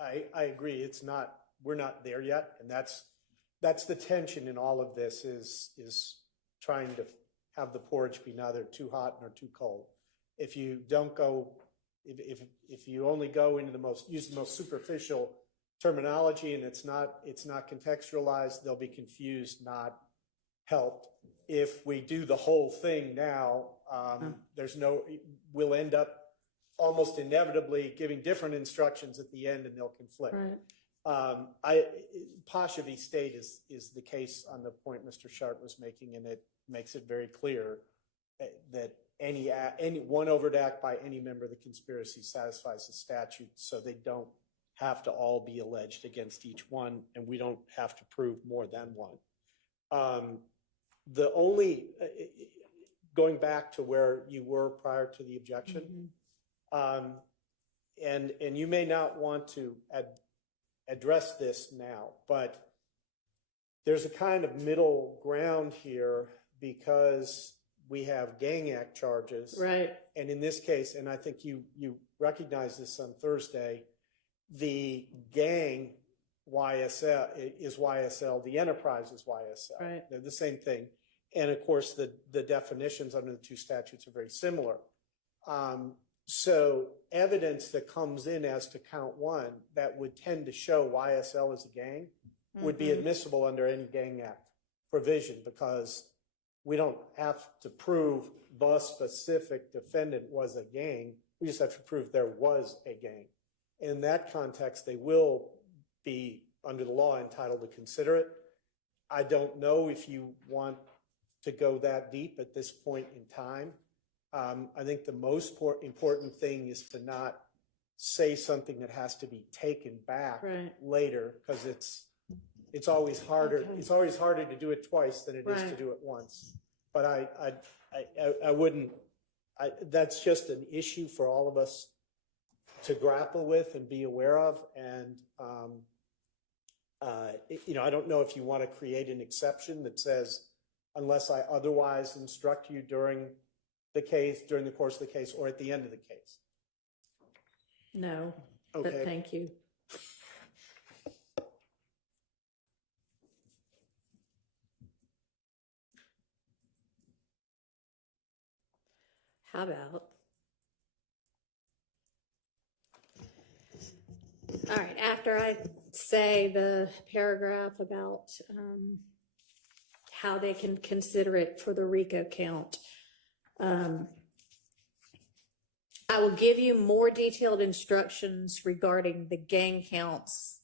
I agree. It's not, we're not there yet. And that's the tension in all of this is trying to have the porridge be neither too hot nor too cold. If you don't go, if you only go into use the most superficial terminology and it's not contextualized, they'll be confused, not helped. If we do the whole thing now, we'll end up almost inevitably giving different instructions at the end and they'll conflict. Right. Pasha v. State is the case on the point Mr. Sharp was making, and it makes it very clear that any one overt act by any member of the conspiracy satisfies the statute, so they don't have to all be alleged against each one, and we don't have to prove more than one. The only, going back to where you were prior to the objection, and you may not want to address this now, but there's a kind of middle ground here because we have gang act charges. Right. And in this case, and I think you recognize this on Thursday, the gang YSL is YSL, the enterprise is YSL. Right. They're the same thing. And of course, the definitions under the two statutes are very similar. So evidence that comes in as to count one that would tend to show YSL as a gang would be admissible under any gang act provision, because we don't have to prove the specific defendant was a gang. We just have to prove there was a gang. In that context, they will be, under the law, entitled to consider it. I don't know if you want to go that deep at this point in time. I think the most important thing is to not say something that has to be taken back later, because it's always harder. Okay. It's always harder to do it twice than it is to do it once. But I wouldn't. That's just an issue for all of us to grapple with and be aware of. And I don't know if you want to create an exception that says, unless I otherwise instruct you during the case, during the course of the case, or at the end of the case. No, okay. But thank you. How about, all right, after I say the paragraph about how they can consider it for the Rico count, I will give you more detailed instructions regarding the gang counts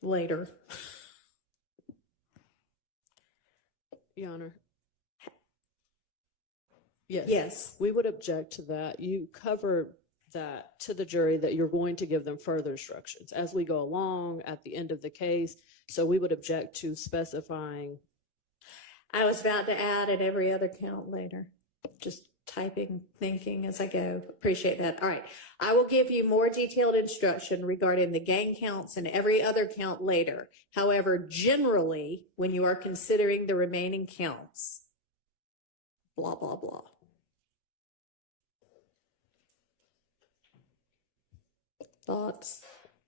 later. Your Honor. Yes. Yes. We would object to that. You covered that to the jury that you're going to give them further instructions as we go along at the end of the case. So we would object to specifying. I was about to add at every other count later. Just typing, thinking as I go. Appreciate that. All right. I will give you more detailed instruction regarding the gang counts and every other count later. However, generally, when you are considering the remaining counts, blah, blah, blah. Thoughts?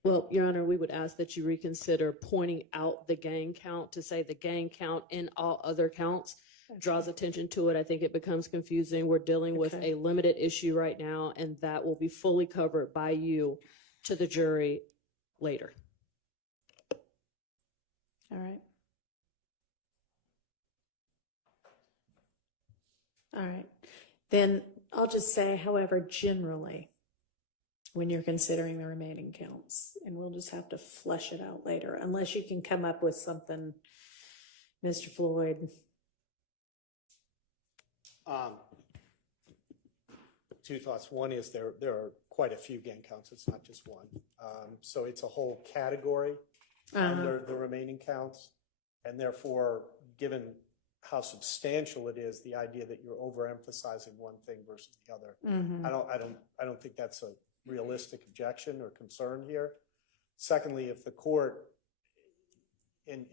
Well, Your Honor, we would ask that you reconsider pointing out the gang count to say the gang count in all other counts draws attention to it. I think it becomes confusing. We're dealing with a limited issue right now, and that will be fully covered by you to the jury later. All right. All right. Then I'll just say, however, generally, when you're considering the remaining counts, and we'll just have to flesh it out later, unless you can come up with something, Mr. Floyd. Two thoughts. One is there are quite a few gang counts. It's not just one. So it's a whole category under the remaining counts, and therefore, given how substantial it is, the idea that you're overemphasizing one thing versus the other, I don't think that's a realistic objection or concern here. Secondly, if the court, and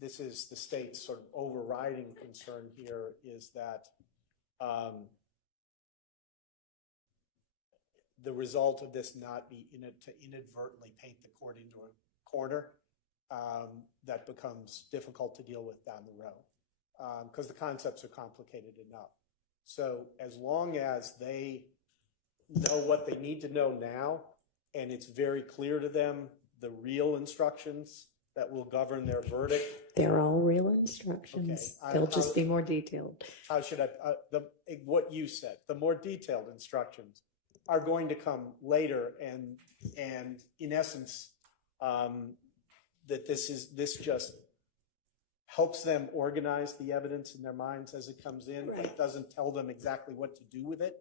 this is the state's sort of overriding concern here, is that the result of this not be to inadvertently paint the court into a corner that becomes difficult to deal with down the road because the concepts are complicated enough. So as long as they know what they need to know now, and it's very clear to them the real instructions that will govern their verdict. They're all real instructions. Okay, They'll just be more detailed. How should I, what you said, the more detailed instructions are going to come later, and in essence, that this just helps them organize the evidence in their minds as it comes in, but it doesn't tell them exactly what to do with it.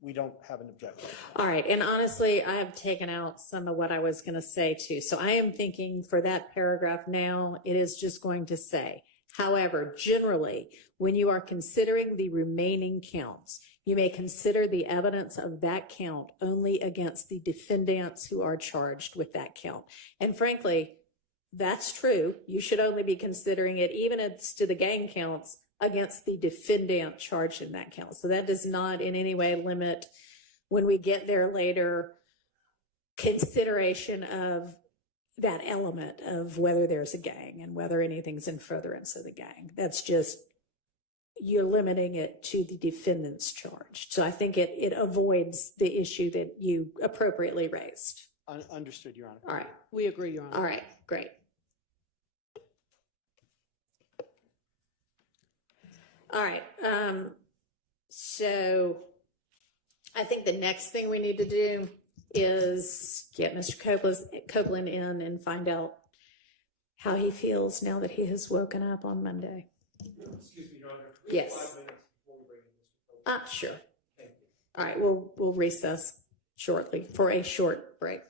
We don't have an objection. All right. And honestly, I have taken out some of what I was going to say too. So I am thinking for that paragraph now, it is just going to say, however, generally, when you are considering the remaining counts, you may consider the evidence of that count only against the defendants who are charged with that count. And frankly, that's true. You should only be considering it, even as to the gang counts, against the defendant charged in that count. So that does not in any way limit, when we get there later, consideration of that element of whether there's a gang and whether anything's in furtherance of the gang. That's just, you're limiting it to the defendants charged. So I think it avoids the issue that you appropriately raised. Understood, Your Honor. All right. We agree, Your Honor. All right, great. All right. So I think the next thing we need to do is get Mr. Copeland in and find out how he feels now that he has woken up on Monday. Excuse me, Your Honor. Yes. 5 minutes before we bring in Mr. Copeland. Sure. Thank you. All right, we'll recess shortly for a short break.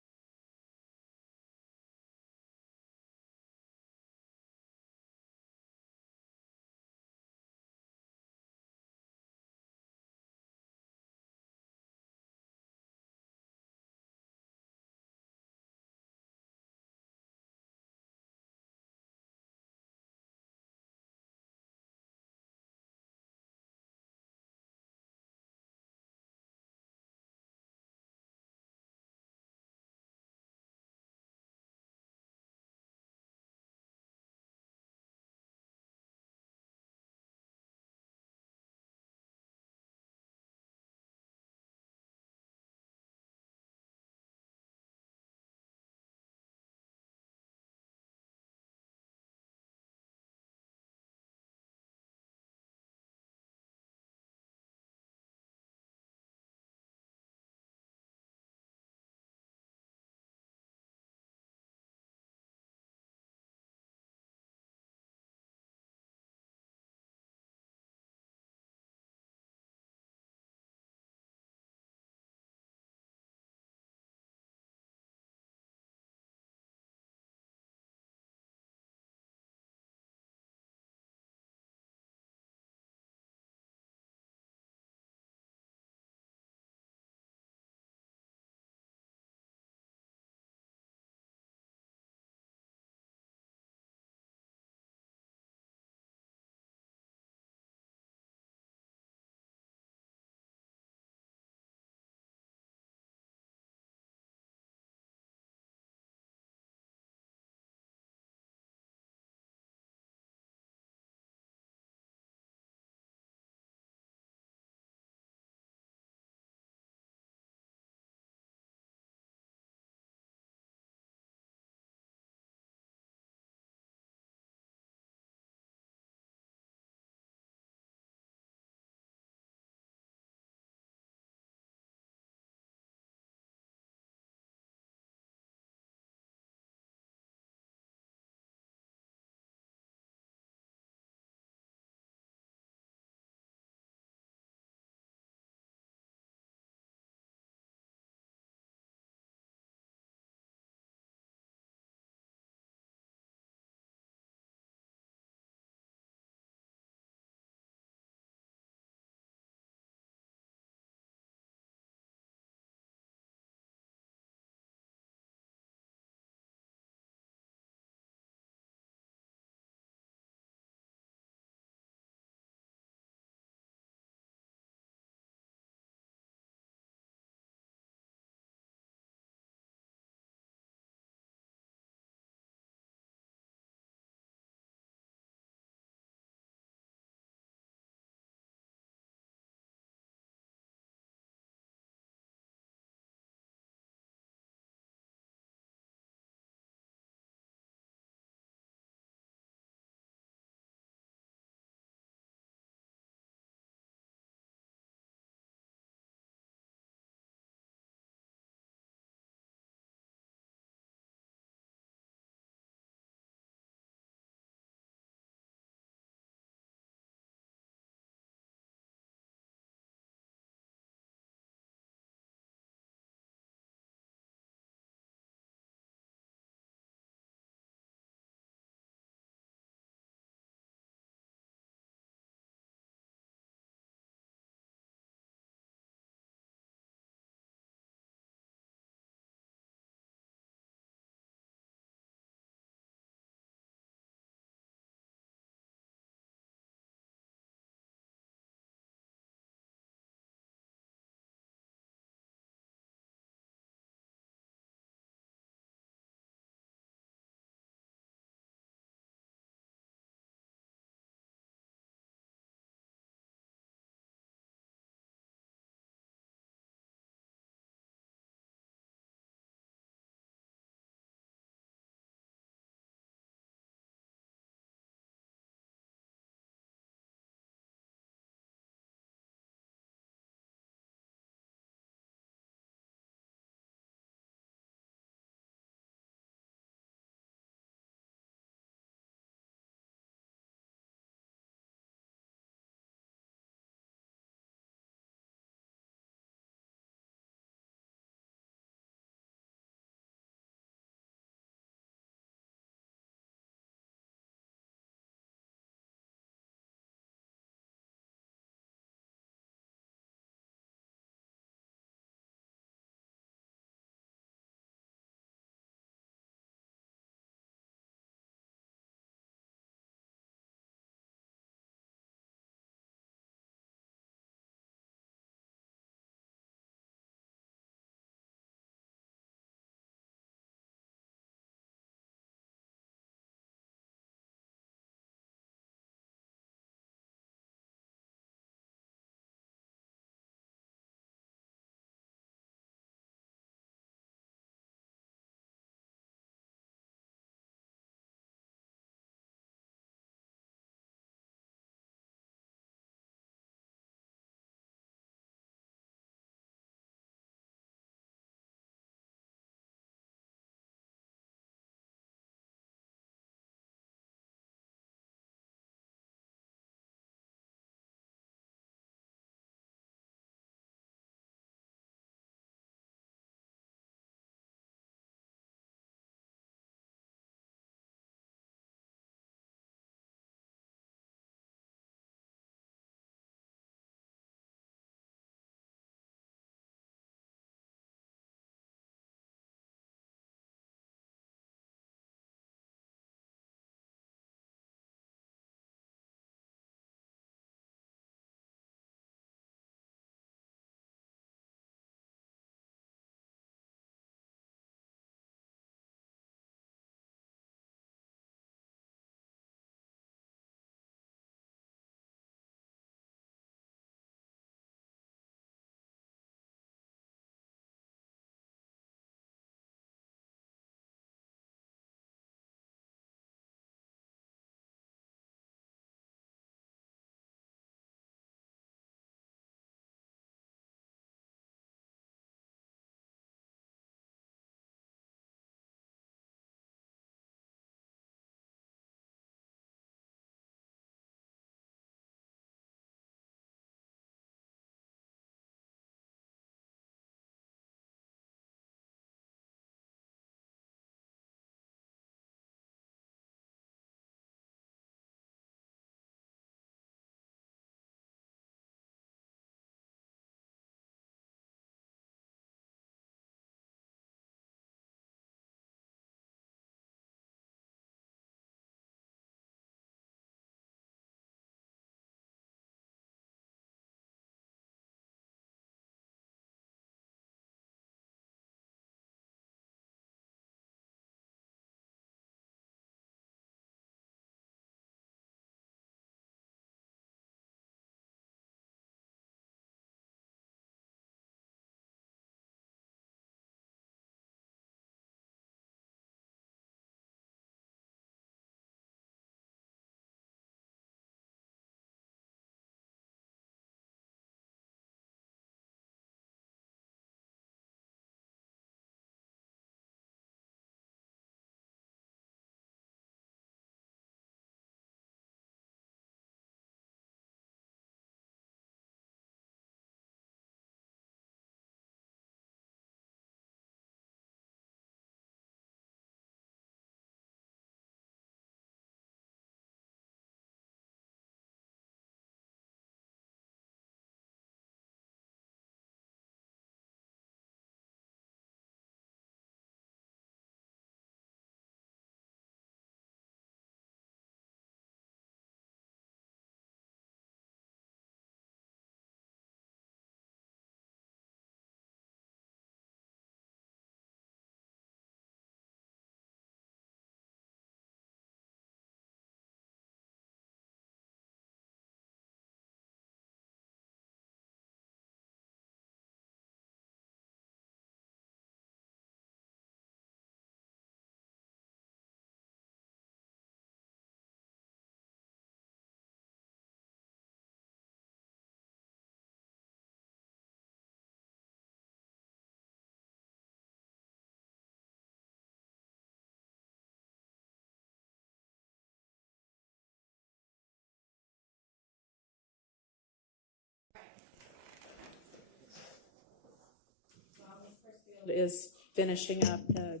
is finishing up the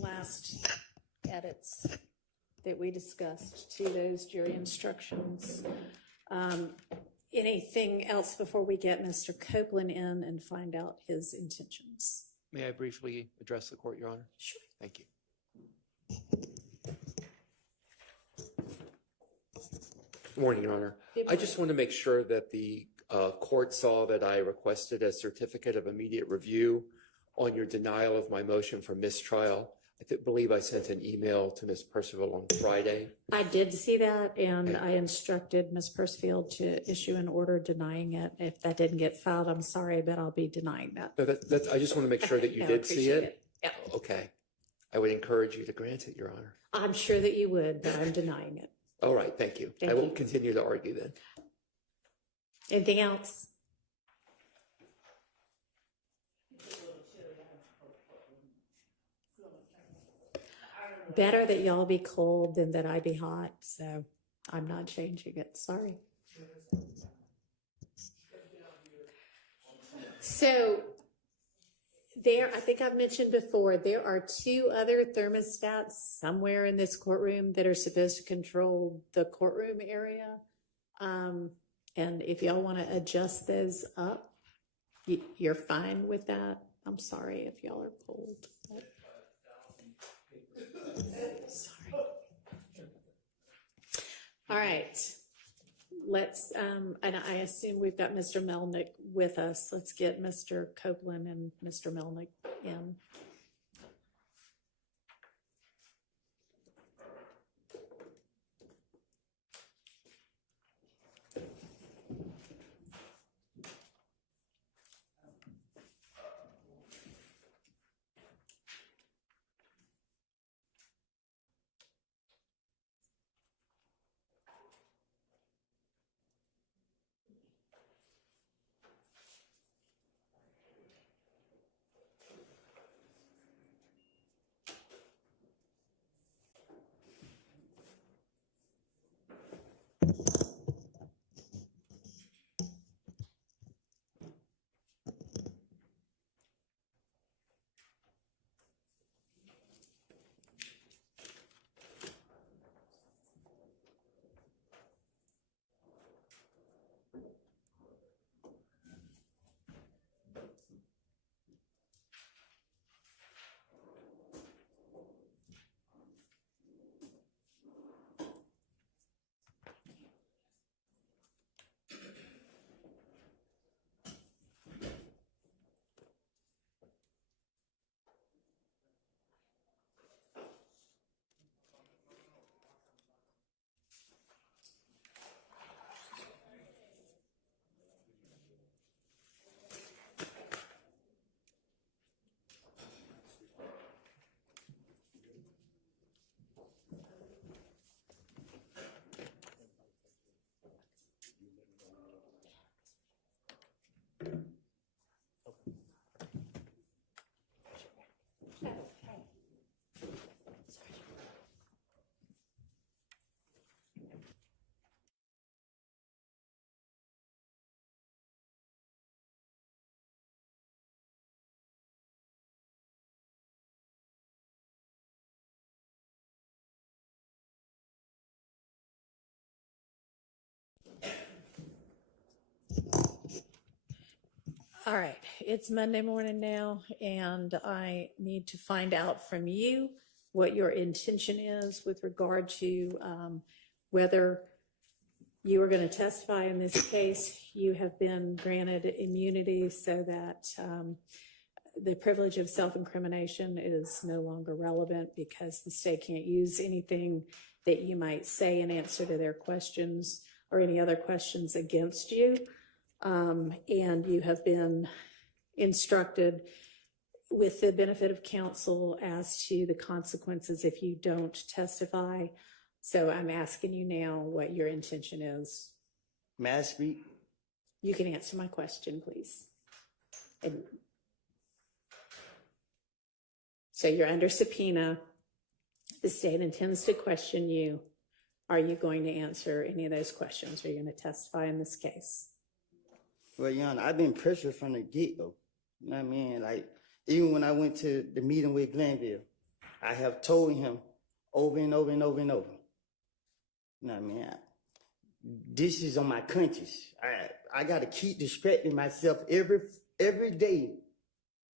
last edits that we discussed to those jury instructions. Anything else before we get Mr. Copeland in and find out his intentions? May I briefly address the court, Your Honor? Sure. Thank you. Good morning, Your Honor. I just want to make sure that the court saw that I requested a certificate of immediate review on your denial of my motion for mistrial. I believe I sent an email to Ms. Percival on Friday. I did see that, and I instructed Ms. Percival to issue an order denying it. If that didn't get filed, I'm sorry, but I'll be denying that. No, I just want to make sure that you I did see appreciate it. Yeah. Okay. I would encourage you to grant it, Your Honor. I'm sure that you would, but I'm denying it. All right, thank you. Thank I you. won't continue to argue then. Anything else? Better that y'all be cold than that I be hot, so I'm not changing it. Sorry. So there, I think I've mentioned before, there are 2 other thermostats somewhere in this courtroom that are supposed to control the courtroom area. And if y'all want to adjust those up, you're fine with that. I'm sorry if y'all are cold. But... Sorry. All right. Let's, and I assume we've got Mr. Melnick with us. Let's get Mr. Copeland and Mr. Melnick in. All right, it's Monday morning now, and I need to find out from you what your intention is with regard to whether you are going to testify in this case. You have been granted immunity so that the privilege of self-incrimination is no longer relevant because the state can't use anything that you might say in answer to their questions or any other questions against you. And you have been instructed with the benefit of counsel as to the consequences if you don't testify. So I'm asking you now what your intention is. May I speak? You can answer my question, please. And so you're under subpoena. The state intends to question you. Are you going to answer any of those questions? Are you going to testify in this case? Well, Your Honor, I've been pressured from the get-go. You know what I mean? Like, even when I went to the meeting with Glenville, I have told him over and over and over and over. You know what I mean? This is on my conscience. I got to keep distracting myself every day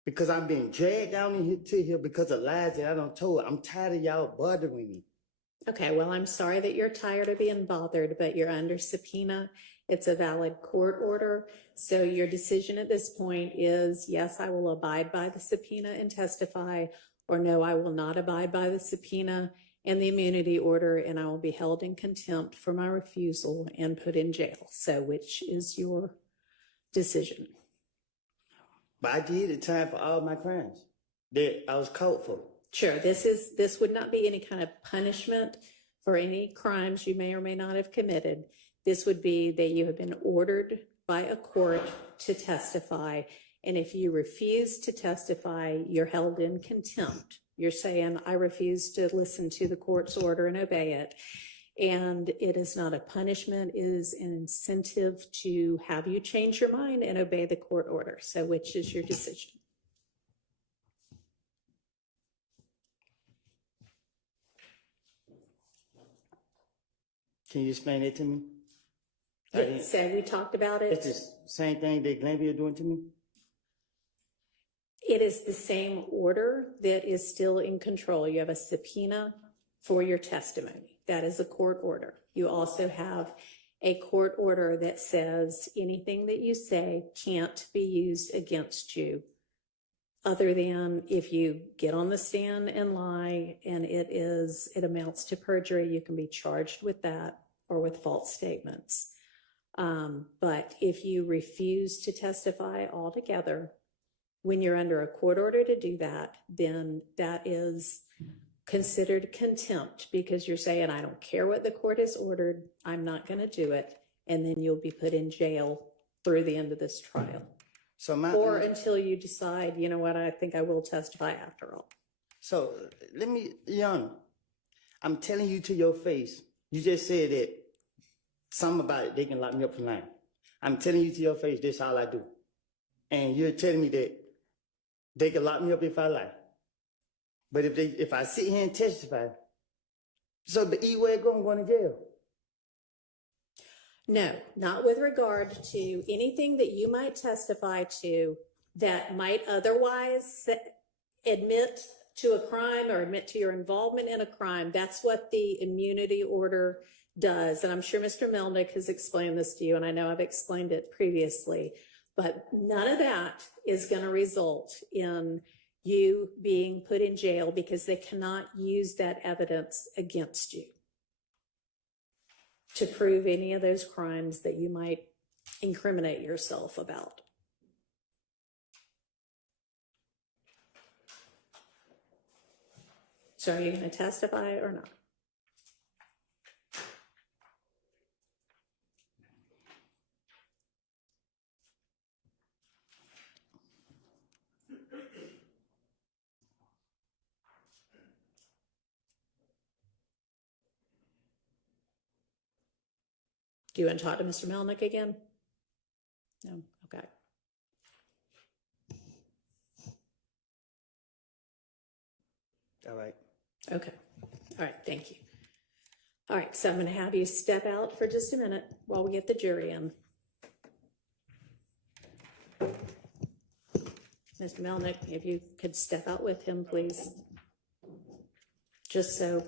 because I'm being dragged down into here because of lies that I don't told. I'm tired of y'all bothering me. Okay, well, I'm sorry that you're tired of being bothered, but you're under subpoena. It's a valid court order. So your decision at this point is, yes, I will abide by the subpoena and testify, or no, I will not abide by the subpoena and the immunity order, and I will be held in contempt for my refusal and put in jail. So which is your decision? But I did the time for all my crimes that I was caught for. Sure, this would not be any kind of punishment for any crimes you may or may not have committed. This would be that you have been ordered by a court to testify, and if you refuse to testify, you're held in contempt. You're saying, I refuse to listen to the court's order and obey it. And it is not a punishment, it is an incentive to have you change your mind and obey the court order. So which is your decision? Can you explain that to me? So we talked about it. It's the same thing that Glenville doing to me? It is the same order that is still in control. You have a subpoena for your testimony. That is a court order. You also have a court order that says anything that you say can't be used against you other than if you get on the stand and lie and it amounts to perjury, you can be charged with that or with false statements. But if you refuse to testify altogether, when you're under a court order to do that, then that is considered contempt because you're saying, I don't care what the court has ordered, I'm not going to do it. And then you'll be put in jail through the end of this trial. Or until you decide, you know what, I think I will testify after all. So let me, Young, I'm telling you to your face, you just said that something about it, they can lock me up for lying. I'm telling you to your face, this is all I do. And you're telling me that they can lock me up if I lie. But if I sit here and testify, so the E-way going to jail. No, not with regard to anything that you might testify to that might otherwise admit to a crime or admit to your involvement in a crime. That's what the immunity order does. And I'm sure Mr. Melnick has explained this to you, and I know I've explained it previously, but none of that is going to result in you being put in jail because they cannot use that evidence against you to prove any of those crimes that you might incriminate yourself about. So are you going to testify or not? Do you want to talk to Mr. Melnick again? No? Okay. All right. Okay. All right. Thank you. All right. So I'm going to have you step out for just a minute while we get the jury in. Mr. Melnick, if you could step out with him, please. Just so.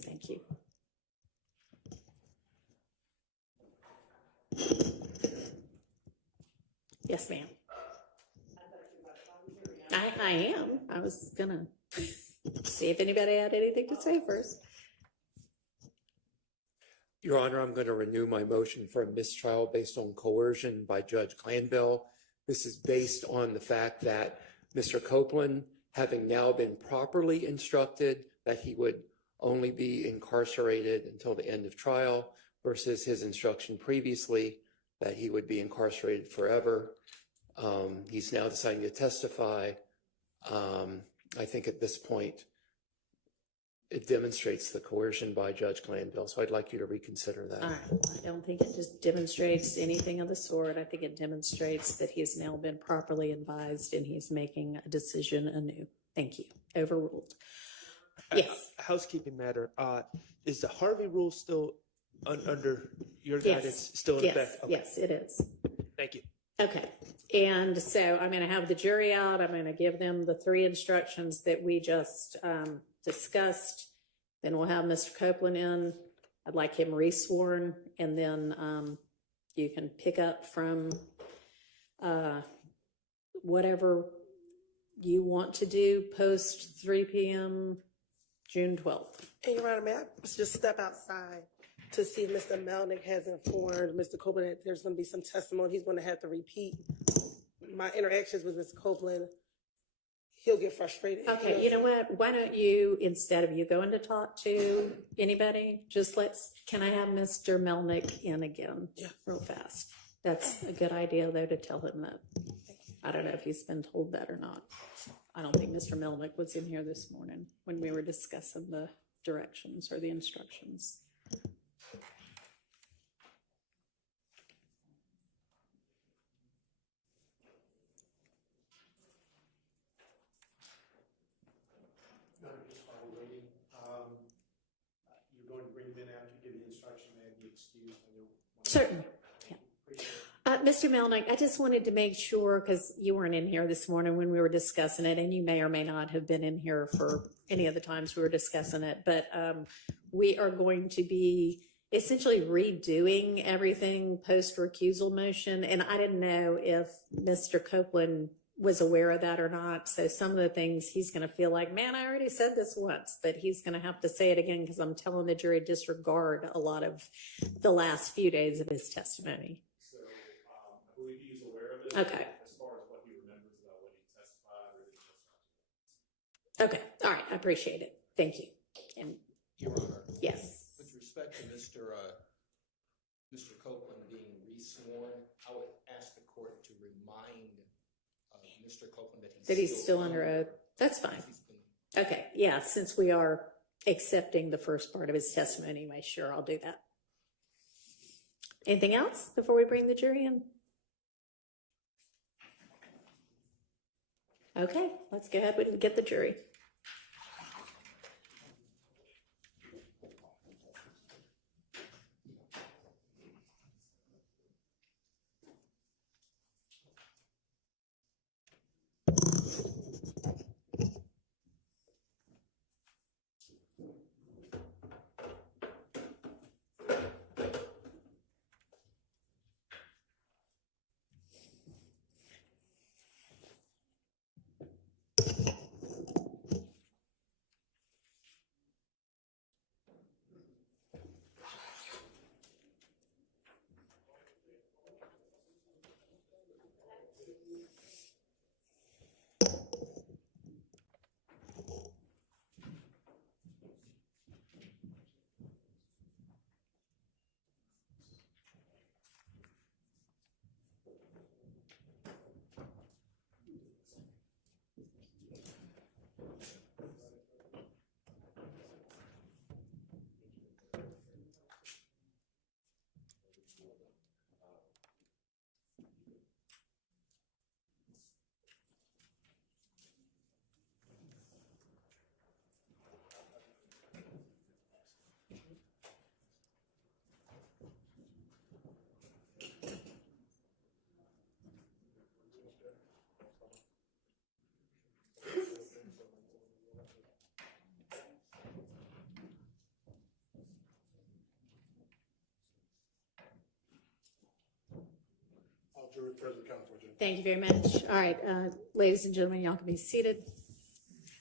Thank you. Yes, ma'am. I am. I was gonna see if anybody had anything to say first. Your Honor, I'm going to renew my motion for a mistrial based on coercion by Judge Glanville. This is based on the fact that Mr. Copeland, having now been properly instructed that he would only be incarcerated until the end of trial versus his instruction previously that he would be incarcerated forever. He's now deciding to testify. I think at this point, it demonstrates the coercion by Judge Glanville. So I'd like you to reconsider that. All right, I don't think it just demonstrates anything of the sort. I think it demonstrates that he's now been properly advised and he's making a decision anew. Thank you. Overruled. Yes. Housekeeping matter. Is the Harvey rule still under your Yes. guidance? Still in Yes, effect? Okay. yes, it is. Thank you. Okay, and so I'm going to have the jury out. I'm going to give them the 3 instructions that we just discussed. Then we'll have Mr. Copeland in. I'd like him resworn, and then you can pick up from whatever you want to do post 3 p.m. June 12th. And Your Honor, may I just step outside to see if Mr. Melnick has informed Mr. Copeland that there's going to be some testimony he's going to have to repeat. My interactions with Mr. Copeland, he'll get frustrated. Okay, you know what? Why don't you, instead of you going to talk to anybody, just can I have Mr. Melnick in again? Yeah. Real fast. That's a good idea, though, to tell him that. I don't know if he's been told that or not. I don't think Mr. Melnick was in here this morning when we were discussing the directions or the instructions. Just while we're waiting, you're going to bring them in after you give the instruction, they be excused. Certainly. Mr. Melnick, I just wanted to make sure, because you weren't in here this morning when we were discussing it, and you may or may not have been in here for any of the times we were discussing it, but we are going to be essentially redoing everything post-recusal motion, and I didn't know if Mr. Copeland was aware of that or not. So some of the things he's going to feel like, man, I already said this once, but he's going to have to say it again because I'm telling the jury disregard a lot of the last few days of his testimony. So I believe he's aware of it. Okay. As far as what he remembers about what he testified or didn't testify. Okay. All right. I appreciate it. Thank you. And Your Honor, yes. with respect to Mr. Copeland being resworn, I would ask the court to remind Mr. Copeland that he's still under oath. That's fine. Okay. Yeah. Since we are accepting the first part of his testimony anyway, sure, I'll do that. Anything else before we bring the jury in? Okay. Let's go ahead and get the jury. Thank you very much. All right, ladies and gentlemen, y'all can be seated.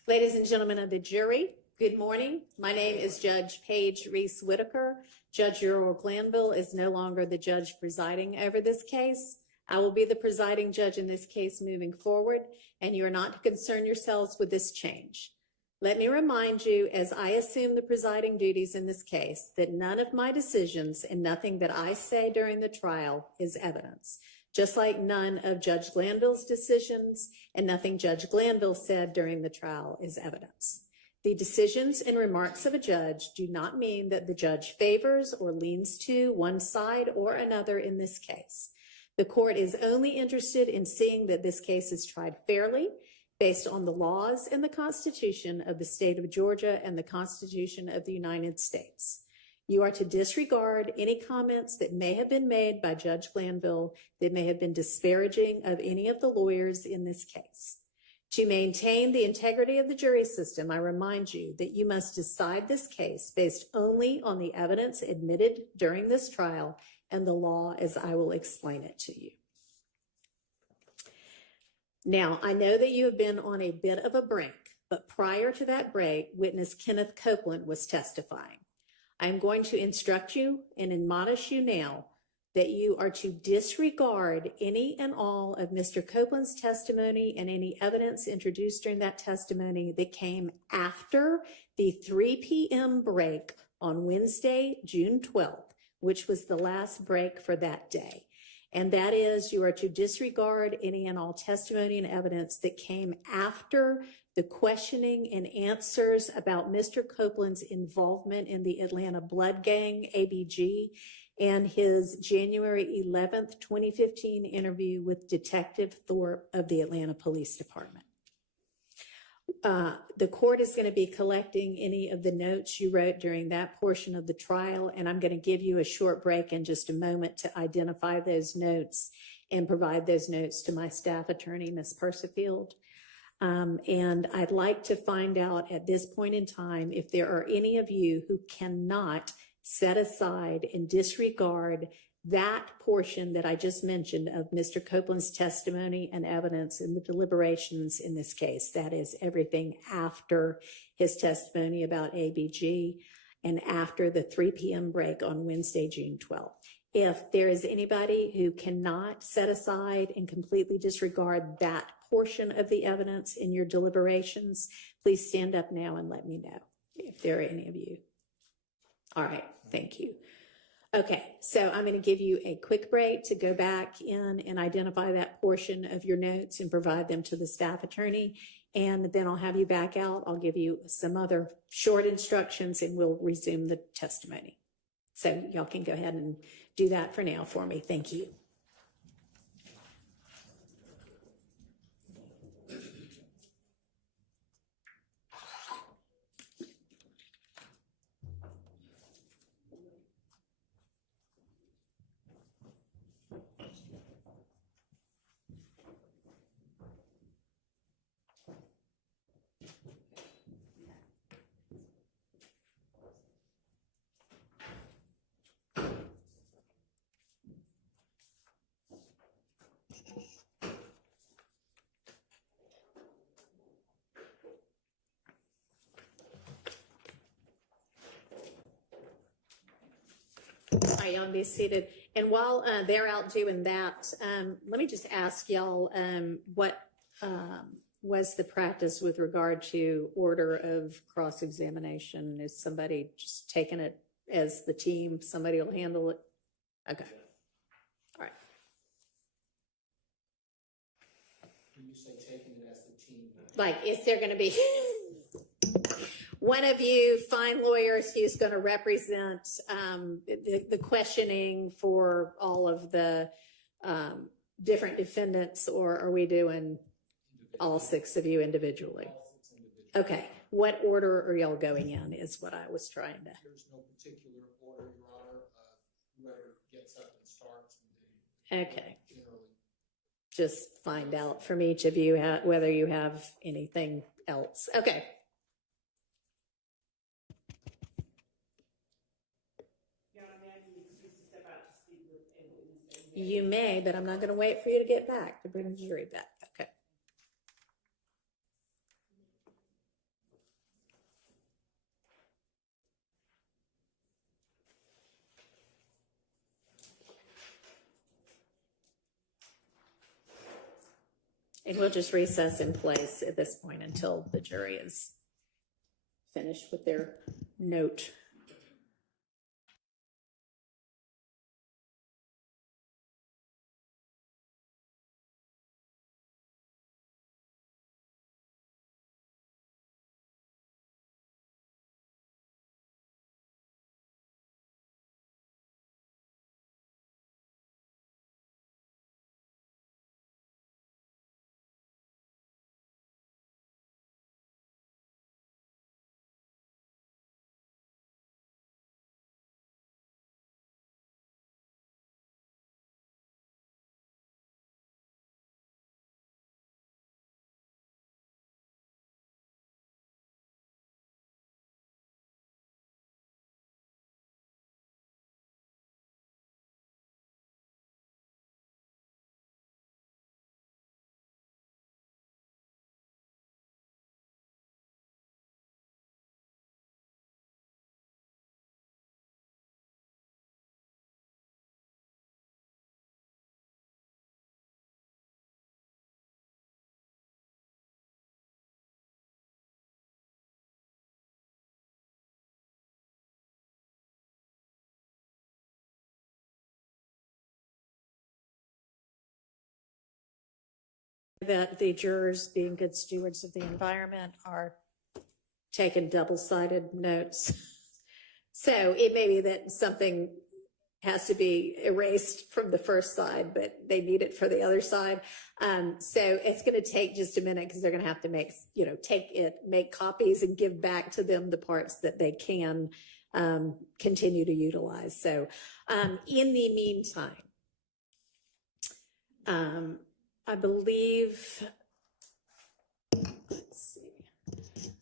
Ladies and gentlemen of the jury, good morning. My name is Judge Paige Reese Whitaker. Judge Earl Glanville is no longer the judge presiding over this case. I will be the presiding judge in this case moving forward, and you are not to concern yourselves with this change. Let me remind you, as I assume the presiding duties in this case, that none of my decisions and nothing that I say during the trial is evidence, just like none of Judge Glanville's decisions and nothing Judge Glanville said during the trial is evidence. The decisions and remarks of a judge do not mean that the judge favors or leans to one side or another in this case. The court is only interested in seeing that this case is tried fairly, based on the laws and the Constitution of the state of Georgia and the Constitution of the United States. You are to disregard any comments that may have been made by Judge Glanville that may have been disparaging of any of the lawyers in this case. To maintain the integrity of the jury system, I remind you that you must decide this case based only on the evidence admitted during this trial and the law as I will explain it to you. Now, I know that you have been on a bit of a break, but prior to that break, witness Kenneth Copeland was testifying. I am going to instruct you and admonish you now that you are to disregard any and all of Mr. Copeland's testimony and any evidence introduced during that testimony that came after the 3 p.m. break on Wednesday, June 12th, which was the last break for that day. And that is, you are to disregard any and all testimony and evidence that came after the questioning and answers about Mr. Copeland's involvement in the Atlanta Blood Gang, ABG, and his January 11th, 2015 interview with Detective Thorpe of the Atlanta Police Department. The court is going to be collecting any of the notes you wrote during that portion of the trial, and I'm going to give you a short break in just a moment to identify those notes and provide those notes to my staff attorney, Ms. Persifield. And I'd like to find out at this point in time if there are any of you who cannot set aside and disregard that portion that I just mentioned of Mr. Copeland's testimony and evidence in the deliberations in this case. That is everything after his testimony about ABG and after the 3 p.m. break on Wednesday, June 12th. If there is anybody who cannot set aside and completely disregard that portion of the evidence in your deliberations, please stand up now and let me know if there are any of you. All right, thank you. Okay, so I'm going to give you a quick break to go back in and identify that portion of your notes and provide them to the staff attorney. And then I'll have you back out. I'll give you some other short instructions and we'll resume the testimony. So y'all can go ahead and do that for now for me. Thank you. All right, y'all be seated. And while they're out doing that, let me just ask y'all what was the practice with regard to order of cross-examination? Is somebody just taking it as the team? Somebody will handle it? Okay. All right. When you say taking it as the team. Like, is there going to be one of you fine lawyers who's going to represent the questioning for all of the different defendants, or are we doing all 6 of you individually? Okay. What order are y'all going in is what I was trying to. There's no particular order, Your Honor. Whoever gets up and starts. Okay. Generally. Just find out from each of you whether you have anything else. Okay. You may, but I'm not going to wait for you to get back to bring the jury back. Okay. And we'll just recess in place at this point until the jury is finished with their note. that the jurors, being good stewards of the environment, are taking double-sided notes. So it may be that something has to be erased from the first side, but they need it for the other side. So it's going to take just a minute because they're going to have to make, make copies and give back to them the parts that they can continue to utilize. So in the meantime, I believe, let's see,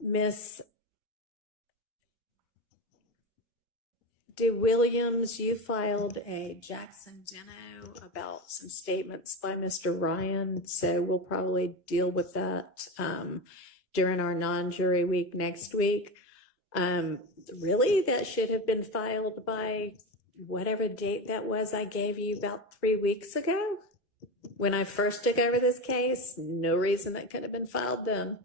Miss DeWilliams, you filed a Jackson Deno about some statements by Mr. Ryan, so we'll probably deal with that during our non-jury week next week. Really, that should have been filed by whatever date that was I gave you about 3 weeks ago when I first took over this case. No reason that could have been filed then.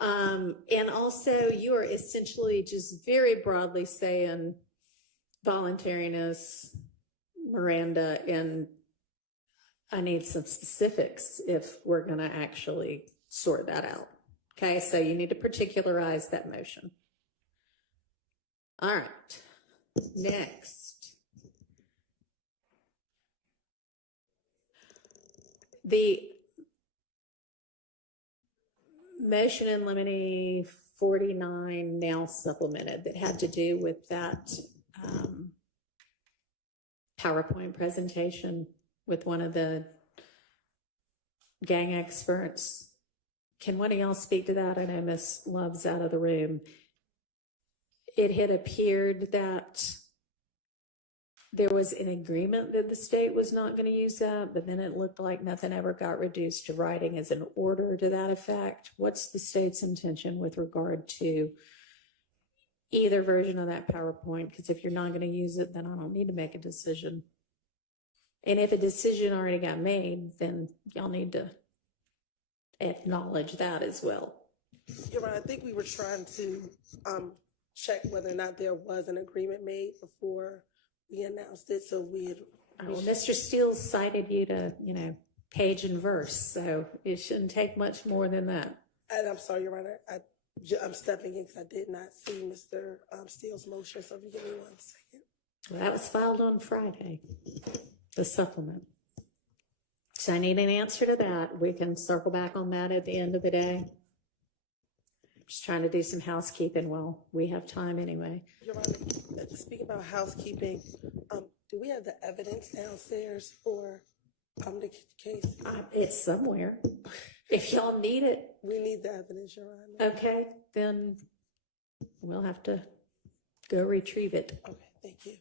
And also, you are essentially just very broadly saying voluntariness, Miranda, and I need some specifics if we're going to actually sort that out. Okay, so you need to particularize that motion. All right, next. The motion in limine 49 now supplemented that had to do with that PowerPoint presentation with one of the gang experts. Can one of y'all speak to that? I know Miss Love's out of the room. It had appeared that there was an agreement that the state was not going to use that, but then it looked like nothing ever got reduced to writing as an order to that effect. What's the state's intention with regard to either version of that PowerPoint? Because if you're not going to use it, then I don't need to make a decision. And if a decision already got made, then y'all need to acknowledge that as well. You're right. I think we were trying to check whether or not there was an agreement made before we announced it. So we had. Well, Mr. Steele cited you to, page and verse, so it shouldn't take much more than that. And I'm sorry, Your Honor. I'm stepping in because I did not see Mr. Steele's motion. So if you give me 1 second. Well, that was filed on Friday, the supplement. So I need an answer to that. We can circle back on that at the end of the day. Just trying to do some housekeeping while we have time anyway. Your Honor, speaking about housekeeping, do we have the evidence downstairs for the case? It's somewhere. If y'all need it. We need the evidence, Your Honor. Okay, then we'll have to go retrieve it. Okay, thank you.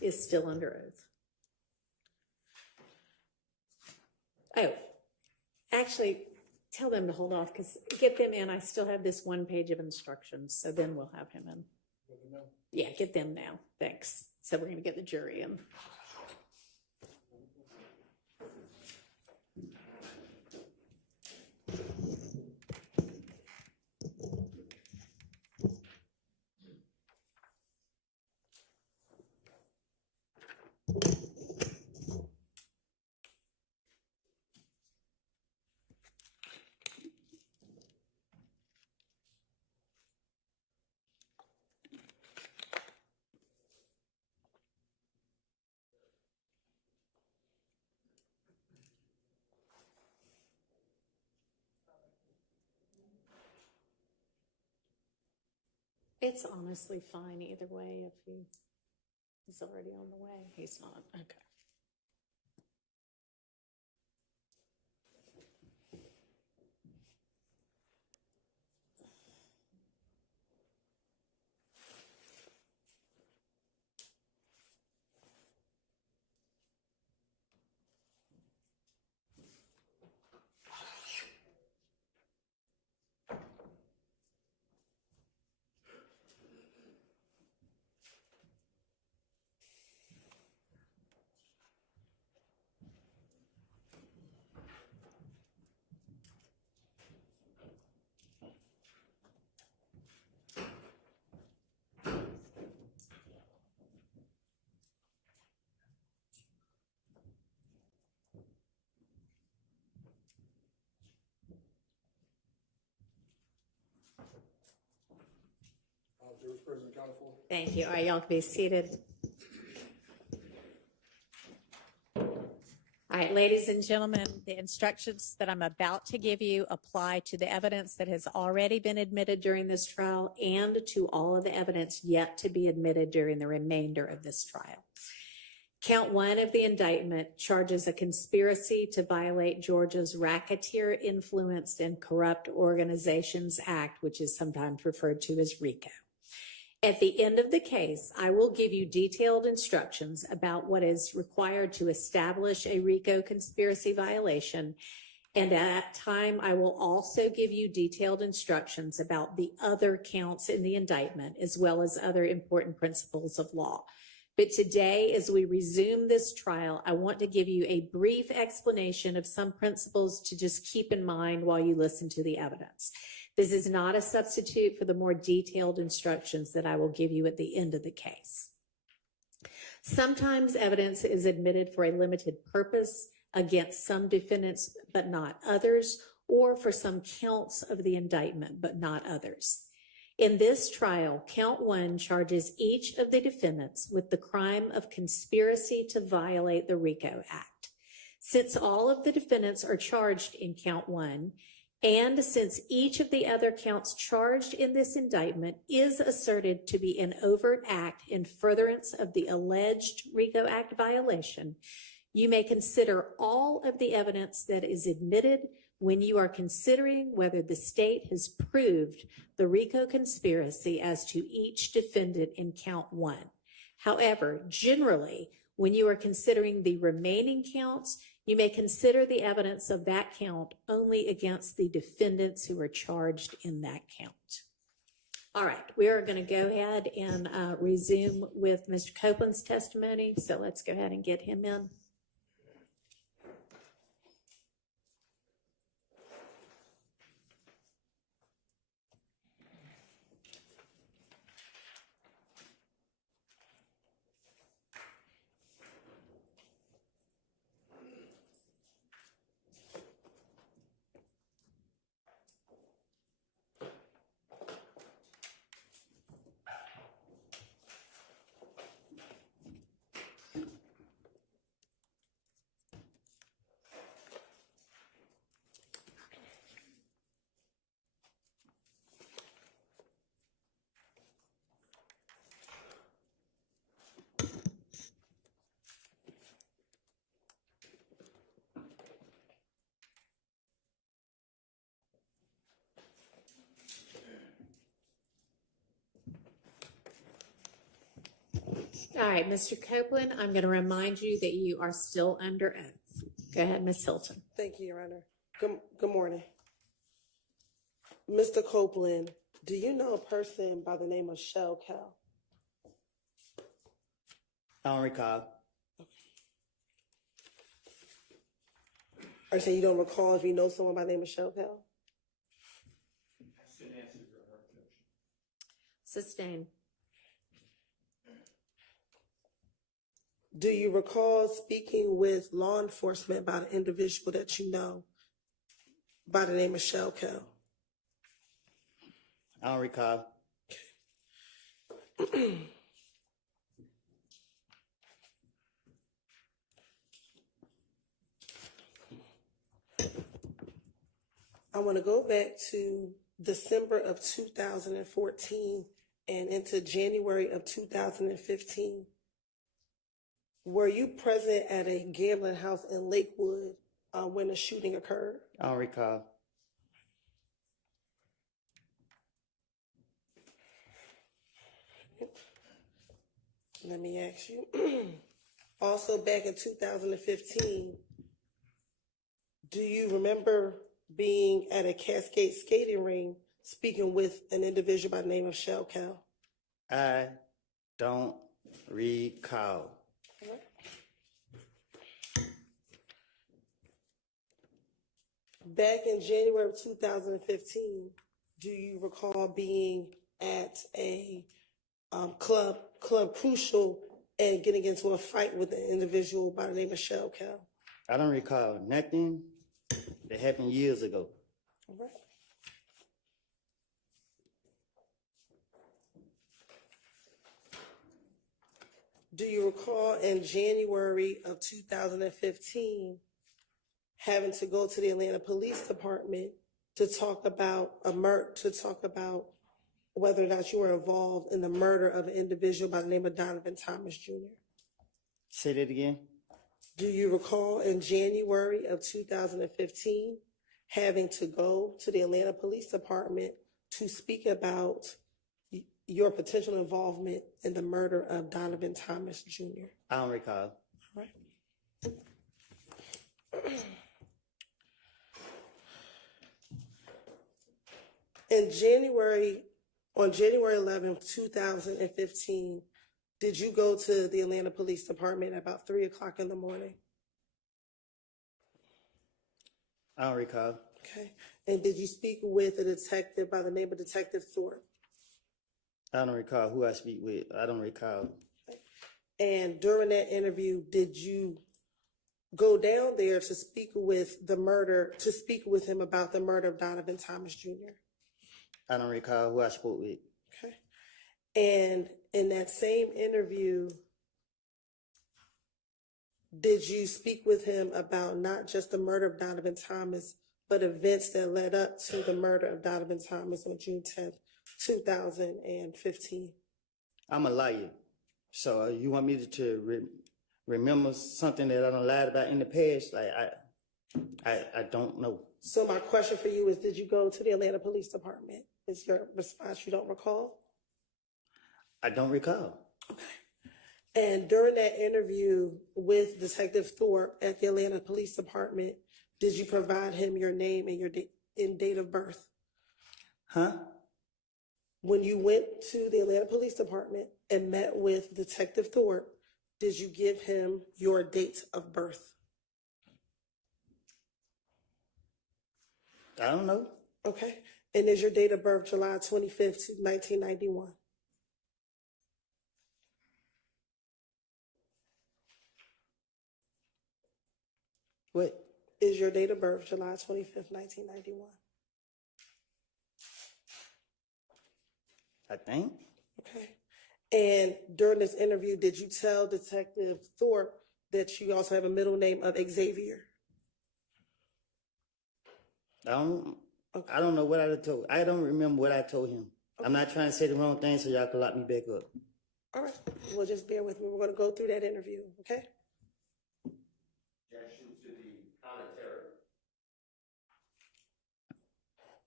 is still under oath. Oh, actually, tell them to hold off because get them in. I still have this 1 page of instructions, so then we'll have him in. Yeah, get them now. Thanks. So we're going to get the jury in. It's honestly fine either way if he's already on the way. He's not. Okay. Thank you. All right, y'all can be seated. All right, ladies and gentlemen, the instructions that I'm about to give you apply to the evidence that has already been admitted during this trial and to all of the evidence yet to be admitted during the remainder of this trial. Count 1 of the indictment charges a conspiracy to violate Georgia's Racketeer Influenced and Corrupt Organizations Act, which is sometimes referred to as RICO. At the end of the case, I will give you detailed instructions about what is required to establish a RICO conspiracy violation. And at that time, I will also give you detailed instructions about the other counts in the indictment, as well as other important principles of law. But today, as we resume this trial, I want to give you a brief explanation of some principles to just keep in mind while you listen to the evidence. This is not a substitute for the more detailed instructions that I will give you at the end of the case. Sometimes evidence is admitted for a limited purpose against some defendants, but not others, or for some counts of the indictment, but not others. In this trial, count 1 charges each of the defendants with the crime of conspiracy to violate the RICO Act. Since all of the defendants are charged in count 1, and since each of the other counts charged in this indictment is asserted to be an overt act in furtherance of the alleged RICO Act violation, you may consider all of the evidence that is admitted when you are considering whether the state has proved the RICO conspiracy as to each defendant in count 1. However, generally, when you are considering the remaining counts, you may consider the evidence of that count only against the defendants who are charged in that count. All right, we are going to go ahead and resume with Mr. Copeland's testimony. So let's go ahead and get him in. All right, Mr. Copeland, I'm going to remind you that you are still under oath. Go ahead, Ms. Hilton. Thank you, Your Honor. Good morning. Mr. Copeland, do you know a person by the name of Shell Cal? I don't recall. Are you saying you don't recall if you know someone by the name of Shell Cal? Sustain. Do you recall speaking with law enforcement about an individual that you know by the name of Shell Cal? I don't recall. I want to go back to December of 2014 and into January of 2015. Were you present at a gambling house in Lakewood when the shooting occurred? I don't recall. Let me ask you. Also, back in 2015, do you remember being at a Cascade skating ring speaking with an individual by the name of Shell Cal? I don't recall. Back in January of 2015, do you recall being at a Club Crucial and getting into a fight with an individual by the name of Shell Cal? I don't recall nothing that happened years ago. All right. Do you recall in January of 2015 having to go to the Atlanta Police Department to talk about whether or not you were involved in the murder of an individual by the name of Donovan Thomas Jr.? Say that again. Do you recall in January of 2015 having to go to the Atlanta Police Department to speak about your potential involvement in the murder of Donovan Thomas Jr.? I don't recall. All right. On January 11th, 2015, did you go to the Atlanta Police Department at about 3 o'clock in the morning? I don't recall. Okay. And did you speak with a detective by the name of Detective Thorpe? I don't recall who I speak with. I don't recall. And during that interview, did you go down there to speak with him about the murder of Donovan Thomas Jr.? I don't recall who I spoke with. Okay. And in that same interview, did you speak with him about not just the murder of Donovan Thomas, but events that led up to the murder of Donovan Thomas on June 10th, 2015? I'm a liar. So you want me to remember something that I done lied about in the past? Like I don't know. So my question for you is, did you go to the Atlanta Police Department? Is your response you don't recall? I don't recall. Okay. And during that interview with Detective Thorpe at the Atlanta Police Department, did you provide him your name and your date of birth? Huh? When you went to the Atlanta Police Department and met with Detective Thorpe, did you give him your date of birth? I don't know. Okay. And is your date of birth July 25th, 1991? What? Is your date of birth July 25th, 1991? I think. Okay. And during this interview, did you tell Detective Thorpe that you also have a middle name of Xavier? I don't know what I told. I don't remember what I told him. Okay. I'm not trying to say the wrong thing so y'all can lock me back up. All right. Well, just bear with me. We're going to go through that interview, okay? Objection to the commentary.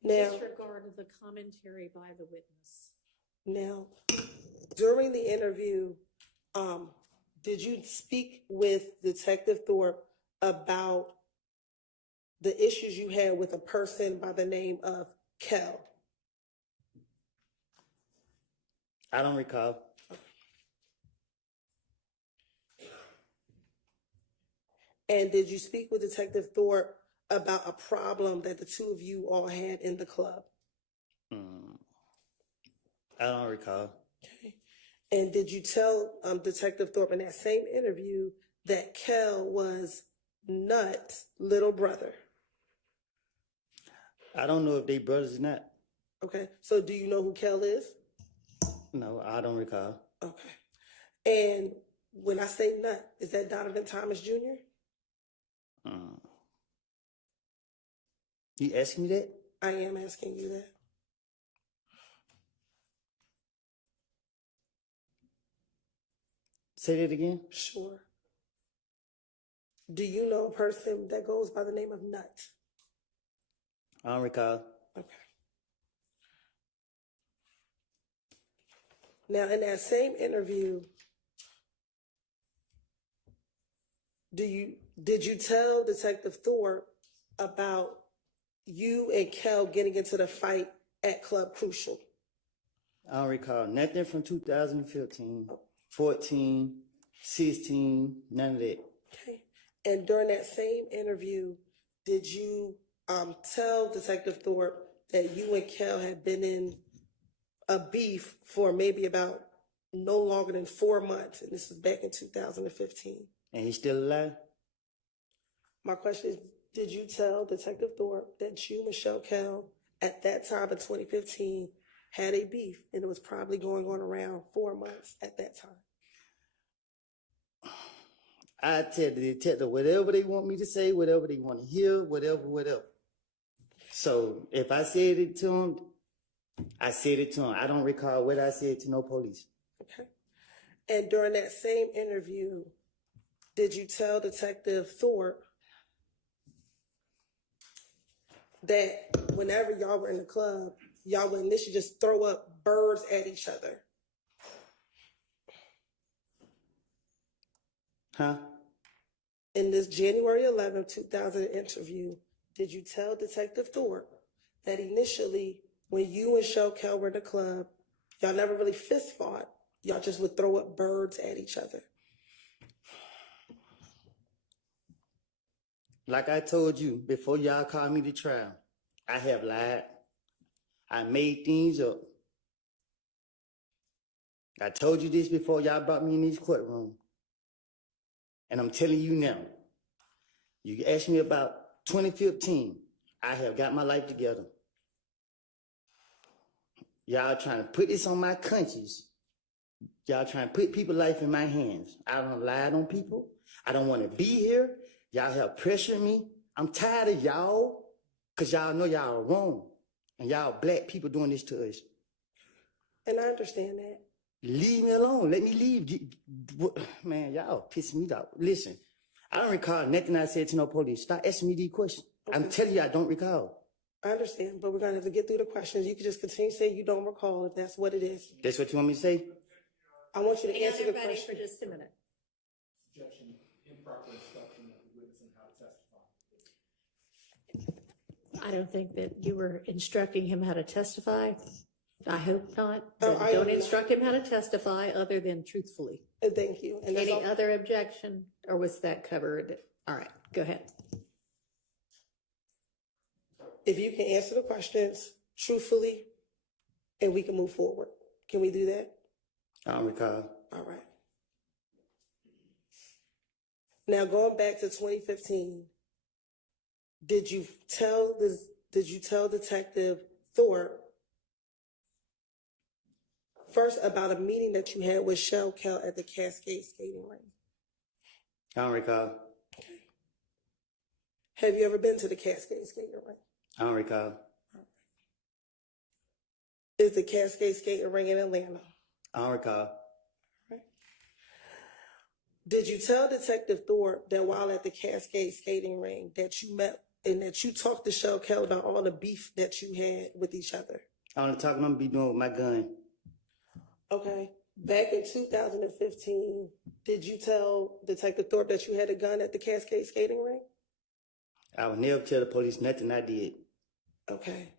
Now, Disregard the commentary by the witness. Now, during the interview, Did you speak with Detective Thorpe about the issues you had with a person by the name of Kel? I don't recall. And did you speak with Detective Thorpe about a problem that the two of you all had in the club? I don't recall. Okay. And did you tell Detective Thorpe in that same interview that Kel was Nut's little brother? I don't know if they brothers or not. Okay. So do you know who Kel is? No, I don't recall. Okay. And when I say Nut, is that Donovan Thomas Jr.? You asking me that? I am asking you that. Say that again. Sure. Do you know a person that goes by the name of Nut? I don't recall. Okay. Now, in that same interview, did you tell Detective Thorpe about you and Kel getting into the fight at Club Crucial? I don't recall nothing from 2015, 14, 16, none of that. Okay. And during that same interview, did you tell Detective Thorpe that you and Kel had been in a beef for maybe about no longer than 4 months, and this was back in 2015? And he's still alive? My question is, did you tell Detective Thorpe that you, Michelle Kel, at that time in 2015, had a beef, and it was probably going on around 4 months at that time? I tell the detective whatever they want me to say, whatever they want to hear, whatever. So if I said it to him, I said it to him. I don't recall what I said to no police. Okay. And during that same interview, did you tell Detective Thorpe that whenever y'all were in the club, y'all would initially just throw up birds at each other? Huh? In this January 11, 2000 interview, did you tell Detective Thorpe that initially, when you and Michelle Kel were in the club, y'all never really fist fought, y'all just would throw up birds at each other? Like I told you, before y'all called me to trial, I have lied. I made things up. I told you this before y'all brought me in this courtroom. And I'm telling you now, you asked me about 2015, I have got my life together. Y'all trying to put this on my conscience. Y'all trying to put people's life in my hands. I don't lie on people. I don't want to be here. Y'all have pressured me. I'm tired of y'all, because y'all know y'all are wrong. And y'all black people doing this to us. And I understand that. Leave me alone. Let me leave. Man, y'all pissing me off. Listen, I don't recall nothing I said to no police. Stop asking me these questions. Okay. I'm telling you, I don't recall. I understand, but we're going to have to get through the questions. You can just continue to say you don't recall if that's what it is. That's what you want me to say? I want you to Hang on, answer the everybody, question. for just a minute. Objection, improper instruction of the witness on how to testify. I don't think that you were instructing him how to testify. I hope not. Oh, But I don't am instruct him how to testify other than truthfully. Thank you. And that's Any all. other objection, or was that covered? All right, go ahead. If you can answer the questions truthfully, and we can move forward. Can we do that? I don't recall. All right. Now, going back to 2015, did you tell Detective Thorpe first about a meeting that you had with Michelle Kel at the Cascade skating rink? I don't recall. Have you ever been to the Cascade skating rink? I don't recall. Is the Cascade skating rink in Atlanta? I don't recall. Did you tell Detective Thorpe that while at the Cascade skating rink that you met and that you talked to Michelle Kel about all the beef that you had with each other? I want to talk I'm going to be doing with my gun. Okay. Back in 2015, did you tell Detective Thorpe that you had a gun at the Cascade skating rink? I would never tell the police nothing I did. Okay.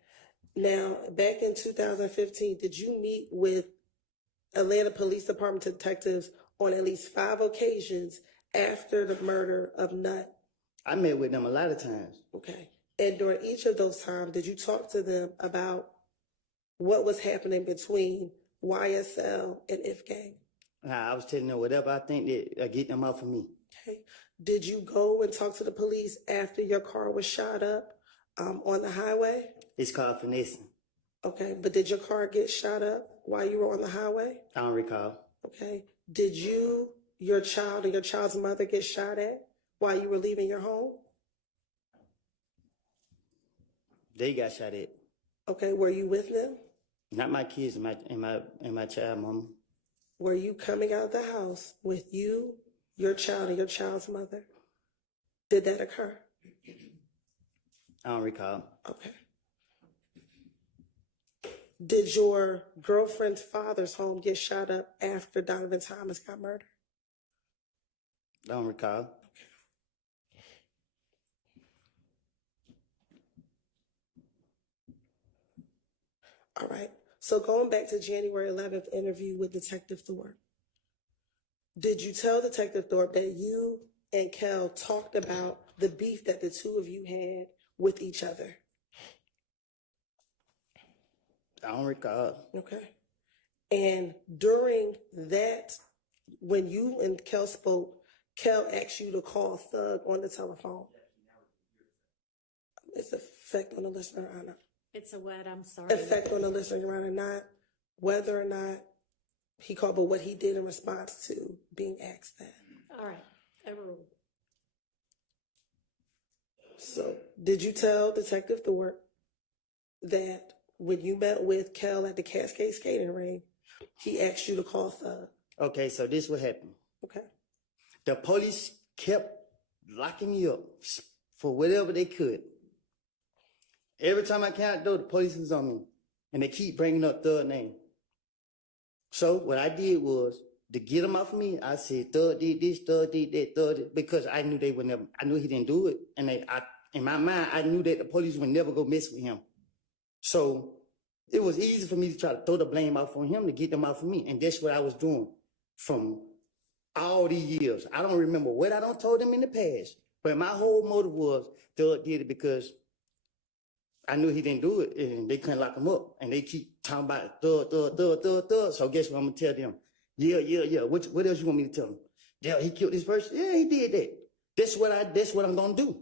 Now, back in 2015, did you meet with Atlanta Police Department detectives on at least 5 occasions after the murder of Nutt? I met with them a lot of times. Okay. And during each of those times, did you talk to them about what was happening between YSL and If Gang? I was telling them whatever I think that get them out for me. Okay. Did you go and talk to the police after your car was shot up on the highway? It's called finessing. Okay. But did your car get shot up while you were on the highway? I don't recall. Okay. Did you, your child, and your child's mother get shot at while you were leaving your home? They got shot at. Okay. Were you with them? Not my kids and my child, mama. Were you coming out of the house with you, your child, and your child's mother? Did that occur? I don't recall. Okay. Did your girlfriend's father's home get shot up after Donovan Thomas got murdered? I don't recall. All right. So going back to January 11th interview with Detective Thorpe, did you tell Detective Thorpe that you and Kel talked about the beef that the two of you had with each other? I don't recall. Okay. And during that, when you and Kel spoke, Kel asked you to call Thug on the telephone. It's effect on the listener or not? It's a what? I'm sorry. Effect on the listener or not? Whether or not he called, but what he did in response to being asked that. All right. Overruled. So, did you tell Detective Thorpe that when you met with Kel at the Cascade skating ring, he asked you to call Thug? Okay, so this what happened. Okay. The police kept locking me up for whatever they could. Every time I came out the door, the police was on me, and they keep bringing up Thug's name. So what I did was, to get him off of me, I said, Thug did this, Thug did that, Thug did, because I knew they would never, I knew he didn't do it. And in my mind, I knew that the police would never go mess with him. So it was easy for me to try to throw the blame off on him to get them off of me. And that's what I was doing from all these years. I don't remember what I done told them in the past, but my whole motive was Thug did it because I knew he didn't do it, and they couldn't lock him up. And they keep talking about Thug. So guess what I'm gonna tell them? Yeah. What else you want me to tell them? Yeah, he killed this person. Yeah, he did that. That's what I'm gonna do.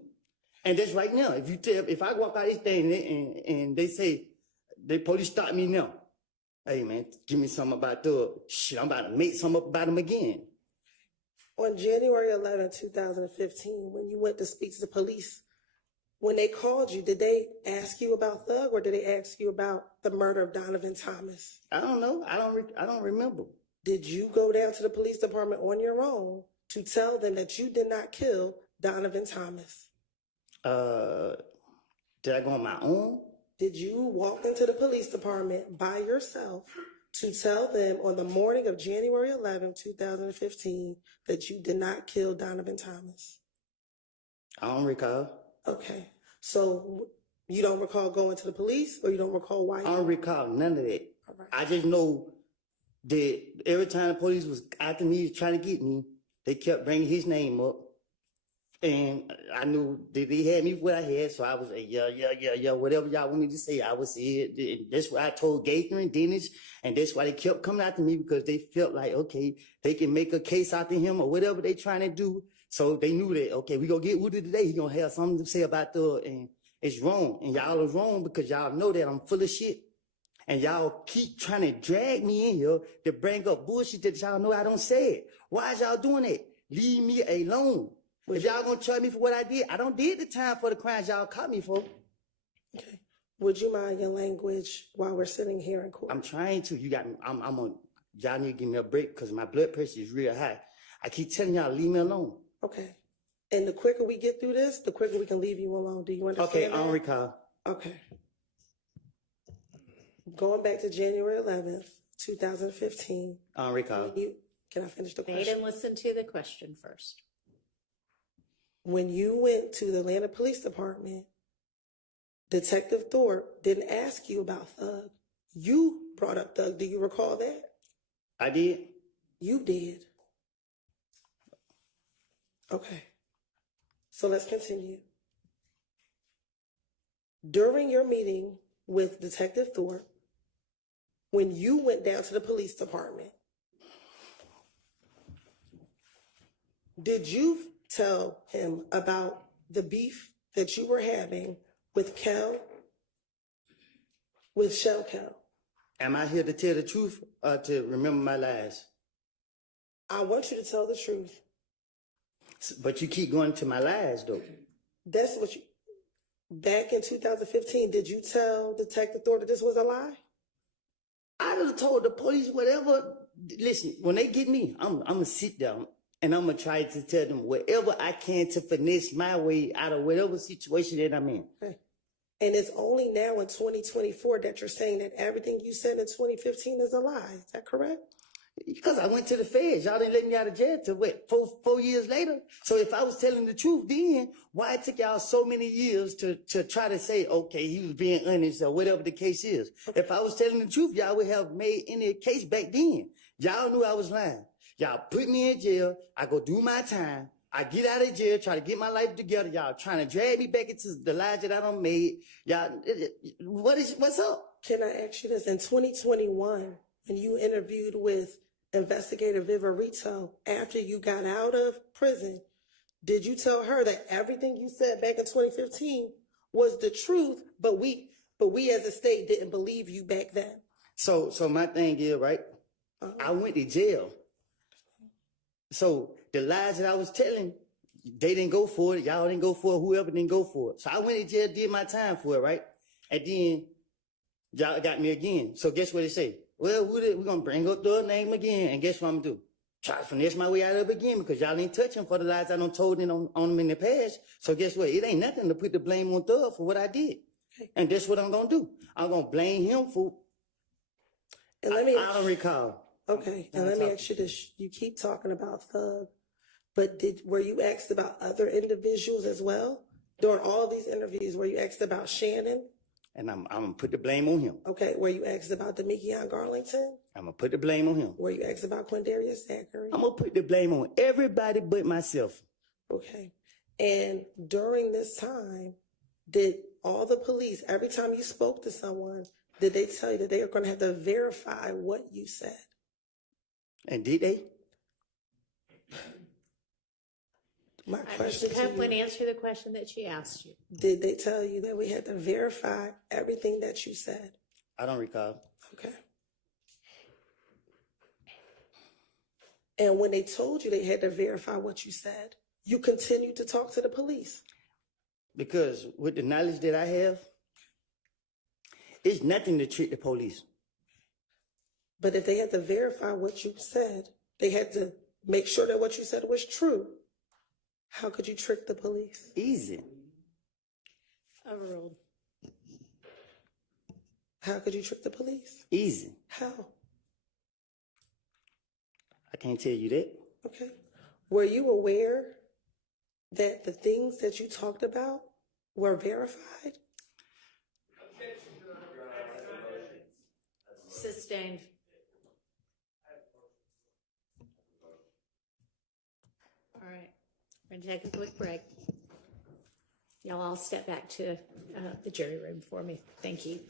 And that's right now. If I walk out this thing and they say the police stop me now, hey man, give me something about Thug. Shit, I'm about to make something up about him again. On January 11, 2015, when you went to speak to the police, when they called you, did they ask you about Thug, or did they ask you about the murder of Donovan Thomas? I don't know. I don't remember. Did you go down to the police department on your own to tell them that you did not kill Donovan Thomas? Did I go on my own? Did you walk into the police department by yourself to tell them on the morning of January 11, 2015, that you did not kill Donovan Thomas? I don't recall. Okay. So you don't recall going to the police, or you don't recall why? I don't recall none of that. All right. I just know that every time the police was after me, trying to get me, they kept bringing his name up. And I knew that they had me what I had, so I was like, yeah, whatever y'all want me to say, I would say it. And that's what I told Gaither and Dennis, and that's why they kept coming after me, because they felt like, okay, they can make a case out to him or whatever they trying to do. So they knew that, okay, we gonna get Woody today, he gonna have something to say about Thug, and it's wrong. And y'all is wrong because y'all know that I'm full of shit. And y'all keep trying to drag me in here to bring up bullshit that y'all know I don't say it. Why is y'all doing that? Leave me alone. If y'all gonna charge me for what I don't did the time for the crimes y'all caught me for. Okay. Would you mind your language while we're sitting here in court? I'm trying to. Y'all need to give me a break because my blood pressure is real high. I keep telling y'all, leave me alone. Okay. And the quicker we get through this, the quicker we can leave you alone. Do you understand? Okay, that? I don't recall. Okay. Going back to January 11th, 2015. I don't recall. Can I finish the Wait question? and listen to the question first. When you went to the Atlanta Police Department, Detective Thorpe didn't ask you about Thug. You brought up Thug. Do you recall that? I did. You did. Okay. So let's continue. During your meeting with Detective Thorpe, when you went down to the police department, did you tell him about the beef that you were having with Shell Cal? Am I here to tell the truth or to remember my lies? I want you to tell the truth. But you keep going to my lies, though. That's what you, back in 2015, did you tell Detective Thorpe that this was a lie? I would have told the police whatever. Listen, when they get me, I'm going to sit down and I'm going to try to tell them whatever I can to finesse my way out of whatever situation that I'm in. Okay. And it's only now in 2024 that you're saying that everything you said in 2015 is a lie. Is that correct? Because I went to the feds. Y'all didn't let me out of jail till what, four years later? So if I was telling the truth then, why it took y'all so many years to try to say, okay, he was being honest or whatever the case is? If I was telling the truth, y'all would have made any case back then. Y'all knew I was lying. Y'all put me in jail. I go do my time. I get out of jail, try to get my life together. Y'all trying to drag me back into the lies that I done made. Y'all, what's up? Can I ask you this? In 2021, when you interviewed with Investigator Viverito after you got out of prison, did you tell her that everything you said back in 2015 was the truth, but we as a state didn't believe you back then? So my thing is, right? I went to jail. So the lies that I was telling, they didn't go for it. Y'all didn't go for it. Whoever didn't go for it. So I went to jail, did my time for it, right? And then y'all got me again. So guess what they say? Well, we're going to bring up the name again. And guess what I'm going to do? Try to finesse my way out of it again because y'all ain't touching for the lies I done told on them in the past. So guess what? It ain't nothing to put the blame on Thug for what I did. Okay. And that's what I'm going to do. I'm going to blame him for. And let me, I don't recall. Okay. And let me ask you this. You keep talking about Thug, but were you asked about other individuals as well? During all these interviews, were you asked about Shannon? And I'm going to put the blame on him. Okay. Were you asked about Demekion Garlington? I'm going to put the blame on him. Were you asked about Quindarius Zachary? I'm going to put the blame on everybody but myself. Okay. And during this time, did all the police, every time you spoke to someone, did they tell you that they are going to have to verify what you said? And did they? My question to Copeland, answer the question that she asked you. Did they tell you that we had to verify everything that you said? I don't recall. Okay. And when they told you they had to verify what you said, you continued to talk to the police? Because with the knowledge that I have, it's nothing to trick the police. But if they had to verify what you said, they had to make sure that what you said was true. How could you trick the police? Easy. Overruled. How could you trick the police? Easy. How? I can't tell you that. Okay. Were you aware that the things that you talked about were verified? Sustained. All right. We're going to take a quick break. Y'all all step back to the jury room for me. Thank you.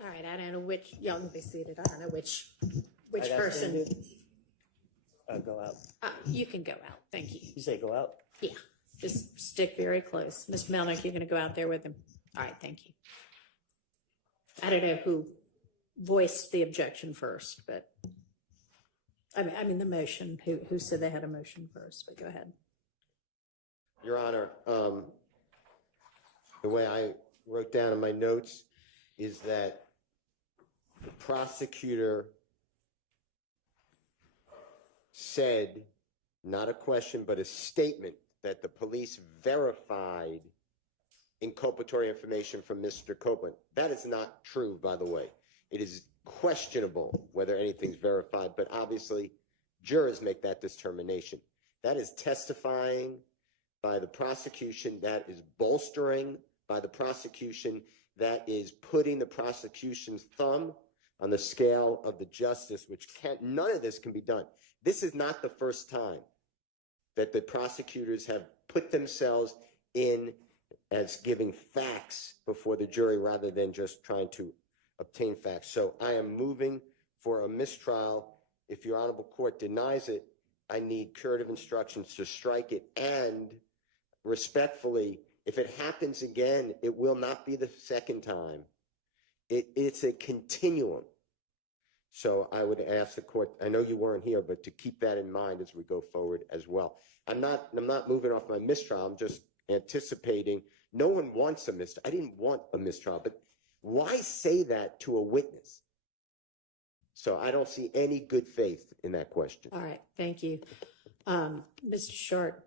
All right, I don't know which, y'all can be seated. I don't know which person. Go out. You can go out. Thank you. You say go out? Yeah, just stick very close. Mr. Melnick, you're going to go out there with him. All right, thank you. I don't know who voiced the objection first, but I mean the motion. Who said they had a motion first? But go ahead. Your Honor, the way I wrote down in my notes is that the prosecutor said, not a question, but a statement that the police verified inculpatory information from Mr. Copeland. That is not true, by the way. It is questionable whether anything's verified, but obviously jurors make that determination. That is testifying by the prosecution, that is bolstering by the prosecution, that is putting the prosecution's thumb on the scale of the justice, which none of this can be done. This is not the first time that the prosecutors have put themselves in as giving facts before the jury rather than just trying to obtain facts. So I am moving for a mistrial. If your honorable court denies it, I need curative instructions to strike it, and respectfully, if it happens again, it will not be the second time. It's a continuum. So I would ask the court, I know you weren't here, but to keep that in mind as we go forward as well. I'm not moving off my mistrial. I'm just anticipating. No one wants a mistrial. I didn't want a mistrial, but why say that to a witness? So I don't see any good faith in that question. All right, thank you. Mr. Short.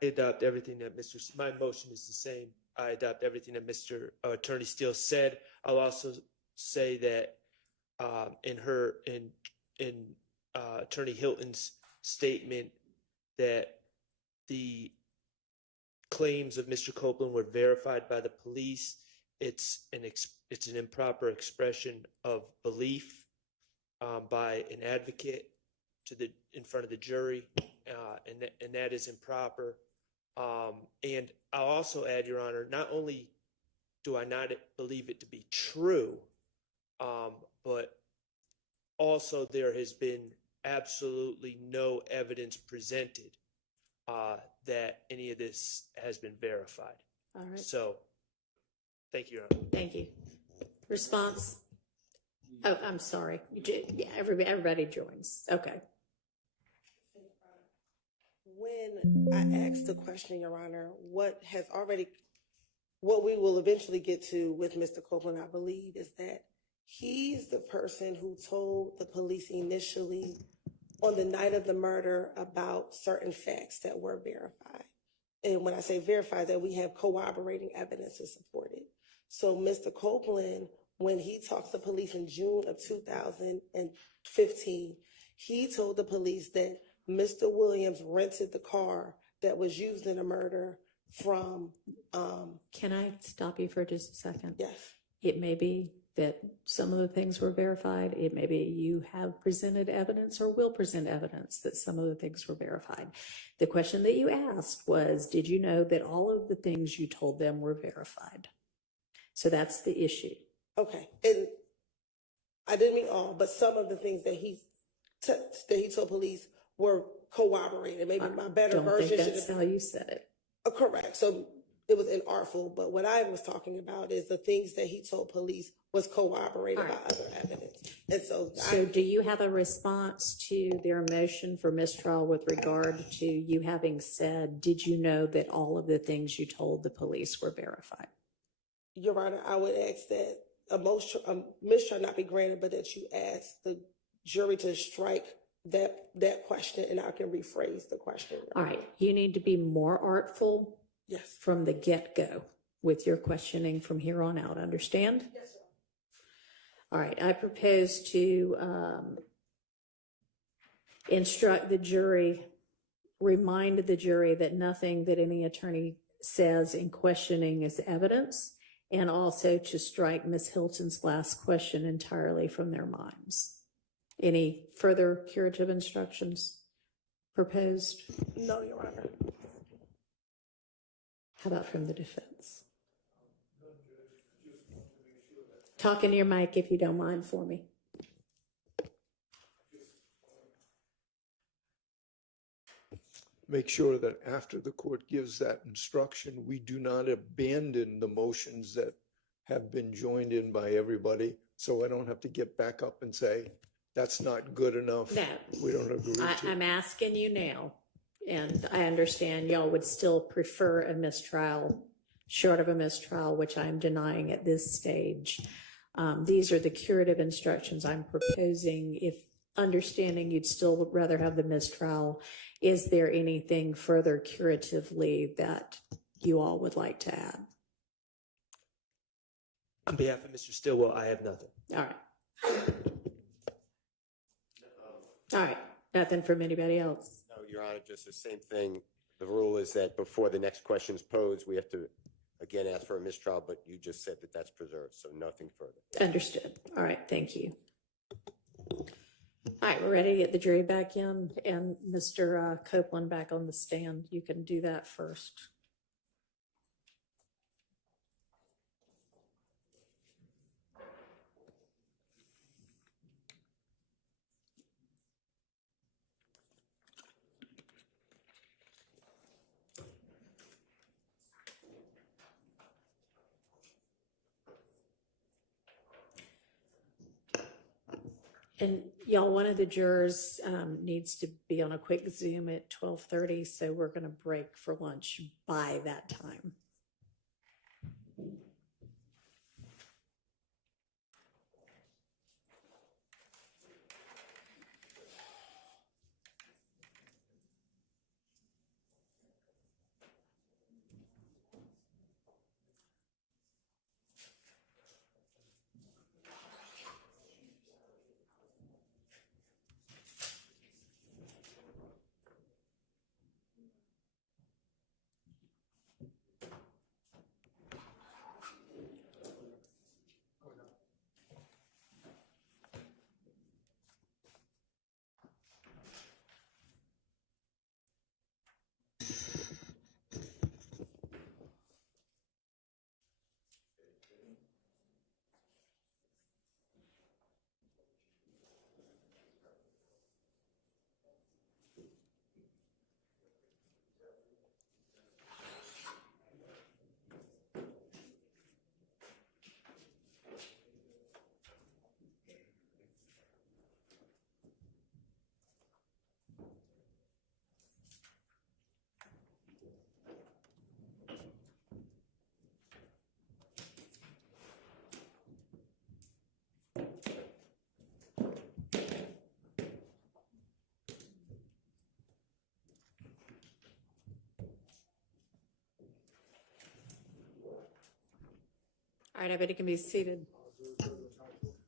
I adopt everything that my motion is the same. I adopt everything that Mr. Attorney Steele said. I'll also say that in Attorney Hilton's statement that the claims of Mr. Copeland were verified by the police, it's an improper expression of belief by an advocate in front of the jury, and that is improper. And I'll also add, Your Honor, not only do I not believe it to be true, but also there has been absolutely no evidence presented that any of this has been verified. All right. So, thank you, Your Honor. Thank you. Response? Oh, I'm sorry. Yeah, everybody joins. Okay. When I asked the question, Your Honor, what we will eventually get to with Mr. Copeland, I believe, is that he's the person who told the police initially on the night of the murder about certain facts that were verified. And when I say verified, that we have corroborating evidence to support it. So Mr. Copeland, when he talks to police in June of 2015, he told the police that Mr. Williams rented the car that was used in the murder from. Can I stop you for just a second? Yes. It may be that some of the things were verified. It may be you have presented evidence or will present evidence that some of the things were verified. The question that you asked was, did you know that all of the things you told them were verified? So that's the issue. Okay. And I didn't mean all, but some of the things that he told police were corroborated. Maybe my better version should have. That's how you said it. Correct. So it was inartful, but what I was talking about is the things that he told police was corroborated by other evidence. And so do you have a response to their motion for mistrial with regard to you having said, did you know that all of the things you told the police were verified? Your Honor, I would ask that a mistrial not be granted, but that you ask the jury to strike that question, and I can rephrase the question. All right. You need to be more artful. Yes. From the get-go with your questioning from here on out. Understand? Yes, sir. All right. I propose to instruct the jury, remind the jury that nothing that any attorney says in questioning is evidence, and also to strike Ms. Hilton's last question entirely from their minds. Any further curative instructions proposed? No, Your Honor. How about from the defense? Talk into your mic if you don't mind for me. make sure that after the court gives that instruction, we do not abandon the motions that have been joined in by everybody. So I don't have to get back up and say, that's not good enough. No. We don't agree to. I'm asking you now, and I understand y'all would still prefer a mistrial, short of a mistrial, which I'm denying at this stage. These are the curative instructions I'm proposing. If understanding you'd still rather have the mistrial, is there anything further curatively that you all would like to add? On behalf of Mr. Stillwell, I have nothing. All right. All right. Nothing from anybody else. No, Your Honor, just the same thing. The rule is that before the next question is posed, we have to again ask for a mistrial, but you just said that that's preserved, so nothing further. Understood. All right. Thank you. All right. We're ready to get the jury back in and Mr. Copeland back on the stand. You can do that first. And y'all, one of the jurors needs to be on a quick Zoom at 12:30, so we're going to break for lunch by that time. All right, everybody can be seated.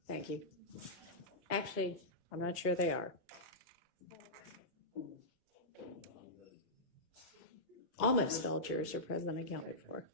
Thank you. Actually, I'm not sure they are. Almost all jurors are present and accounted for.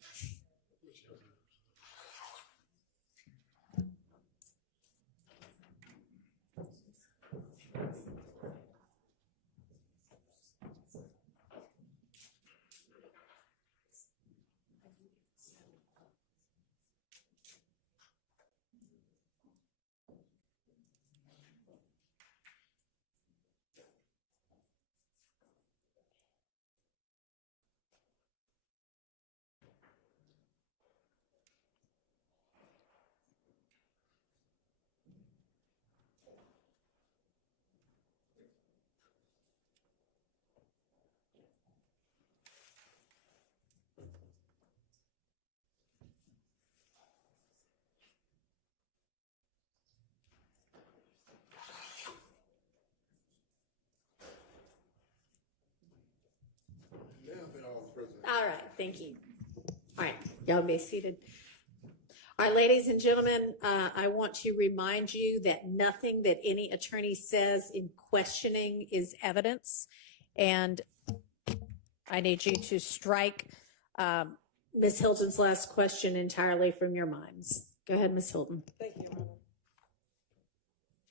All right, thank you. All right, y'all be seated. All right, ladies and gentlemen, I want to remind you that nothing that any attorney says in questioning is evidence. And I need you to strike Ms. Hilton's last question entirely from your minds. Go ahead, Ms. Hilton. Thank you, Your Honor.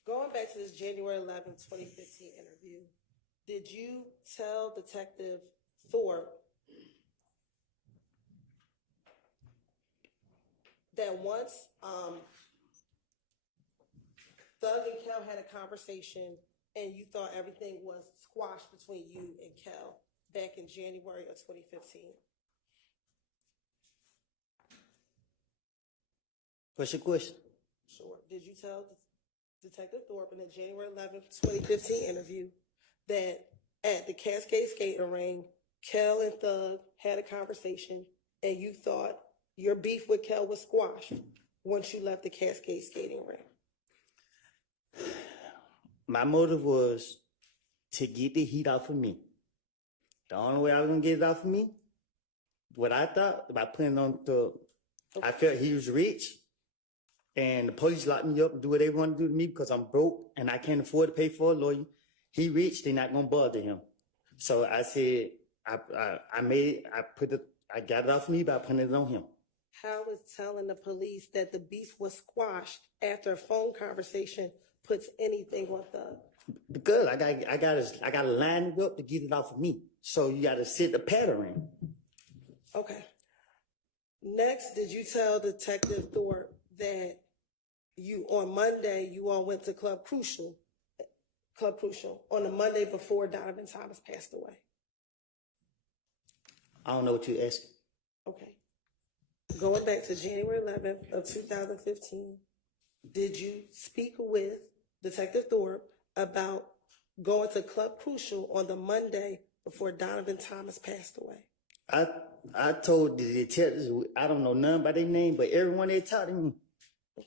Going back to this January 11, 2015 interview, did you tell Detective Thorpe that once Thug and Kel had a conversation and you thought everything was squashed between you and Kel, back in January of 2015? What's your question? Sure. Did you tell Detective Thorpe in the January 11th, 2015 interview that at the Cascade skating ring, Kel and Thug had a conversation and you thought your beef with Kel was squashed once you left the Cascade skating ring? My motive was to get the heat off of me. The only way I was gonna get it off of me, what I thought about putting on the, I felt he was rich, and the police locked me up and do what they want to do to me because I'm broke and I can't afford to pay for a lawyer. He rich, they're not gonna bother him. So I said, I got it off me by putting it on him. How is telling the police that the beef was squashed after a phone conversation puts anything on Thug? Because I gotta line it up to get it off of me. So you gotta set the pattern. Okay. Next, did you tell Detective Thorpe that you, on Monday, you all went to Club Crucial on the Monday before Donovan Thomas passed away? I don't know what you're asking. Okay. Going back to January 11th of 2015, did you speak with Detective Thorpe about going to Club Crucial on the Monday before Donovan Thomas passed away? I told the detectives, I don't know none by their name, but everyone they talked to me,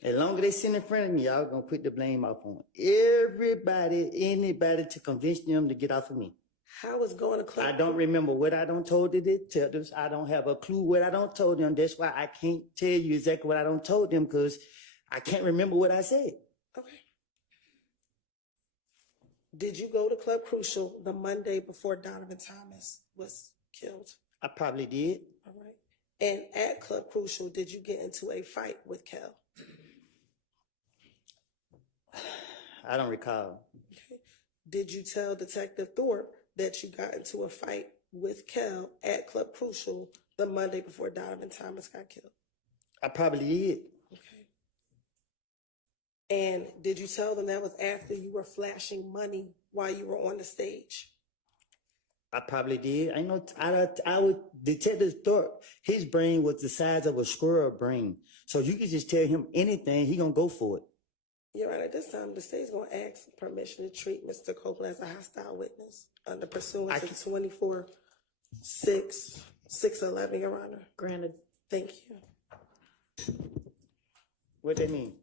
as long as they sit in front of me, I was gonna put the blame off on everybody, anybody to convince them to get off of me. How is going to Club I don't remember what I don't told the detectives. I don't have a clue what I don't told them. That's why I can't tell you exactly what I don't told them, because I can't remember what I said. Okay. Did you go to Club Crucial the Monday before Donovan Thomas was killed? I probably did. All right. And at Club Crucial, did you get into a fight with Kel? I don't recall. Okay. Did you tell Detective Thorpe that you got into a fight with Kel at Club Crucial the Monday before Donovan Thomas got killed? I probably did. Okay. And did you tell them that was after you were flashing money while you were on the stage? I probably did. I know. I would. Detective Thorpe, his brain was the size of a squirrel brain. So you could just tell him anything, he gonna go for it. You're right. At this time, the state's going to ask for permission to treat Mr. Copeland as a hostile witness under pursuant to 24-6-611, Your Honor. Granted. Thank you. What that mean?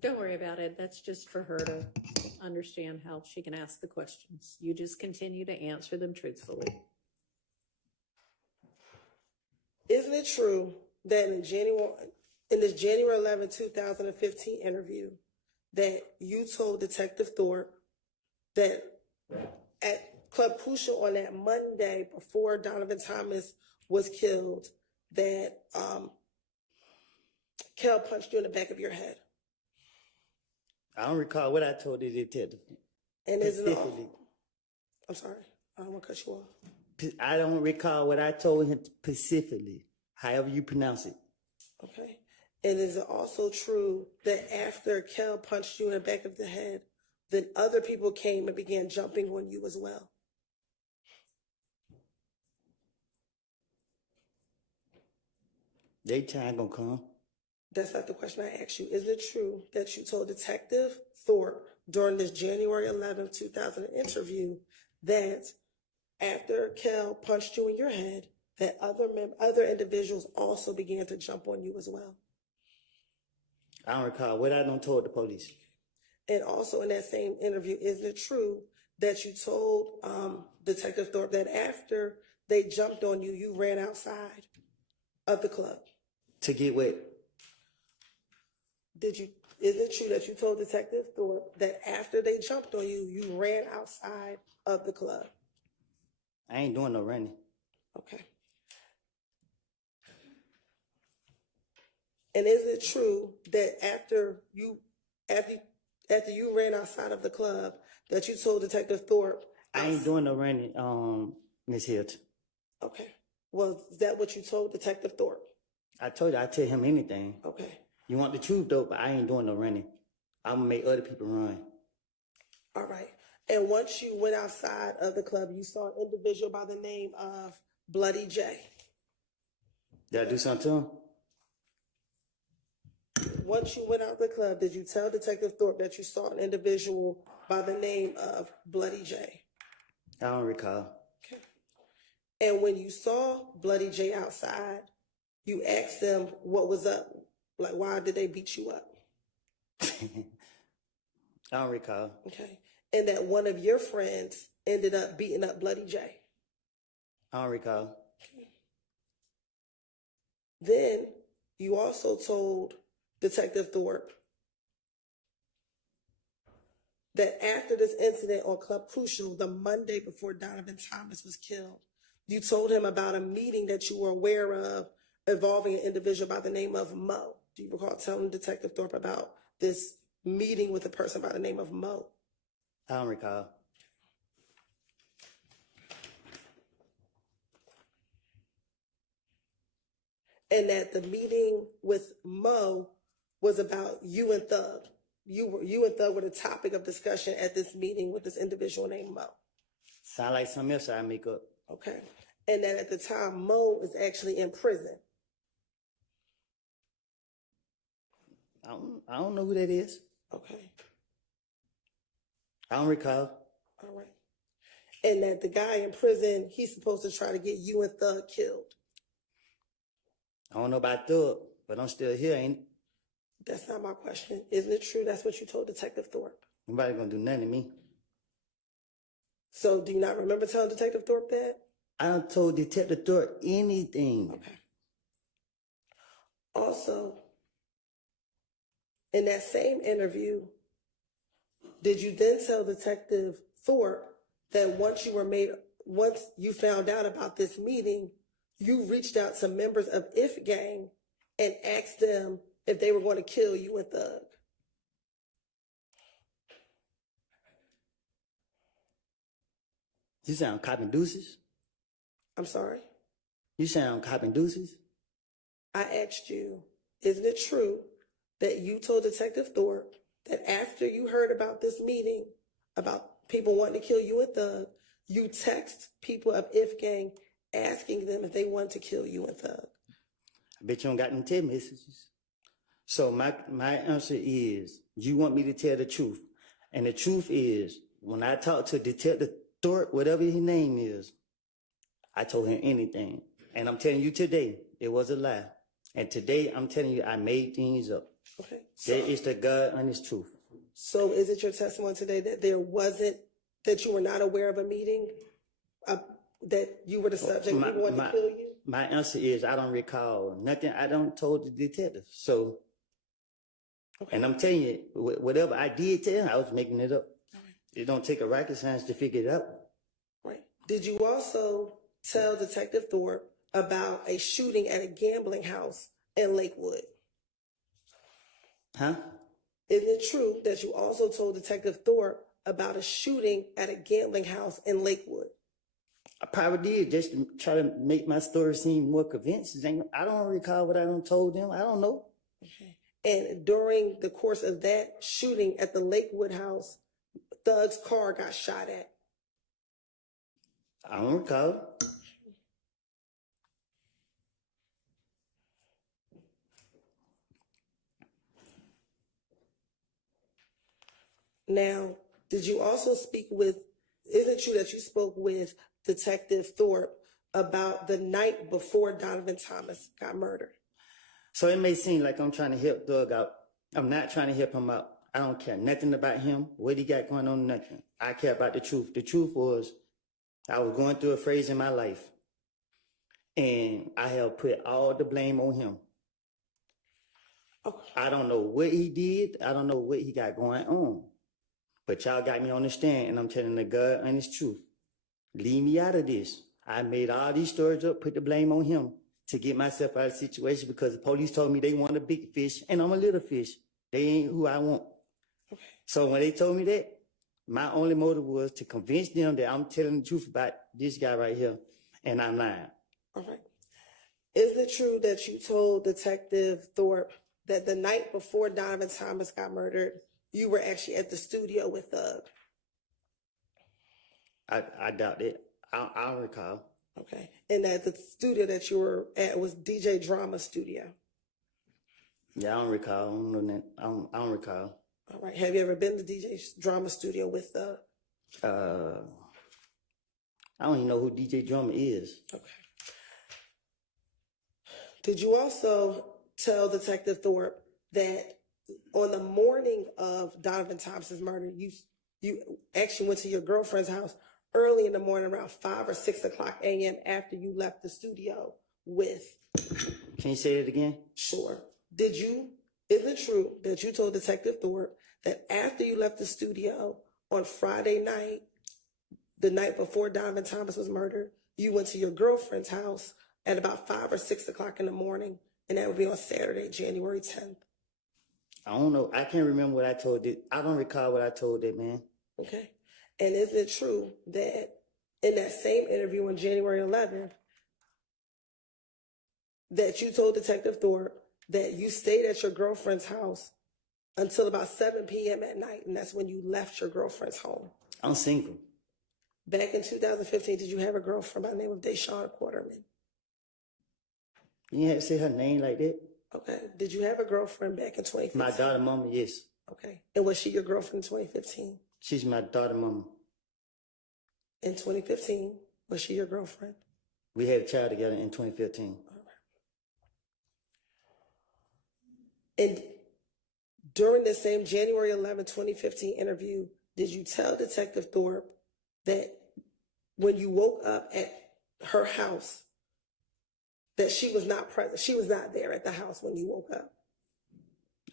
Don't worry about it. That's just for her to understand how she can ask the questions. You just continue to answer them truthfully. Isn't it true that in this January 11, 2015 interview that you told Detective Thorpe that at Club Crucial on that Monday before Donovan Thomas was killed that Kel punched you in the back of your head? I don't recall what I told the detective. And isn't it? I'm sorry. I don't want to cut you off. I don't recall what I told him specifically, however you pronounce it. Okay. And is it also true that after Kel punched you in the back of the head, then other people came and began jumping on you as well? They time gonna come. That's not the question I asked you. Is it true that you told Detective Thorpe during this January 11, 2000 interview that after Kel punched you in your head, that other individuals also began to jump on you as well? I don't recall what I done told the police. And also in that same interview, isn't it true that you told Detective Thorpe that after they jumped on you, you ran outside of the club? To get what? Is it true that you told Detective Thorpe that after they jumped on you, you ran outside of the club? I ain't doing no running. Okay. And is it true that after you ran outside of the club, that you told Detective Thorpe? I ain't doing no running, Miss Hilton. Okay. Well, is that what you told Detective Thorpe? I told you I'd tell him anything. Okay. You want the truth though, but I ain't doing no running. I'm gonna make other people run. All right. And once you went outside of the club, you saw an individual by the name of Bloody J. Did I do something to him? Once you went out the club, did you tell Detective Thorpe that you saw an individual by the name of Bloody J? I don't recall. Okay. And when you saw Bloody J outside, you asked them what was up. Like, why did they beat you up? I don't recall. Okay. And that one of your friends ended up beating up Bloody J. I don't recall. Then you also told Detective Thorpe that after this incident on Club Crucial, the Monday before Donovan Thomas was killed, you told him about a meeting that you were aware of involving an individual by the name of Mo. Do you recall telling Detective Thorpe about this meeting with a person by the name of Mo? I don't recall. And that the meeting with Mo was about you and Thug. You and Thug were the topic of discussion at this meeting with this individual named Mo. Sound like something else I make up. Okay. And that at the time, Mo is actually in prison. I don't know who that is. Okay. I don't recall. All right. And that the guy in prison, he's supposed to try to get you and Thug killed. I don't know about Thug, but I'm still here, ain't it? That's not my question. Isn't it true that's what you told Detective Thorpe? Nobody gonna do nothing to me. So do you not remember telling Detective Thorpe that? I done told Detective Thorpe anything. Okay. Also, in that same interview, did you then tell Detective Thorpe that once you found out about this meeting, you reached out to members of If Gang and asked them if they were going to kill you and Thug? You sound copping deuces? I'm sorry? You sound copping deuces? I asked you, isn't it true that you told Detective Thorpe that after you heard about this meeting, about people wanting to kill you and Thug, you text people of If Gang asking them if they wanted to kill you and Thug? I bet you don't got them text messages. So my answer is, you want me to tell the truth. And the truth is, when I talked to Detective Thorpe, whatever his name is, I told him anything. And I'm telling you today, it was a lie. And today, I'm telling you, I made things up. Okay. That is the God honest truth. So is it your testimony today that that you were not aware of a meeting, that you were the subject, people wanted to kill you? My answer is, I don't recall nothing. I don't told the detective. So, okay. And I'm telling you, whatever I did tell him, I was making it up. Right. It don't take a rocket science to figure it out. Right. Did you also tell Detective Thorpe about a shooting at a gambling house in Lakewood? Huh? Isn't it true that you also told Detective Thorpe about a shooting at a gambling house in Lakewood? I probably did, just to try to make my story seem more convincing. I don't recall what I done told them. I don't know. Okay. And during the course of that shooting at the Lakewood house, Thug's car got shot at. I don't recall. Now, did you also speak with, isn't it true that you spoke with Detective Thorpe about the night before Donovan Thomas got murdered? So it may seem like I'm trying to help Thug out. I'm not trying to help him out. I don't care nothing about him, what he got going on, nothing. I care about the truth. The truth was, I was going through a phase in my life, and I have put all the blame on him. Okay. I don't know what he did. I don't know what he got going on. But y'all got me on the stand, and I'm telling the God honest truth. Leave me out of this. I made all these stories up, put the blame on him to get myself out of the situation because the police told me they want a big fish, and I'm a little fish. They ain't who I want. Okay. So when they told me that, my only motive was to convince them that I'm telling the truth about this guy right here, and I'm lying. All right. Is it true that you told Detective Thorpe that the night before Donovan Thomas got murdered, you were actually at the studio with Thug? I doubt it. I don't recall. Okay. And that the studio that you were at was DJ Drama Studio. Yeah, I don't recall. I don't know that. I don't recall. All right. Have you ever been to DJ Drama Studio with the? I don't even know who DJ Drummer is. Okay. Did you also tell Detective Thorpe that on the morning of Donovan Thompson's murder, you actually went to your girlfriend's house early in the morning, around 5 or 6 o'clock a.m. after you left the studio with? Can you say it again? Sure. Is it true that you told Detective Thorpe that after you left the studio on Friday night, the night before Donovan Thomas was murdered, you went to your girlfriend's house at about 5 or 6 o'clock in the morning, and that would be on Saturday, January 10th? I don't know. I can't remember what I told it. I don't recall what I told that man. Okay. And is it true that in that same interview on January 11th, that you told Detective Thorpe that you stayed at your girlfriend's house until about 7 p.m. at night, and that's when you left your girlfriend's home? I'm single. Back in 2015, did you have a girlfriend by the name of Deshawn Quarterman? You didn't have to say her name like that. Okay. Did you have a girlfriend back in 2015? My daughter mama, yes. Okay. And was she your girlfriend in 2015? She's my daughter mama. In 2015, was she your girlfriend? We had a child together in 2015. And during the same January 11, 2015 interview, did you tell Detective Thorpe that when you woke up at her house, that she was not present? She was not there at the house when you woke up?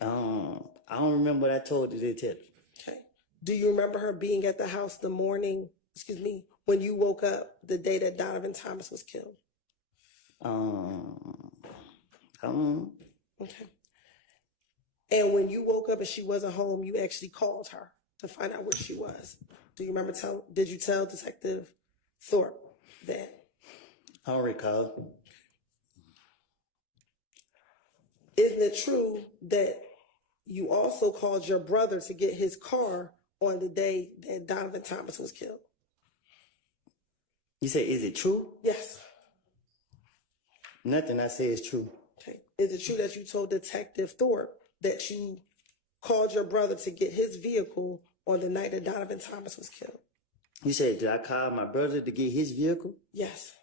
I don't remember what I told the detective. Okay. Do you remember her being at the house when you woke up the day that Donovan Thomas was killed? Okay. And when you woke up and she wasn't home, you actually called her to find out where she was. Do you remember did you tell Detective Thorpe that? I don't recall. Isn't it true that you also called your brother to get his car on the day that Donovan Thomas was killed? You say, is it true? Yes. Nothing I say is true. Okay. Is it true that you told Detective Thorpe that you called your brother to get his vehicle on the night that Donovan Thomas was killed? You said, did I call my brother to get his vehicle? Yes.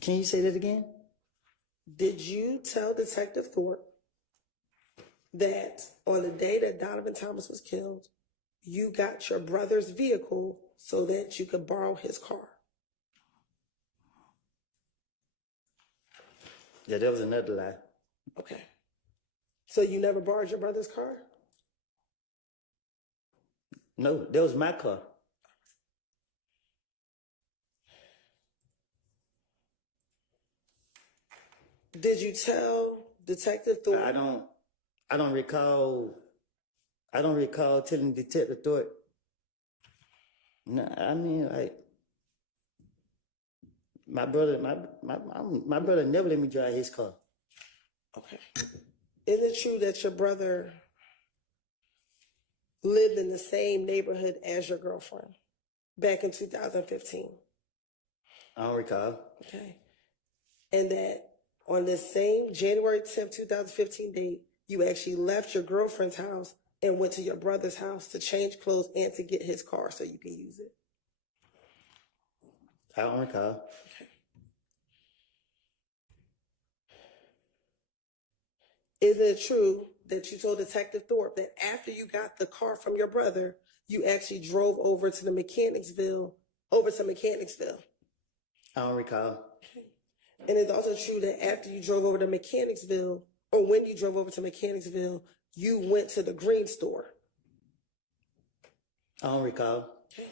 Can you say that again? Did you tell Detective Thorpe that on the day that Donovan Thomas was killed, you got your brother's vehicle so that you could borrow his car? Yeah, that was another lie. Okay. So you never borrowed your brother's car? No, that was my car. Did you tell Detective Thorpe? I don't recall telling Detective Thorpe. No, I mean, like, my brother never let me drive his car. Okay. Is it true that your brother lived in the same neighborhood as your girlfriend back in 2015? I don't recall. Okay. And that on the same January 10th, 2015 date, you actually left your girlfriend's house and went to your brother's house to change clothes and to get his car so you can use it? I don't recall. Okay. Is it true that you told Detective Thorpe that after you got the car from your brother, you actually drove over to Mechanicsville? I don't recall. Okay. And it's also true that after you drove over to Mechanicsville, or when you drove over to Mechanicsville, you went to the Green store? I don't recall. Okay.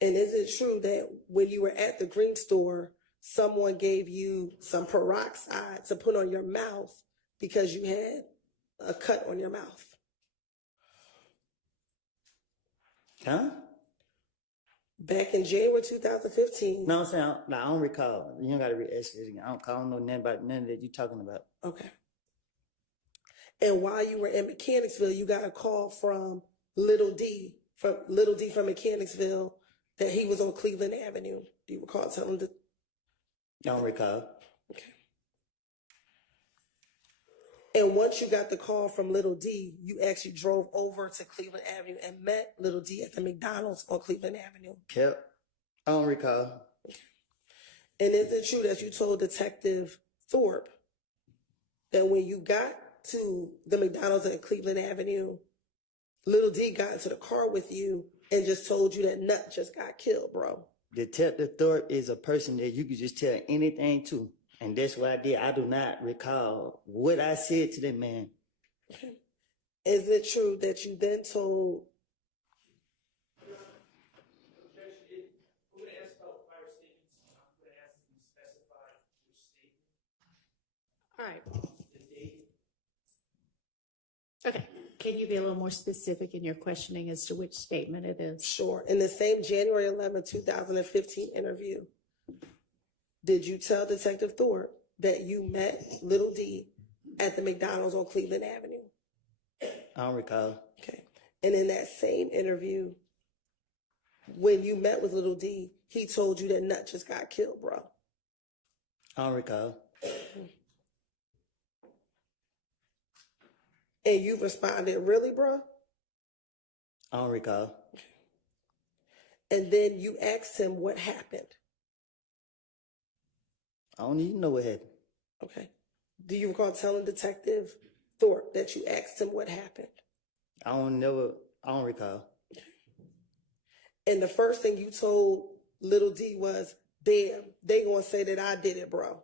And is it true that when you were at the Green store, someone gave you some peroxide to put on your mouth because you had a cut on your mouth? Huh? Back in January 2015. No, I'm saying, I don't recall. You don't got to ask it again. I don't know nothing about none of that you're talking about. Okay. And while you were in Mechanicsville, you got a call from Little D from Mechanicsville that he was on Cleveland Avenue? Do you recall telling the? I don't recall. Okay. And once you got the call from Little D, you actually drove over to Cleveland Avenue and met Little D at the McDonald's on Cleveland Avenue. Yep. I don't recall. And is it true that you told Detective Thorpe that when you got to the McDonald's at Cleveland Avenue, Little D got into the car with you and just told you that Nut just got killed, bro? Detective Thorpe is a person that you could just tell anything to. And that's what I did. I do not recall what I said to that man. Okay. Is it true that you then told? All right. Okay. Can you be a little more specific in your questioning as to which statement it is? Sure. In the same January 11, 2015 interview, did you tell Detective Thorpe that you met Little D at the McDonald's on Cleveland Avenue? I don't recall. Okay. And in that same interview, when you met with Little D, he told you that Nut just got killed, bro? I don't recall. And you responded, really, bro? I don't recall. And then you asked him what happened. I don't even know what happened. Okay. Do you recall telling Detective Thorpe that you asked him what happened? I don't recall. And the first thing you told Little D was, damn, they gonna say that I did it, bro.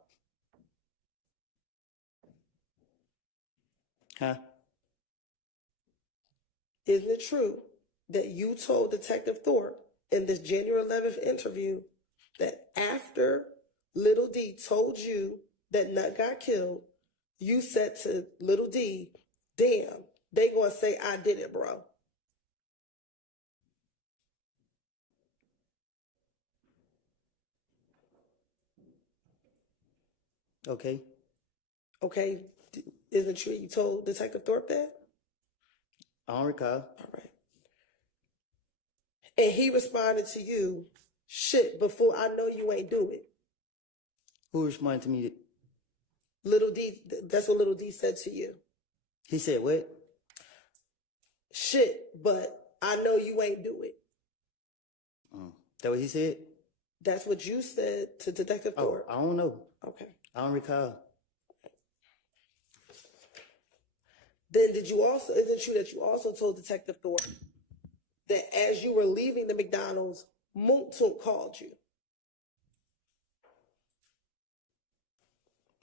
Huh? Isn't it true that you told Detective Thorpe in this January 11th interview that after Little D told you that Nut got killed, you said to Little D, damn, they gonna say I did it, bro? Okay. Okay. Isn't it true you told Detective Thorpe that? I don't recall. All right. And he responded to you, shit, before I know you ain't do it. Who responded to me? Little D, that's what Little D said to you. He said what? Shit, but I know you ain't do it. That what he said? That's what you said to Detective Thorpe. I don't know. Okay. I don't recall. Then is it true that you also told Detective Thorpe that as you were leaving the McDonald's, Moontook called you?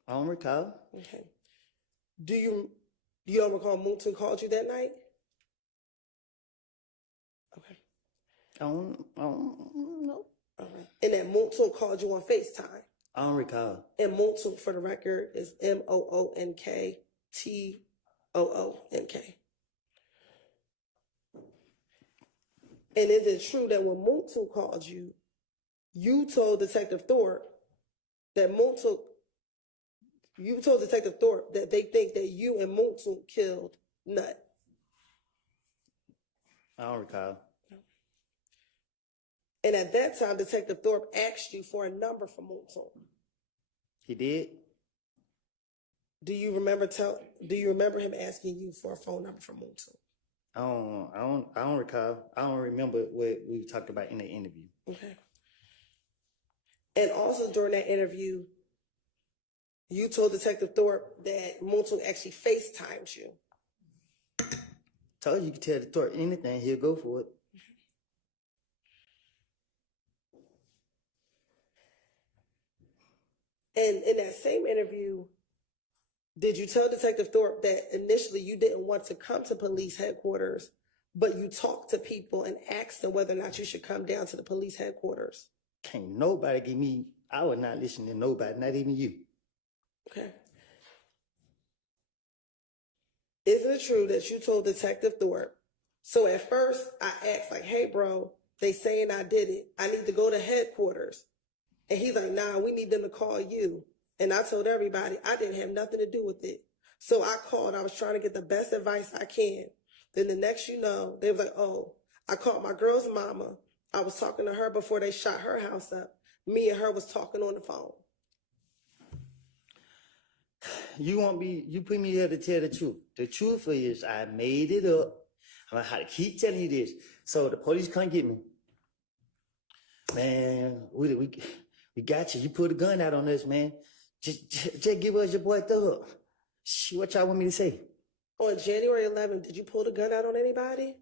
I don't recall. Okay. You don't recall Moontook called you that night? Okay. I don't know. All right. And that Moontook called you on FaceTime? I don't recall. And Moontook, for the record, is MOONKTOONK. And is it true that when Moontook called you, you told Detective Thorpe that they think that you and Moontook killed Nut? I don't recall. And at that time, Detective Thorpe asked you for a number for Moontook. He did? Do you remember him asking you for a phone number for Moontook? I don't recall. I don't remember what we talked about in the interview. Okay. And also during that interview, you told Detective Thorpe that Moontook actually FaceTimed you. Told you could tell the Thorpe anything, he'll go for it. And in that same interview, did you tell Detective Thorpe that initially you didn't want to come to police headquarters, but you talked to people and asked them whether or not you should come down to the police headquarters? Can't nobody give me, I would not listen to nobody, not even you. Okay. Isn't it true that you told Detective Thorpe? So at first I asked like, hey bro, they saying I did it. I need to go to headquarters. And he's like, nah, we need them to call you. And I told everybody I didn't have nothing to do with it. So I called. I was trying to get the best advice I can. Then the next you know, they was like, oh, I called my girl's mama. I was talking to her before they shot her house up. Me and her was talking on the phone. You put me here to tell the truth. The truth is I made it up. I'm gonna have to keep telling you this. So the police can't get me. Man, we got you. You put a gun out on us, man. Just give us your boy Thug. What y'all want me to say? On January 11th, did you pull the gun out on anybody?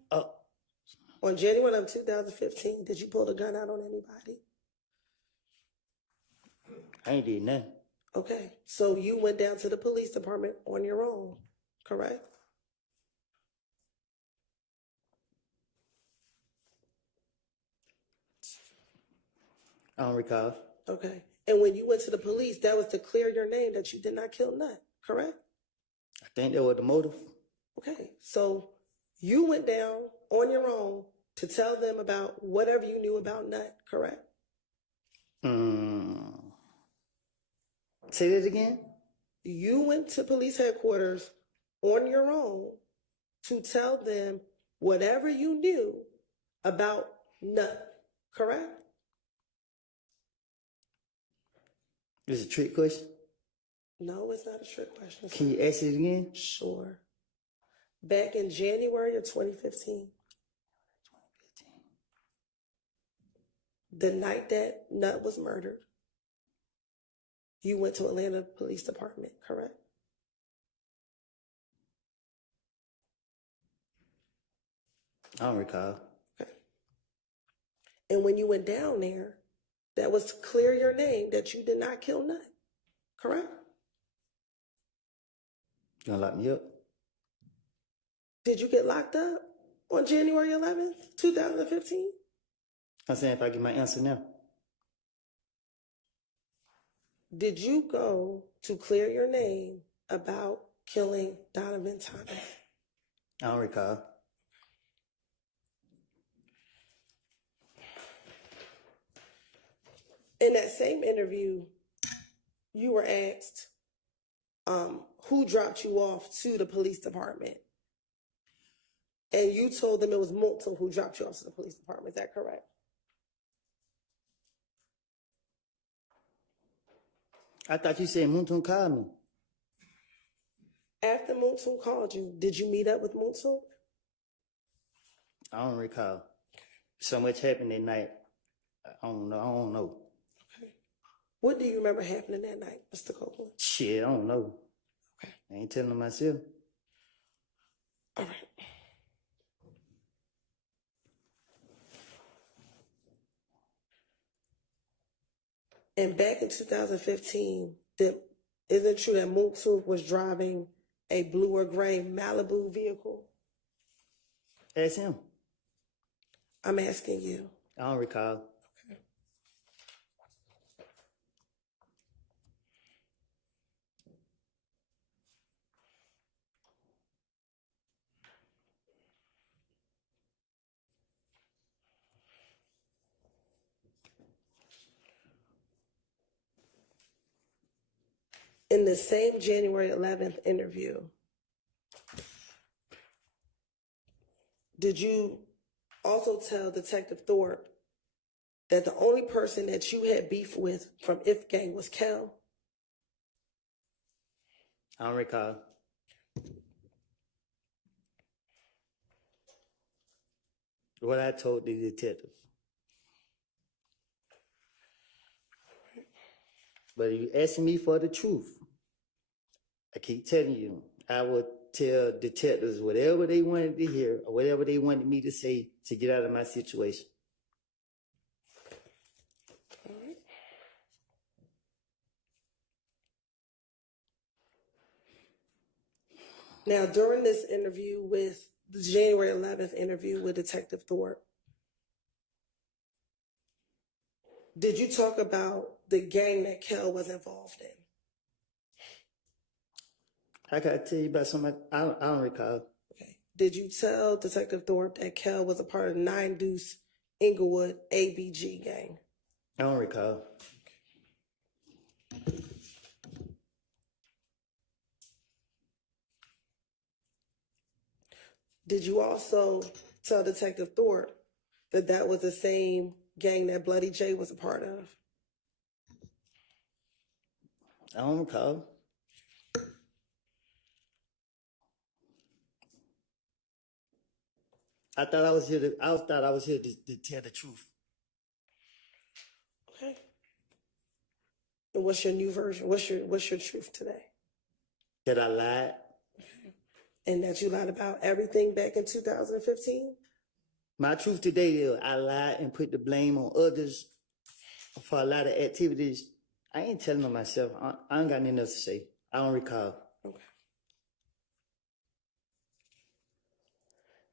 On January 11th, 2015, did you pull the gun out on anybody? I ain't did nothing. Okay, so you went down to the police department on your own, correct? I don't recall. Okay, and when you went to the police, that was to clear your name that you did not kill Nut, correct? I think that was the motive. Okay, so you went down on your own to tell them about whatever you knew about Nut, correct? Say that again? You went to police headquarters on your own to tell them whatever you knew about Nut, correct? Is it a trick question? No, it's not a trick question. Can you ask it again? Sure. Back in January of 2015, the night that Nut was murdered, you went to Atlanta Police Department, correct? I don't recall. Okay. And when you went down there, that was to clear your name that you did not kill Nut, correct? You gonna lock me up? Did you get locked up on January 11th, 2015? I'm saying if I get my answer now. Did you go to clear your name about killing Donovan Thomas? I don't recall. In that same interview, you were asked who dropped you off to the police department. And you told them it was Multo who dropped you off to the police department. Is that correct? I thought you said Muntun called me. After Multo called you, did you meet up with Multo? I don't recall. So much happened that night. I don't know. Okay. What do you remember happening that night, Mr. Copeland? Shit, I don't know. Okay. I ain't telling myself. All right. And back in 2015, isn't it true that Multo was driving a blue or gray Malibu vehicle? Ask him. I'm asking you. I don't recall. Okay. In the same January 11th interview, did you also tell Detective Thorpe that the only person that you had beef with from If Gang was Kel? I don't recall. What I told the detective. But if you asking me for the truth, I keep telling you, I would tell detectives whatever they wanted to hear or whatever they wanted me to say to get out of my situation. Now, during this interview with the January 11th interview with Detective Thorpe, did you talk about the gang that Kel was involved in? I gotta tell you about something I don't recall. Okay. Did you tell Detective Thorpe that Kel was a part of 9 Deuce Inglewood ABG gang? I don't recall. Did you also tell Detective Thorpe that that was the same gang that Bloody J was a part of? I don't recall. I thought I was here to tell the truth. Okay. And what's your new version? What's your truth today? That I lied. And that you lied about everything back in 2015? My truth today is I lied and put the blame on others for a lot of activities. I ain't telling on myself. I ain't got nothing else to say. I don't recall. Okay.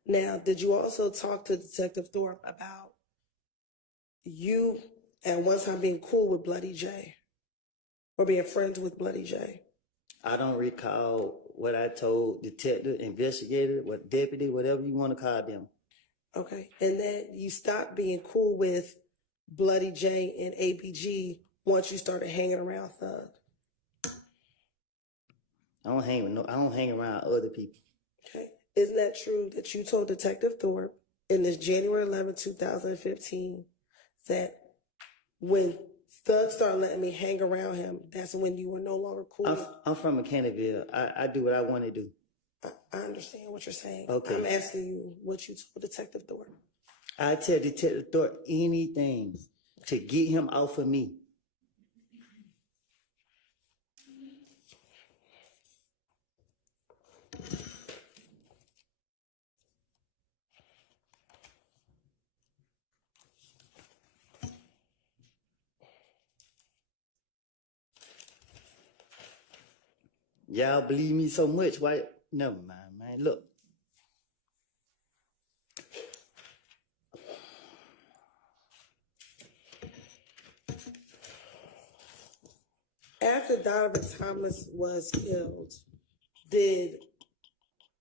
Now, did you also talk to Detective Thorpe about you at one time being cool with Bloody J or being friends with Bloody J? I don't recall what I told detective, investigator, what deputy, whatever you want to call them. Okay. And then you stopped being cool with Bloody J and APG once you started hanging around Thug. I don't hang around other people. Okay. Isn't that true that you told Detective Thorpe in this January 11, 2015, that when Thug started letting me hang around him, that's when you were no longer cool? I'm from Mechanicsville. I do what I want to do. I understand what you're saying. Okay. I'm asking you what you told Detective Thorpe. I tell Detective Thorpe anything to get him off of me. Y'all believe me so much. Why? Never mind, man. Look. After Donovan Thomas was killed, did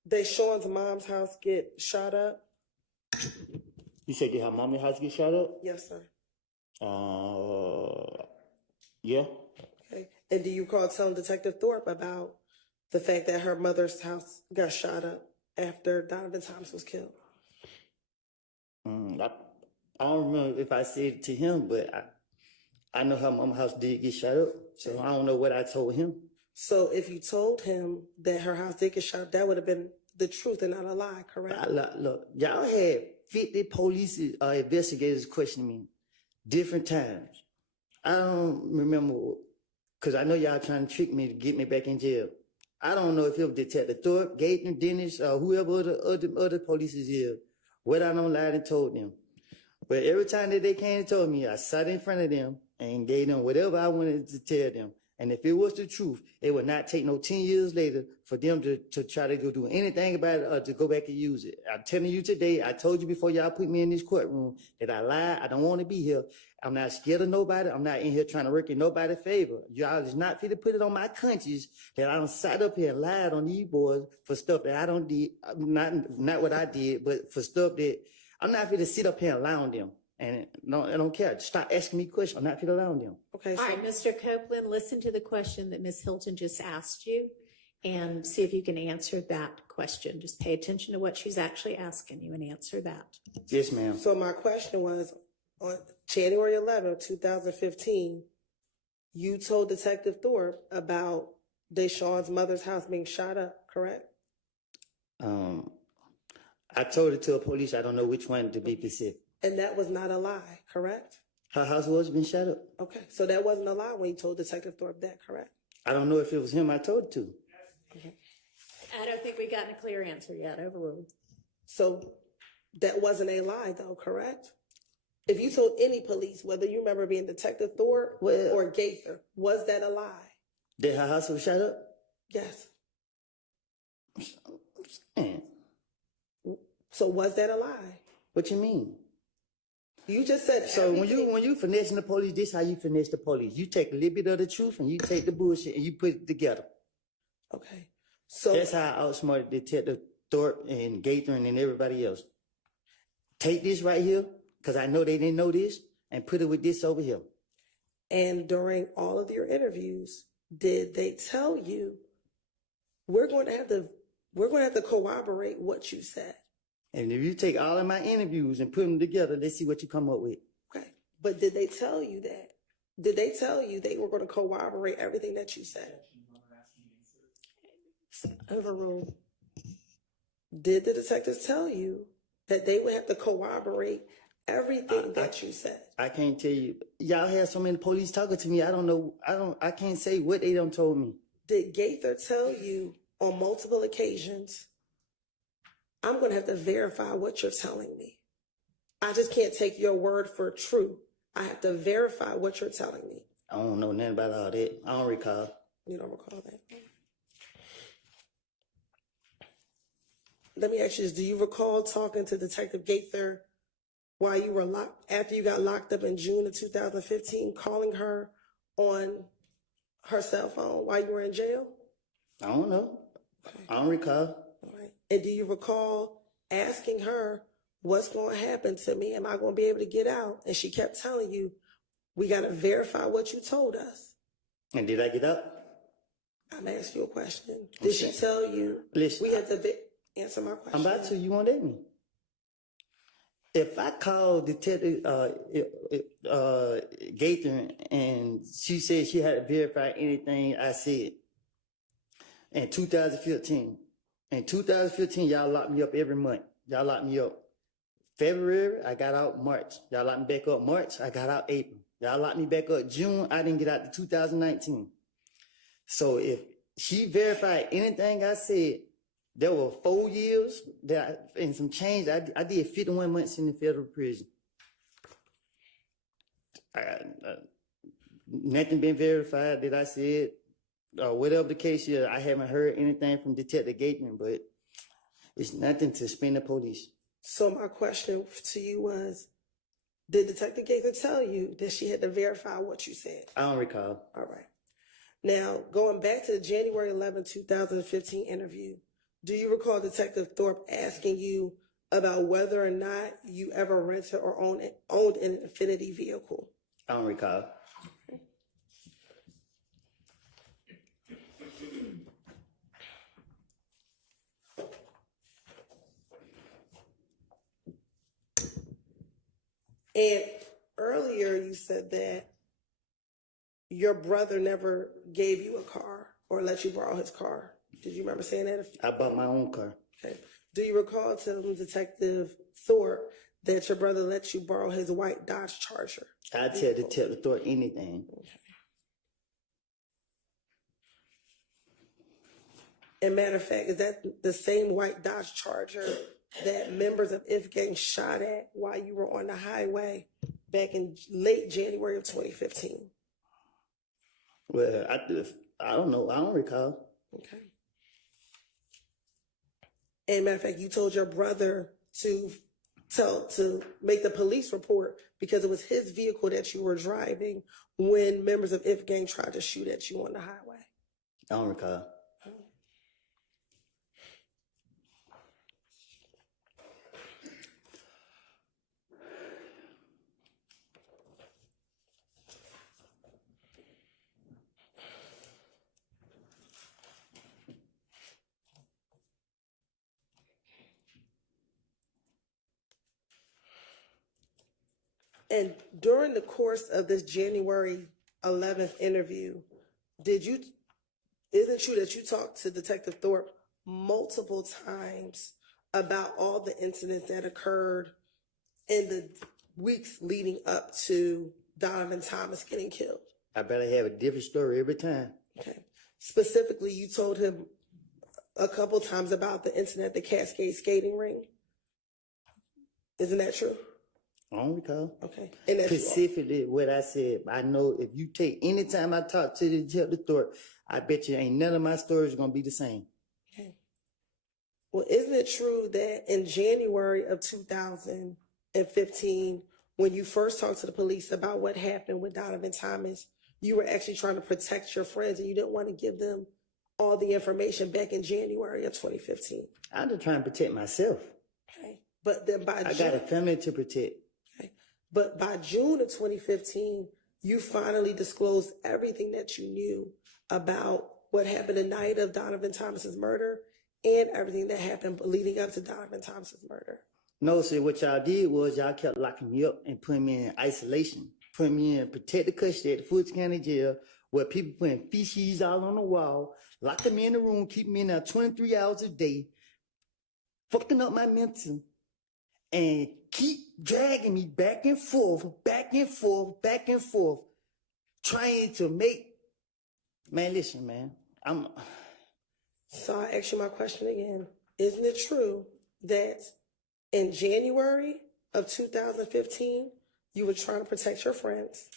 Deshaun's mom's house get shot up? You said did her mommy's house get shot up? Yes, sir. Yeah. Okay. And do you recall telling Detective Thorpe about the fact that her mother's house got shot up after Donovan Thomas was killed? I don't remember if I said it to him, but I know her mom's house did get shot up, so I don't know what I told him. So if you told him that her house did get shot up, that would have been the truth and not a lie, correct? Look, y'all had 50 police investigators questioning me different times. I don't remember, because I know y'all trying to trick me to get me back in jail. I don't know if it was Detective Thorpe, Gaten, Dennis, or whoever the other police is here. What I don't lied and told them. But every time that they came and told me, I sat in front of them and gave them whatever I wanted to tell them. And if it was the truth, it would not take no 10 years later for them to try to go do anything about it or to go back and use it. I'm telling you today, I told you before y'all put me in this courtroom that I lied. I don't want to be here. I'm not scared of nobody. I'm not in here trying to work in nobody's favor. Y'all is not fit to put it on my conscience that I don't sat up here and lied on these boys for stuff that I don't did. Not what I did, but for stuff that I'm not fit to sit up here and lie on them. And no, I don't care. Stop asking me questions. I'm not fit to lie on them. Okay. All right, Mr. Copeland, listen to the question that Ms. Hilton just asked you and see if you can answer that question. Just pay attention to what she's actually asking you and answer that. Yes, ma'am. So my question was, on January 11th, 2015, you told Detective Thorpe about Deshaun's mother's house being shot up, correct? I told it to a police. I don't know which one to be specific. And that was not a lie, correct? Her house was been shot up. Okay, so that wasn't a lie when you told Detective Thorpe that, correct? I don't know if it was him I told it to. Okay. I don't think we gotten a clear answer yet. Overruled. So that wasn't a lie, though, correct? If you told any police, whether you remember being Detective Thorpe or Gaither, was that a lie? That her house was shot up? Yes. Man, So was that a lie? what you mean? You just said So everything. when you finessing the police, this how you finesse the police. You take a little bit of the truth and you take the bullshit and you put it together. Okay. So That's how I outsmarted Detective Thorpe and Gaither and everybody else. Take this right here, because I know they didn't know this, and put it with this over here. and during all of your interviews, did they tell you we're going to have to corroborate what you said? And if you take all of my interviews and put them together, let's see what you come up with. Okay. But did they tell you that? Did they tell you they were going to corroborate everything that you said? Overruled. Did the detectives tell you that they would have to corroborate everything that you said? I can't tell you. Y'all have so many police talking to me. I don't know. I can't say what they done told me. Did Gaither tell you on multiple occasions, I'm going to have to verify what you're telling me? I just can't take your word for true. I have to verify what you're telling me. I don't know nothing about all that. I don't recall. You don't recall that? Let me ask you this. Do you recall talking to Detective Gaither while you were after you got locked up in June of 2015, calling her on her cell phone while you were in jail? I don't know. I don't recall. All right. And do you recall asking her, what's going to happen to me? Am I going to be able to get out? And she kept telling you, we got to verify what you told us. And did I get up? I'm asking you a question. Did she tell you? Listen, we have to answer my question. I'm about to. You won't let me. If I call Detective Gaither and she said she had to verify anything I said in 2015. In 2015, y'all locked me up every month. Y'all locked me up. February, I got out March. Y'all locked me back up March. I got out April. Y'all locked me back up June. I didn't get out to 2019. So if she verified anything I said, there were 4 years and some change. I did 51 months in the federal prison. Nothing been verified that I said, whatever the case is. I haven't heard anything from Detective Gaitman, but it's nothing to spin the police. So my question to you was, did Detective Gaither tell you that she had to verify what you said? I don't recall. All right. Now, going back to the January 11, 2015 interview, do you recall Detective Thorpe asking you about whether or not you ever rented or owned an Infiniti vehicle? I don't recall. And earlier you said that your brother never gave you a car or let you borrow his car. Did you remember saying that? I bought my own car. Okay. Do you recall telling Detective Thorpe that your brother let you borrow his white Dodge Charger? I tell Detective Thorpe anything. Okay. And matter of fact, is that the same white Dodge Charger that members of If Gang shot at while you were on the highway back in late January of 2015? Well, I don't know. I don't recall. Okay. And matter of fact, you told your brother to make the police report because it was his vehicle that you were driving when members of If Gang tried to shoot at you on the highway. I don't recall. And during the course of this January 11th interview, isn't it true that you talked to Detective Thorpe multiple times about all the incidents that occurred in the weeks leading up to Donovan Thomas getting killed? I better have a different story every time. Okay. Specifically, you told him a couple times about the incident at the Cascade skating ring. Isn't that true? I don't recall. Okay. And that's specifically what I said. I know if you take any time I talk to the Detective Thorpe, I bet you ain't none of my stories gonna be the same. Okay. Well, isn't it true that in January of 2015, when you first talked to the police about what happened with Donovan Thomas, you were actually trying to protect your friends and you didn't want to give them all the information back in January of 2015? I'm just trying to protect myself. Okay. But then I got a family to protect. But by June of 2015, you finally disclosed everything that you knew about what happened the night of Donovan Thomas's murder and everything that happened leading up to Donovan Thompson's murder? No, sir. What y'all did was y'all kept locking me up and putting me in isolation, putting me in protected custody at the Fulton County Jail, where people putting feces all on the wall, locking me in the room, keeping me in there 23 hours a day, fucking up my mental, and keep dragging me back and forth, back and forth, back and forth, trying to make. Man, listen, man. So I ask you my question again. Isn't it true that in January of 2015, you were trying to protect your friends,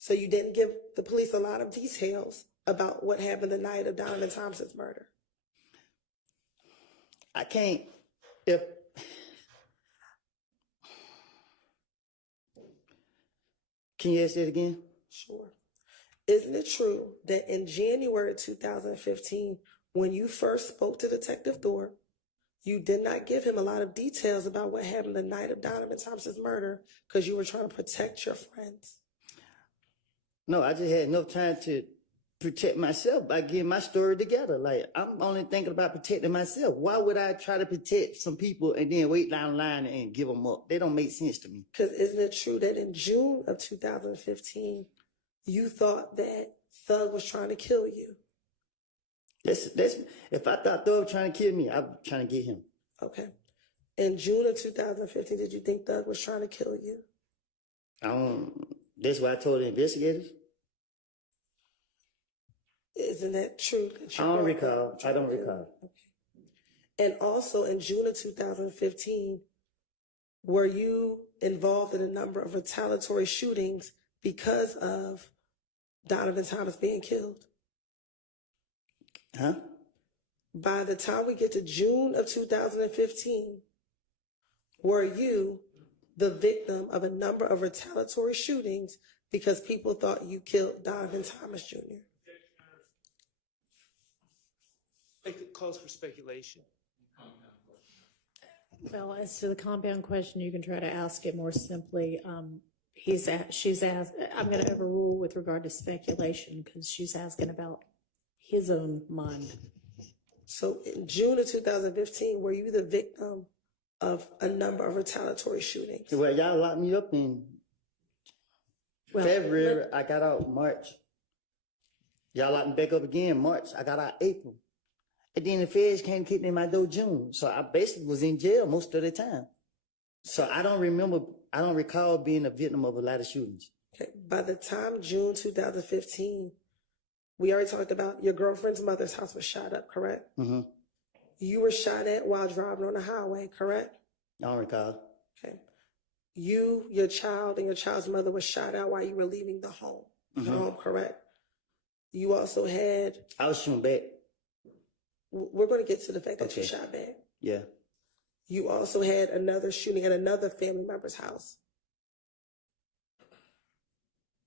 so you didn't give the police a lot of details about what happened the night of Donovan Thompson's murder? I can't, can you ask that again? Sure. Isn't it true that in January 2015, when you first spoke to Detective Thorpe, you did not give him a lot of details about what happened the night of Donovan Thompson's murder because you were trying to protect your friends? No, I just had enough time to protect myself by getting my story together. Like, I'm only thinking about protecting myself. Why would I try to protect some people and then wait down the line and give them up? They don't make sense to me. Because isn't it true that in June of 2015, you thought that Thug was trying to kill you? That's if I thought Thug was trying to kill me, I was trying to get him. Okay. In June of 2015, did you think Thug was trying to kill you? That's what I told the investigators. Isn't that true? I don't recall. I don't recall. Okay. And also in June of 2015, were you involved in a number of retaliatory shootings because of Donovan Thomas being killed? Huh? By the time we get to June of 2015, were you the victim of a number of retaliatory shootings because people thought you killed Donovan Thomas Jr.? It calls for speculation. Well, as to the compound question, you can try to ask it more simply. She's asked, I'm going to overrule with regard to speculation because she's asking about his own mind. So in June of 2015, were you the victim of a number of retaliatory shootings? Well, y'all locked me up in February. I got out March. Y'all locked me back up again March. I got out April. And then the feds came kicking in my door June. So I basically was in jail most of the time. So I don't recall being a victim of a lot of shootings. Okay. By the time June 2015, we already talked about your girlfriend's mother's house was shot up, correct? Mm-hmm. You were shot at while driving on the highway, correct? I don't recall. Okay. You, your child, and your child's mother was shot at while you were leaving the home. Mm-hmm. The home, correct? You also had... I was shooting back. We're going to get to the fact that Okay. you shot back. Yeah. You also had another shooting at another family member's house.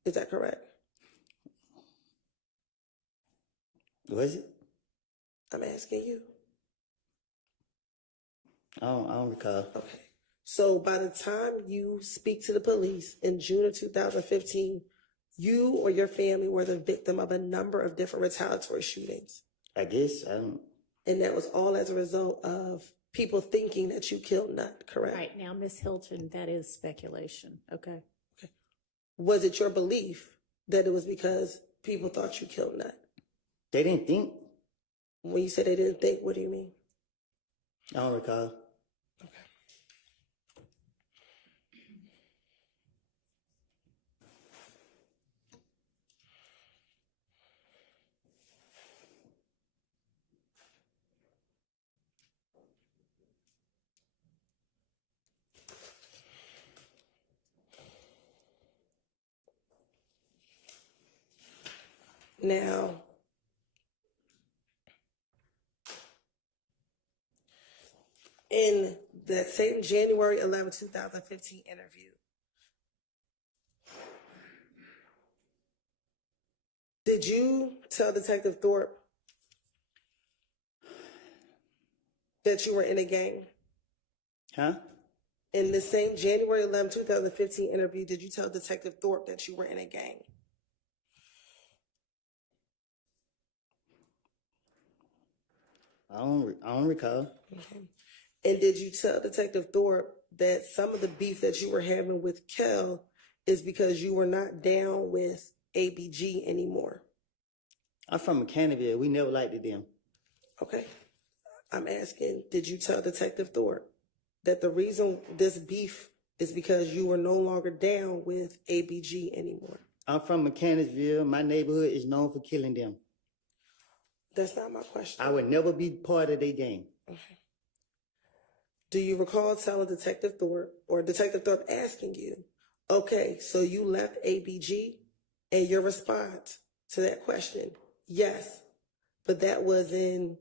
Is that correct? Was it? I'm asking you. I don't recall. Okay. So by the time you speak to the police in June of 2015, you or your family were the victim of a number of different retaliatory shootings. I guess. I don't. And that was all as a result of people thinking that you killed Nut, correct? Right now, Miss Hilton, that is speculation. Okay. Was it your belief that it was because people thought you killed Nut? They didn't think. When you say they didn't think, what do you mean? I don't recall. Okay. Now, in that same January 11, 2015 interview, did you tell Detective Thorpe that you were in a gang? Huh? In the same January 11, 2015 interview, did you tell Detective Thorpe that you were in a gang? I don't recall. Okay. And did you tell Detective Thorpe that some of the beef that you were having with Kel is because you were not down with ABG anymore? I'm from Mechanicsville. We never liked it them. Okay. I'm asking, did you tell Detective Thorpe that the reason this beef is because you were no longer down with ABG anymore? I'm from Mechanicsville. My neighborhood is known for killing them. That's not my question. I would never be part of their gang. Okay. Do you recall telling Detective Thorpe or Detective Thorpe asking you, okay, so you left ABG, and your response to that question, yes, but that was in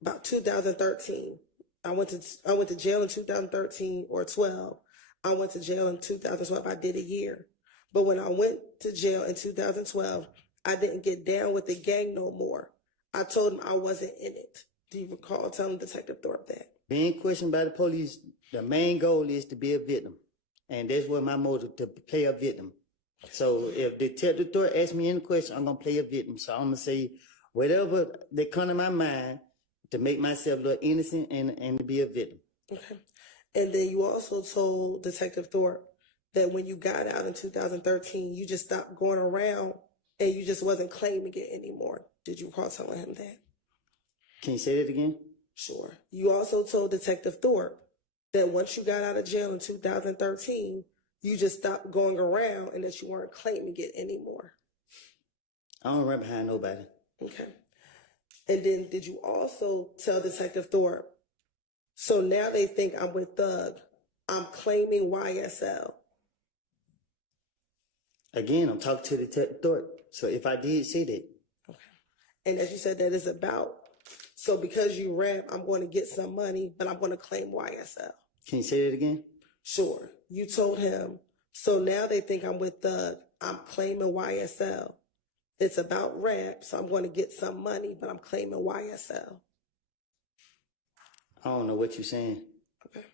about 2013. I went to jail in 2013 or 12. I went to jail in 2012. I did a year. But when I went to jail in 2012, I didn't get down with the gang no more. I told him I wasn't in it. Do you recall telling Detective Thorpe that? Being questioned by the police, the main goal is to be a victim. And that's what my motive, to play a victim. So if Detective Thorpe asks me any question, I'm going to play a victim. So I'm going to say whatever that come to my mind to make myself look innocent and to be a victim. Okay. And then you also told Detective Thorpe that when you got out in 2013, you just stopped going around and you just wasn't claiming it anymore. Did you recall telling him that? Can you say that again? Sure. You also told Detective Thorpe that once you got out of jail in 2013, you just stopped going around and that you weren't claiming it anymore. I don't run behind nobody. Okay. And then did you also tell Detective Thorpe, so now they think I'm with Thug, I'm claiming YSL? Again, I'm talking to Detective Thorpe. So if I did say that. Okay. And as you said, that is about, so because you rap, I'm going to get some money, but I'm going to claim YSL. Can you say that again? Sure. You told him, so now they think I'm with Thug, I'm claiming YSL. It's about rap, so I'm going to get some money, but I'm claiming YSL. I don't know what you're saying. Okay.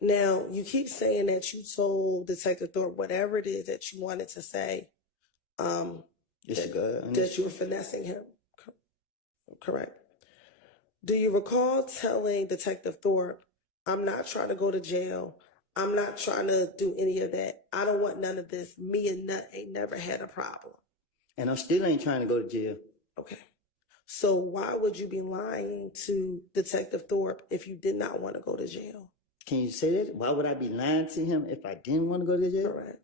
Now, you keep saying that you told Detective Thorpe whatever it is that you wanted to say, that you were finessing him. Correct. Do you recall telling Detective Thorpe, I'm not trying to go to jail. I'm not trying to do any of that. I don't want none of this. Me and Nut ain't never had a problem. And I still ain't trying to go to jail. Okay. So why would you be lying to Detective Thorpe if you did not want to go to jail? Can you say that? Why would I be lying to him if I didn't want to go to jail? Correct.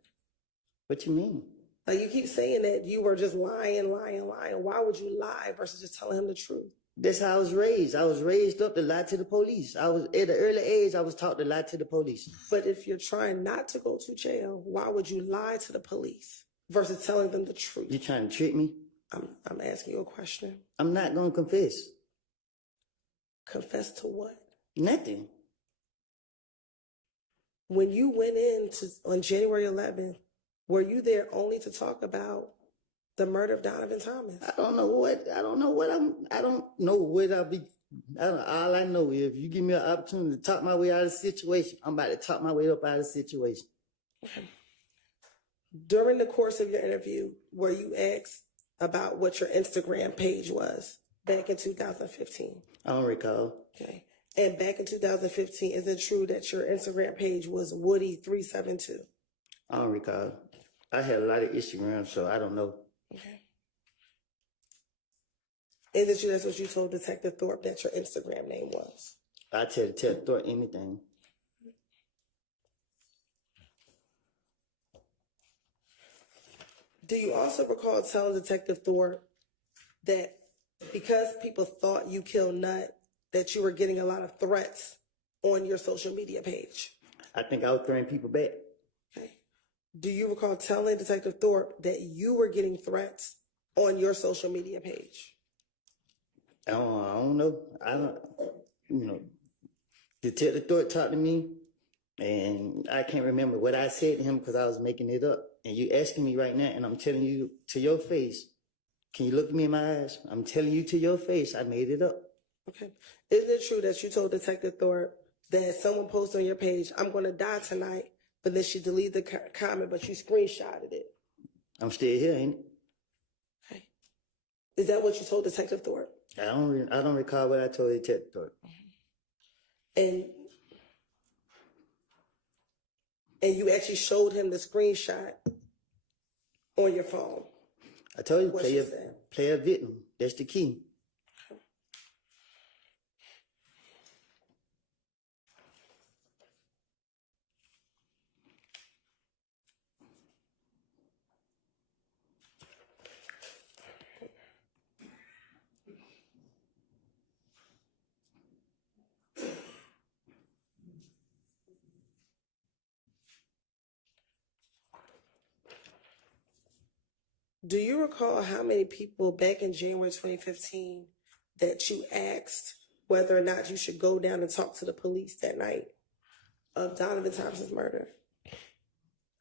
What you mean? Like you keep saying that you were just lying. Why would you lie versus just telling him the truth? That's how I was raised. I was raised up to lie to the police. I was at an early age, I was taught to lie to the police. But if you're trying not to go to jail, why would you lie to the police versus telling them the truth? You trying to trick me? I'm asking you a question. I'm not going to confess. Confess to what? Nothing. When you went in on January 11th, were you there only to talk about the murder of Donovan Thomas? I don't know what I'll be. All I know is if you give me an opportunity to talk my way out of the situation, I'm about to talk my way up out of the situation. Okay. During the course of your interview, were you asked about what your Instagram page was back in 2015? I don't recall. Okay. And back in 2015, is it true that your Instagram page was Woody372? I don't recall. I had a lot of Instagram, so I don't know. Okay. Is it true that's what you told Detective Thorpe that your Instagram name was? I tell Detective Thorpe anything. Do you also recall telling Detective Thorpe that because people thought you killed Nut, that you were getting a lot of threats on your social media page? I think I was throwing people back. Okay. Do you recall telling Detective Thorpe that you were getting threats on your social media page? I don't know. Detective Thorpe talked to me, and I can't remember what I said to him because I was making it up. And you asking me right now, and I'm telling you to your face. Can you look at me in my eyes? I'm telling you to your face, I made it up. Okay. Isn't it true that you told Detective Thorpe that someone posted on your page, "I'm going to die tonight," but then she deleted the comment, but you screenshotted it? I'm still here, ain't it? Okay. Is that what you told Detective Thorpe? I don't recall what I told Detective Thorpe. And you actually showed him the screenshot on your phone? I told you, What she said. play a victim. That's the key. Do you recall how many people back in January 2015 that you asked whether or not you should go down and talk to the police that night of Donovan Thompson's murder?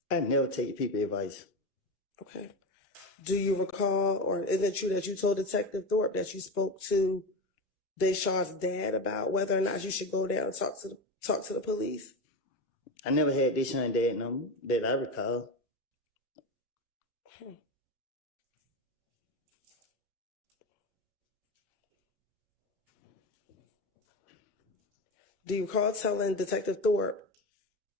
I never take people's advice. Okay. Do you recall, or is it true that you told Detective Thorpe that you spoke to Deshawn's dad about whether or not you should go down and talk to the police? I never had Deshawn's dad number that I recall. Do you recall telling Detective Thorpe,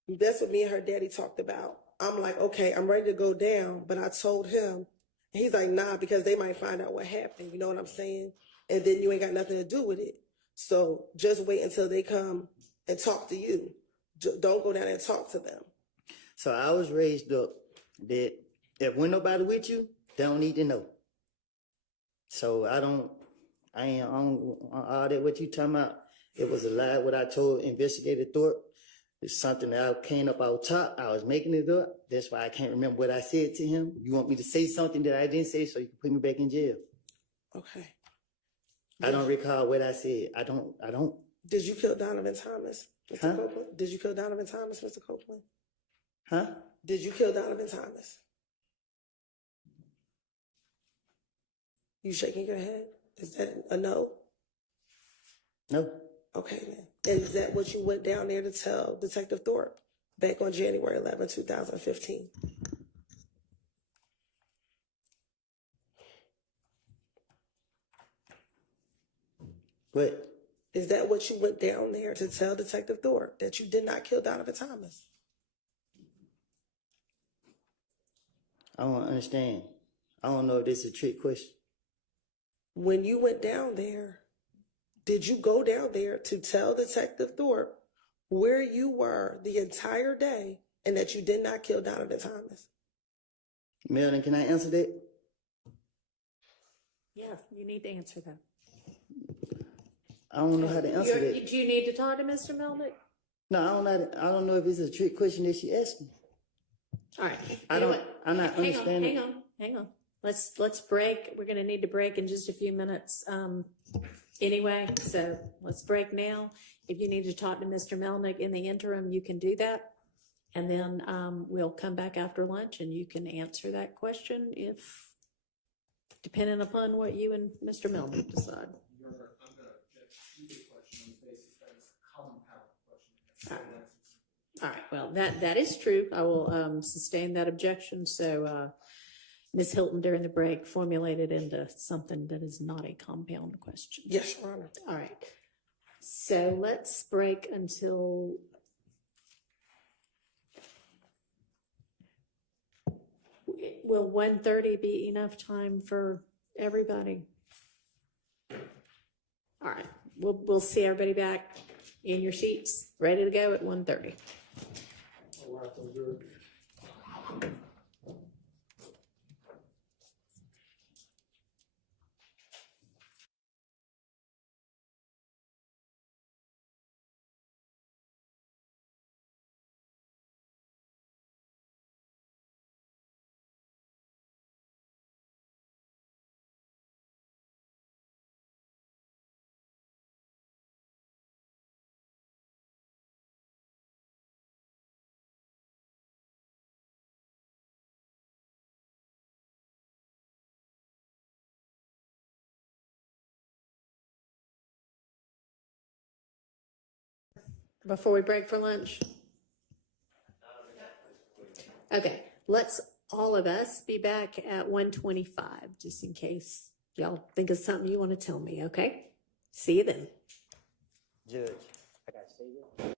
that's what me and her daddy talked about? I'm like, okay, I'm ready to go down, but I told him, and he's like, nah, because they might find out what happened. You know what I'm saying? And then you ain't got nothing to do with it. So just wait until they come and talk to you. Don't go down and talk to them. So I was raised up that if when nobody with you, they don't need to know. So I ain't on all that what you talking about. It was a lie what I told Investigator Thorpe. It's something that I came up out top. I was making it up. That's why I can't remember what I said to him. You want me to say something that I didn't say so you can put me back in jail? Okay. I don't recall what I said. I don't. Did you kill Donovan Thomas, Mr. Huh? Copeland? Did you kill Donovan Thomas, Mr. Copeland? Huh? Did you kill Donovan Thomas? You shaking your head? Is that a no? No. Okay, then. And is that what you went down there to tell Detective Thorpe back on January 11, 2015? What? Is that what you went down there to tell Detective Thorpe, that you did not kill Donovan Thomas? I don't understand. I don't know if this is a trick question. When you went down there, did you go down there to tell Detective Thorpe where you were the entire day and that you did not kill Donovan Thomas? Melvin, can I answer that? Yeah, you need to answer that. I don't know how to answer that. Do you need to talk to Mr. Melnick? No, I don't know if it's a trick question that she asked me. All right. I'm not understanding. Hang on. Let's break. We're going to need to break in just a few minutes. Anyway, so let's break now. If you need to talk to Mr. Melnick in the interim, you can do that. And then we'll come back after lunch and you can answer that question if, depending upon what you and Mr. Melnick decide. I'm going to object to the question on the basis that it's a compound question. All right. Well, that is true. I will sustain that objection. So Ms. Hilton, during the break, formulated into something that is not a compound question. Yes, Your Honor. All right. So let's break until will 1:30 be enough time for everybody? All right. We'll see everybody back in your seats, ready to go at 1:30. before we break for lunch? Okay, let's all of us be back at 1:25, just in case y'all think of something you want to tell me, okay? See you then. Judge, I gotta say this.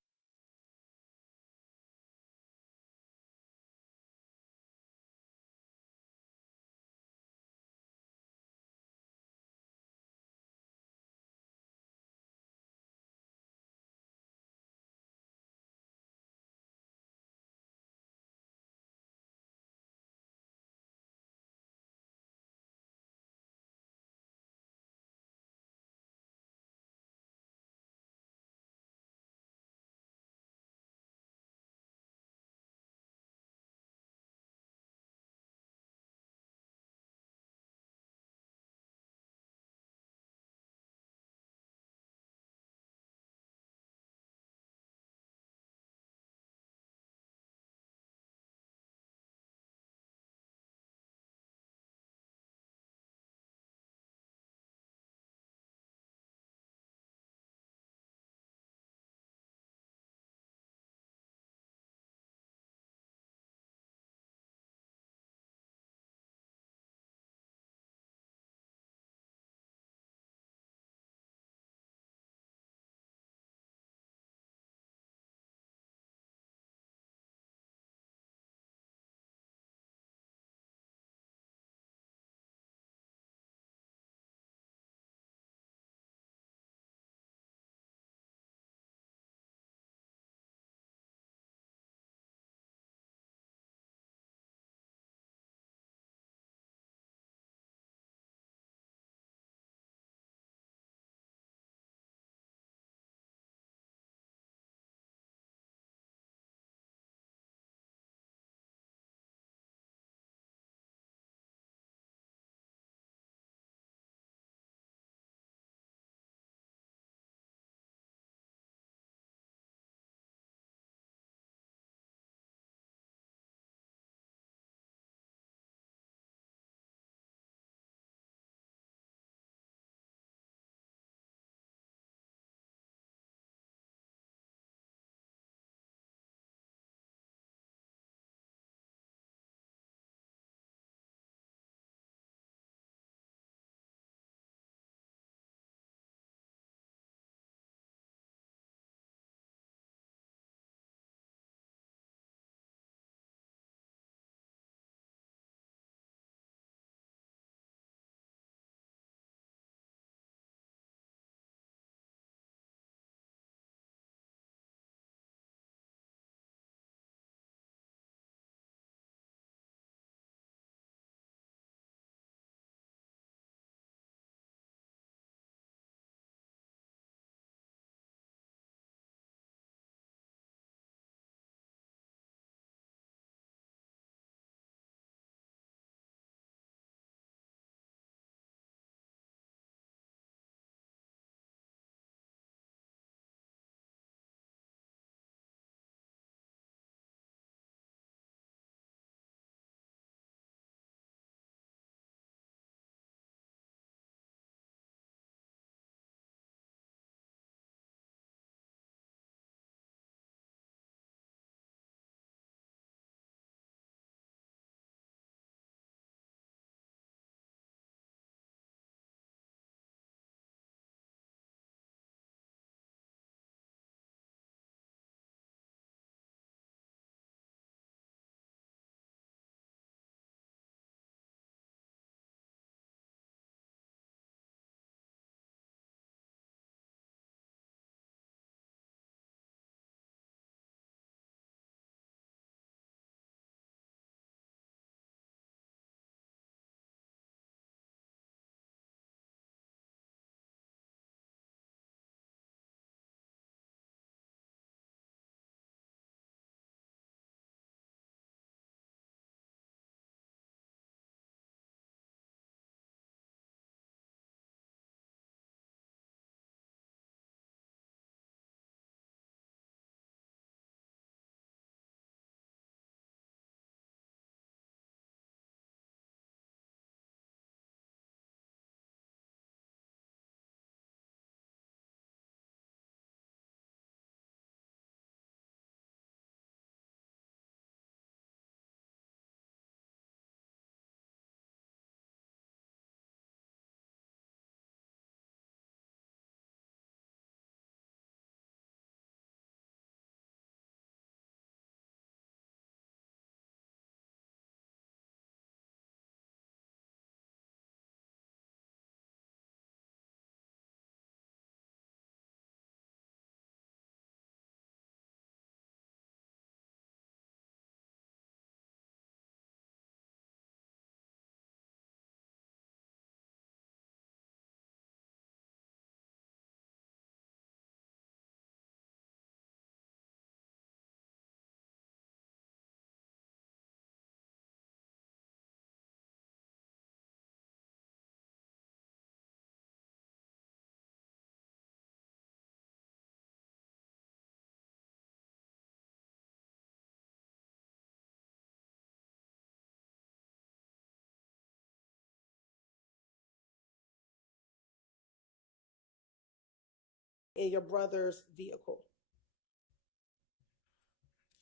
in your brother's vehicle?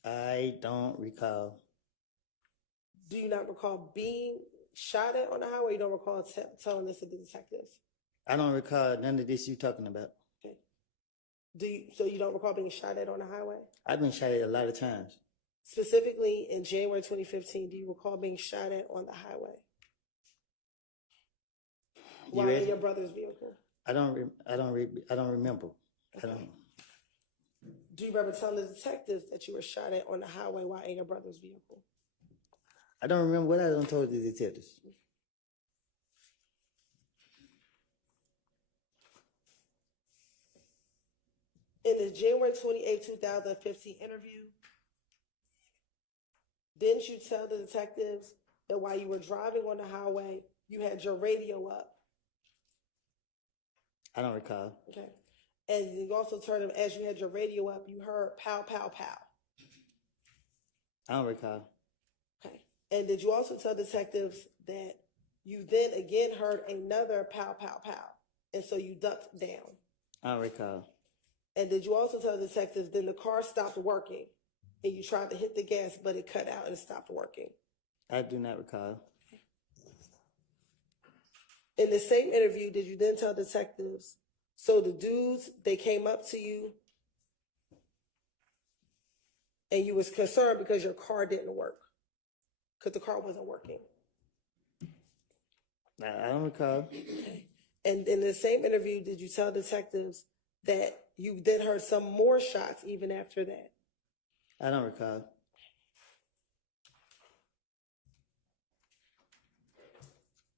I don't recall. Do you not recall being shot at on the highway? You don't recall telling this to the detectives? I don't recall none of this you talking about. Okay. So you don't recall being shot at on the highway? I've been shot at a lot of times. Specifically in January 2015, do you recall being shot at on the highway? While in your brother's vehicle? I don't remember. I don't. Do you remember telling the detectives that you were shot at on the highway while in your brother's vehicle? I don't remember what I done told the detectives. In the January 28, 2015 interview, didn't you tell the detectives that while you were driving on the highway, you had your radio up? I don't recall. Okay. And you also told them as you had your radio up, you heard pow, pow, pow. I don't recall. Okay. And did you also tell detectives that you then again heard another pow, pow, pow, and so you ducked down? I don't recall. And did you also tell detectives then the car stopped working and you tried to hit the gas, but it cut out and it stopped working? I do not recall. In the same interview, did you then tell detectives, so the dudes, they came up to you and you was concerned because your car didn't work, because the car wasn't working? I don't recall. Okay. And in the same interview, did you tell detectives that you then heard some more shots even after that? I don't recall.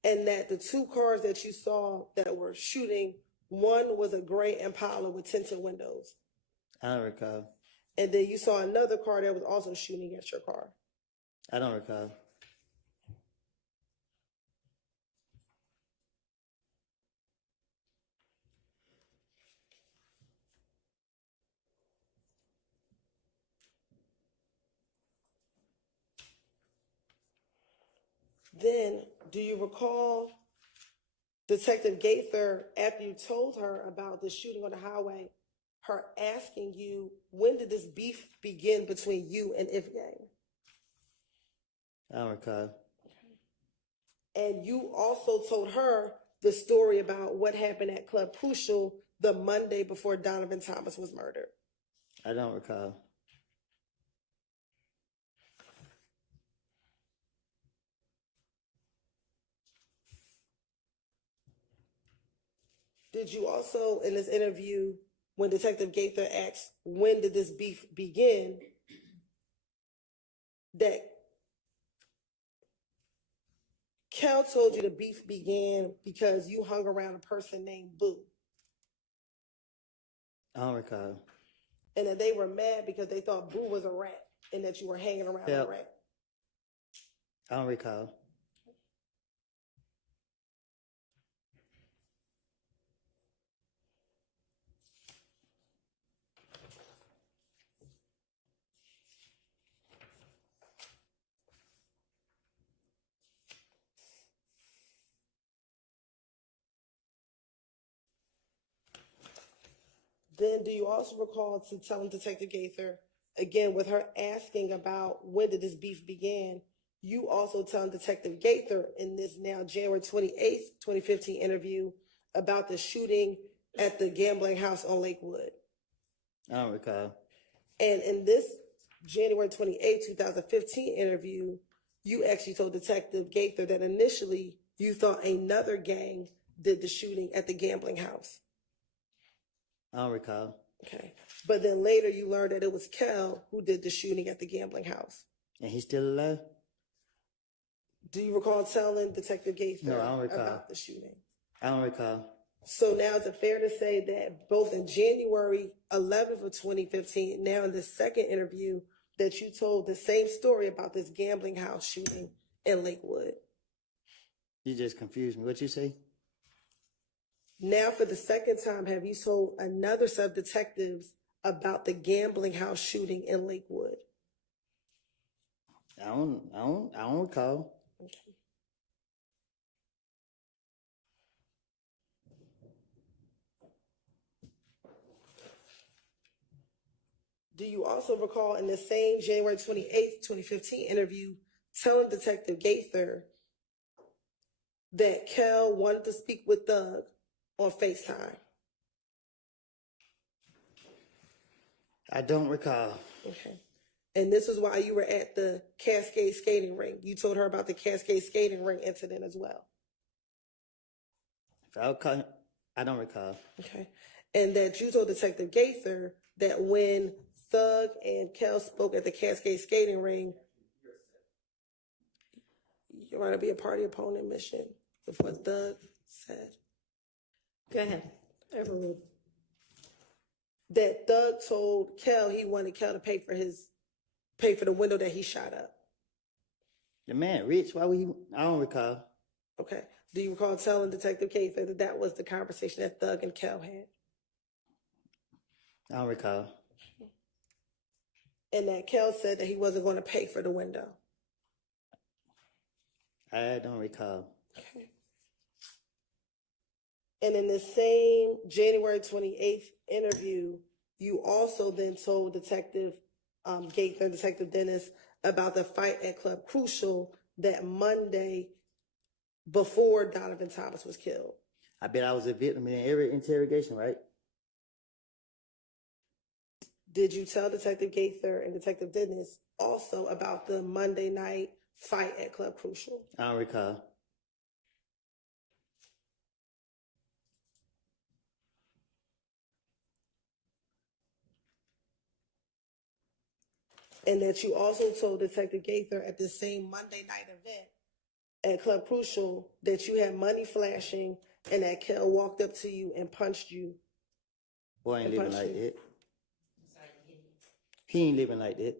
And that the two cars that you saw that were shooting, one was a gray Impala with tinted windows. I don't recall. And then you saw another car that was also shooting at your car. I don't recall. Then, do you recall Detective Gaither, after you told her about the shooting on the highway, her asking you, when did this beef begin between you and If Gang? I don't recall. And you also told her the story about what happened at Club Crucial the Monday before Donovan Thomas was murdered. I don't recall. Did you also, in this interview, when Detective Gaither asked, when did this beef begin, that Cal told you the beef began because you hung around a person named Boo, I don't recall. and that they were mad because they thought Boo was a rat and that you were hanging around a rat? I don't recall. Then do you also recall to telling Detective Gaither, again, with her asking about when did this beef begin, you also telling Detective Gaither in this now January 28th, 2015 interview about the shooting at the gambling house on Lakewood? I don't recall. And in this January 28th, 2015 interview, you actually told Detective Gaither that initially you thought another gang did the shooting at the gambling house. I don't recall. Okay. But then later you learned that it was Kel who did the shooting at the gambling house. And he's still alive? Do you recall telling Detective Gaither No, I don't recall. about the shooting? I don't recall. So now is it fair to say that both in January 11th of 2015, now in the second interview, that you told the same story about this gambling house shooting in Lakewood? You just confused me. What you say? Now for the second time, have you told another set of detectives about the gambling house shooting in Lakewood? I don't recall. Okay. Do you also recall in the same January 28th, 2015 interview telling Detective Gaither that Kel wanted to speak with Thug on FaceTime? I don't recall. Okay. And this is why you were at the Cascade skating ring. You told her about the Cascade skating ring incident as well. I don't recall. Okay. And that you told Detective Gaither that when Thug and Kel spoke at the Cascade skating ring, you're going to be a party opponent mission with what Thug said. Go ahead. Overruled. That Thug told Kel he wanted Kel to pay for the window that he shot up. The man rich, why would he? I don't recall. Okay. Do you recall telling Detective Gaither that that was the conversation that Thug and Kel had? I don't recall. And that Kel said that he wasn't going to pay for the window. I don't recall. Okay. And in the same January 28th interview, you also then told Detective Gaither and Detective Dennis about the fight at Club Crucial that Monday before Donovan Thomas was killed. I bet I was a victim in every interrogation, right? Did you tell Detective Gaither and Detective Dennis also about the Monday night fight at Club Crucial? I don't recall. And that you also told Detective Gaither at the same Monday night event at Club Crucial that you had money flashing and that Kel walked up to you and punched you. Boy ain't And living punched like you. that. He ain't living like that.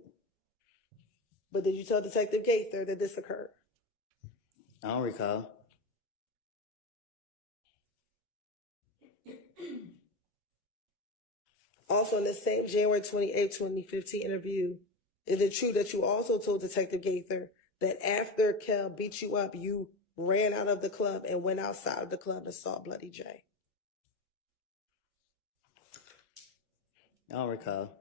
But did you tell Detective Gaither that this occurred? I don't recall. Also, in the same January 28, 2015 interview, is it true that you also told Detective Gaither that after Kel beat you up, you ran out of the club and went outside of the club and saw Bloody J? I don't recall.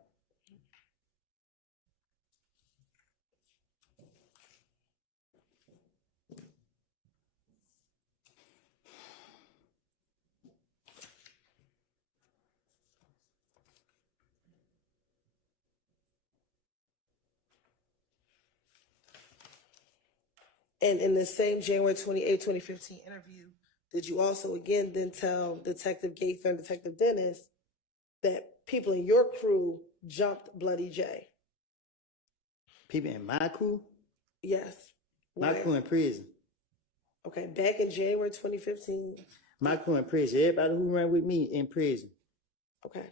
And in the same January 28, 2015 interview, did you also again then tell Detective Gaither and Detective Dennis that people in your crew jumped Bloody J? People in my crew? Yes. My Why? crew in prison. Okay, back in January 2015. My crew in prison. Everybody who ran with me in prison. Okay.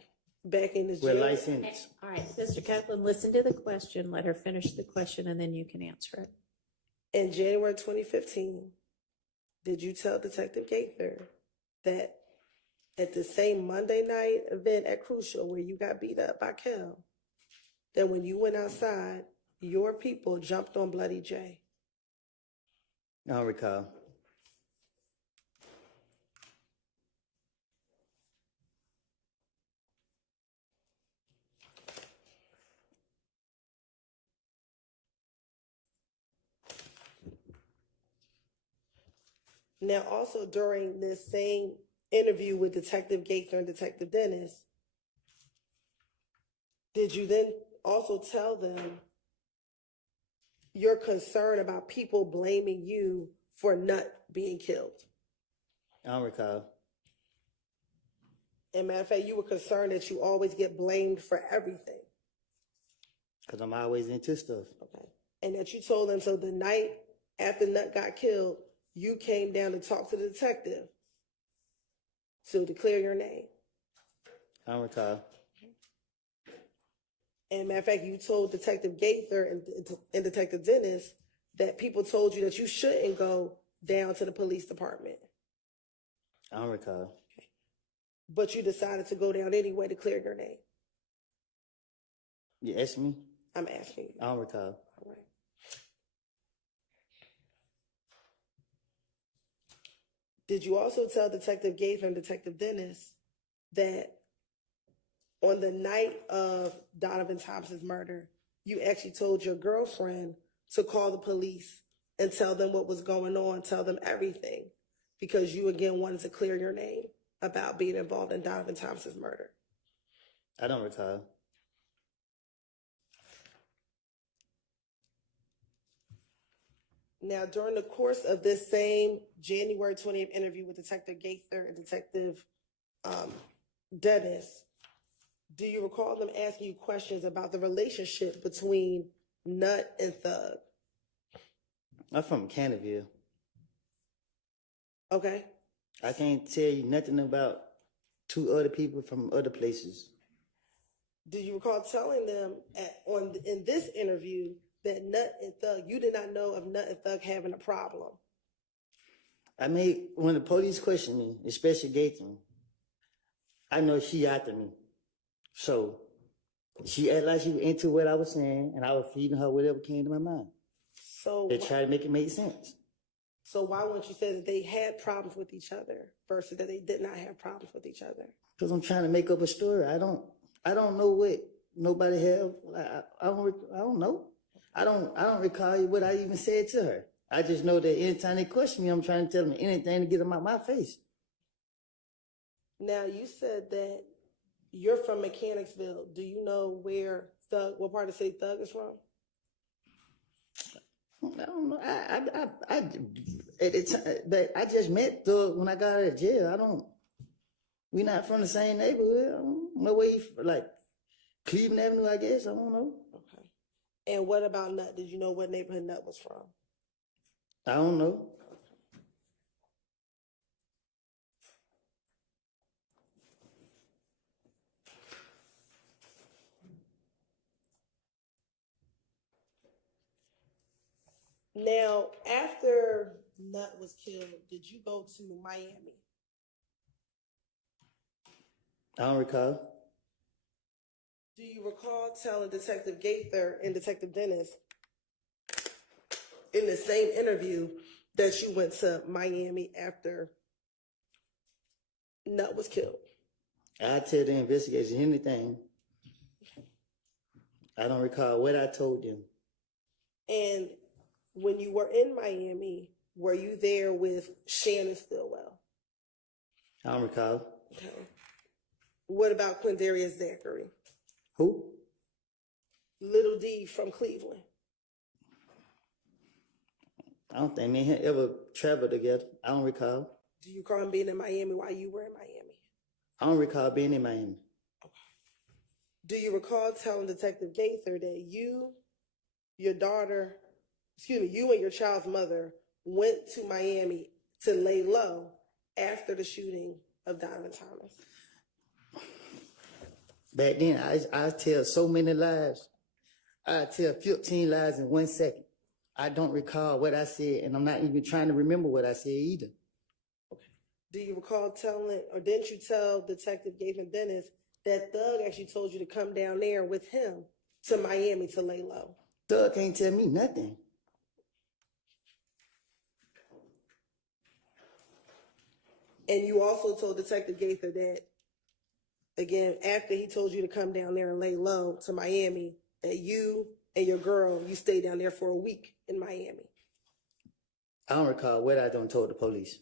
Back in this With January. license. All right, Mr. Kaplan, listen to the question. Let her finish the question and then you can answer it. In January 2015, did you tell Detective Gaither that at the same Monday night event at Crucial where you got beat up by Kel, that when you went outside, your people jumped on Bloody J? I don't recall. Now, also during this same interview with Detective Gaither and Detective Dennis, did you then also tell them your concern about people blaming you for Nut being killed? I don't recall. And matter of fact, you were concerned that you always get blamed for everything. Because I'm always into stuff. Okay. And that you told them, so the night after Nut got killed, you came down to talk to the detective to declare your name. I don't recall. And matter of fact, you told Detective Gaither and Detective Dennis that people told you that you shouldn't go down to the police department. I don't recall. But you decided to go down anyway to clear your name. You asked me? I'm asking you. I don't recall. All right. Did you also tell Detective Gaither and Detective Dennis that on the night of Donovan Thompson's murder, you actually told your girlfriend to call the police and tell them what was going on, tell them everything, because you again wanted to clear your name about being involved in Donovan Thompson's murder. I don't recall. Now, during the course of this same January 20th interview with Detective Gaither and Detective Dennis, do you recall them asking you questions about the relationship between Nut and Thug? I'm from Canterville. Okay. I can't tell you nothing about two other people from other places. Do you recall telling them in this interview that Nut and Thug, you did not know of Nut and Thug having a problem? I mean, when the police questioned me, especially Gaten, I know she after me. So she acted like she was into what I was saying, and I was feeding her whatever came to my mind. So they tried to make it make sense. So why wouldn't you say that they had problems with each other versus that they did not have problems with each other? Because I'm trying to make up a story. I don't know what nobody have. I don't know. I don't recall what I even said to her. I just know that anytime they question me, I'm trying to tell them anything to get them out my face. Now, you said that you're from Mechanicsville. Do you know where Thug, what part of the city Thug is from? I don't know. I just met Thug when I got out of jail. We not from the same neighborhood. I don't know where he, like Cleveland Avenue, I guess. I don't know. Okay. And what about Nut? Did you know what neighborhood Nut was from? I don't know. Now, after Nut was killed, did you go to Miami? I don't recall. Do you recall telling Detective Gaither and Detective Dennis in the same interview that you went to Miami after Nut was killed? I tell the investigators anything. I don't recall what I told them. And when you were in Miami, were you there with Shannon Stillwell? I don't recall. Okay. What about Quindarius Zachary? Who? Little D from Cleveland. I don't think me and him ever traveled together. I don't recall. Do you recall him being in Miami while you were in Miami? I don't recall being in Miami. Okay. Do you recall telling Detective Gaither that you and your child's mother went to Miami to lay low after the shooting of Donovan Thomas? Back then, I tell so many lies. I tell 15 lies in 1 second. I don't recall what I said, and I'm not even trying to remember what I said either. Okay. Do you recall telling, or didn't you tell Detective Gavin Dennis that Thug actually told you to come down there with him to Miami to lay low? Thug can't tell me nothing. And you also told Detective Gaither that, again, after he told you to come down there and lay low to Miami, that you and your girl, you stayed down there for a week in Miami. I don't recall what I done told the police.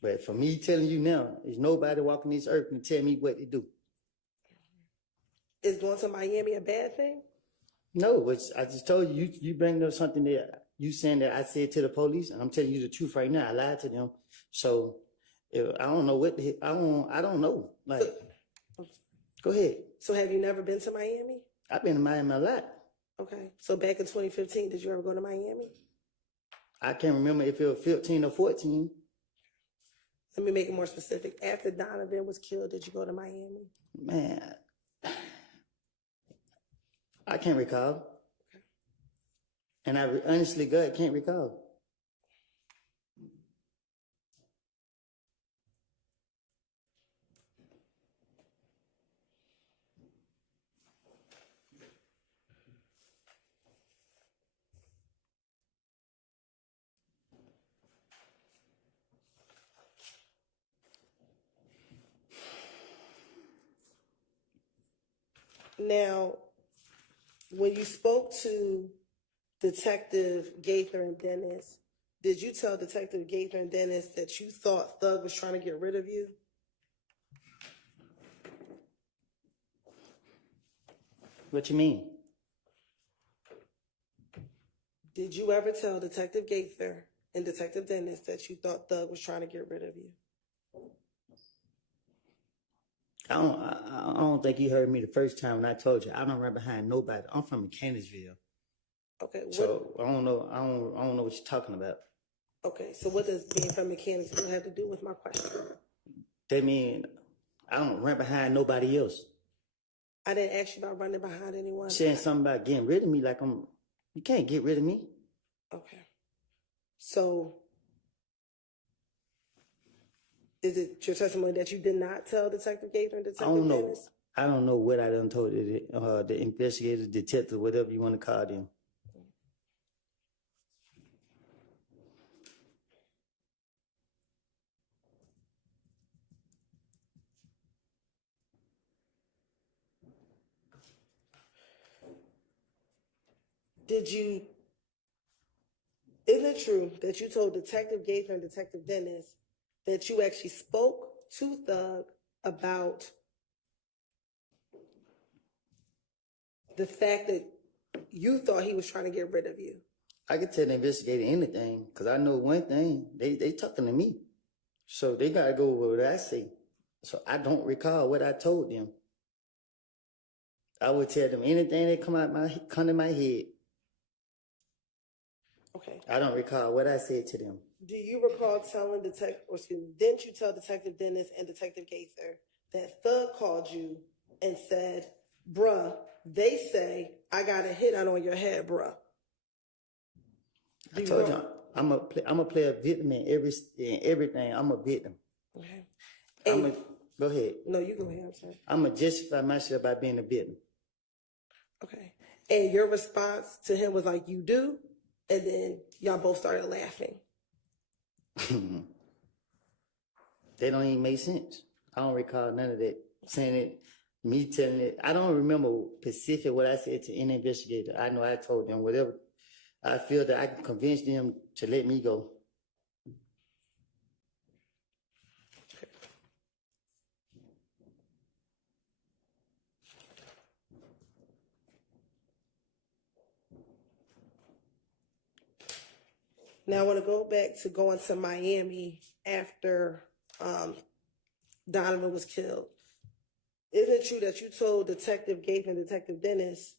But for me telling you now, there's nobody walking this earth can tell me what to do. Is going to Miami a bad thing? No, I just told you, you bring up something that you saying that I said to the police, and I'm telling you the truth right now. I lied to them. So I don't know what I don't know. Like, go ahead. So have you never been to Miami? I've been to Miami a lot. Okay. So back in 2015, did you ever go to Miami? I can't remember if it was 15 or 14. Let me make it more specific. After Donovan was killed, did you go to Miami? Man, I can't recall. Okay. And I honestly, God, can't recall. Now, when you spoke to Detective Gaither and Dennis, did you tell Detective Gaither and Dennis that you thought Thug was trying to get rid of you? What you mean? Did you ever tell Detective Gaither and Detective Dennis that you thought Thug was trying to get rid of you? I don't think you heard me the first time when I told you I don't run behind nobody. I'm from Mechanicsville. Okay. So I don't know. I don't know what you're talking about. Okay, so what does being from Mechanicsville have to do with my question? That mean I don't run behind nobody else. I didn't ask you about running behind anyone. Saying something about getting rid of me like you can't get rid of me. Okay. So, is it your testimony that you did not tell Detective Gaither and Detective I don't know. Dennis? I don't know what I done told the investigator, detective, whatever you want to call them. Isn't it true that you told Detective Gaither and Detective Dennis that you actually spoke to Thug about the fact that you thought he was trying to get rid of you? I could tell the investigator anything because I know one thing. They talking to me. So they got to go with what I say. So I don't recall what I told them. I would tell them anything that come to my head. Okay. I don't recall what I said to them. Do you recall telling didn't you tell Detective Dennis and Detective Gaither that Thug called you and said, bruh, they say I got a hit out on your head, bruh? I told you I'm a play a victim in everything. I'm a victim. Okay. Go ahead. No, you go ahead. I'm sorry. I'm gonna justify myself by being a victim. Okay. And your response to him was like, you do? And then y'all both started laughing. They don't even make sense. I don't recall none of that. Saying it, me telling it. I don't remember specific what I said to any investigator. I know I told them whatever. I feel that I can convince them to let me go. Now I want to go back to going to Miami after Donovan was killed. Isn't it true that you told Detective Gaither and Detective Dennis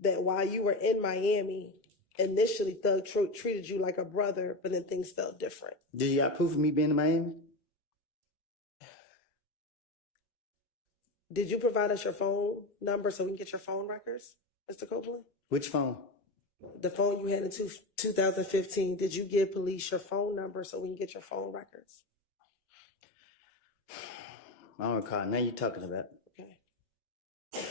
that while you were in Miami, initially Thug treated you like a brother, but then things felt different? Do you got proof of me being in Miami? Did you provide us your phone number so we can get your phone records, Mr. Copeland? Which phone? The phone you had in 2015. Did you give police your phone number so we can get your phone records? I don't recall. Now you're talking about. Okay.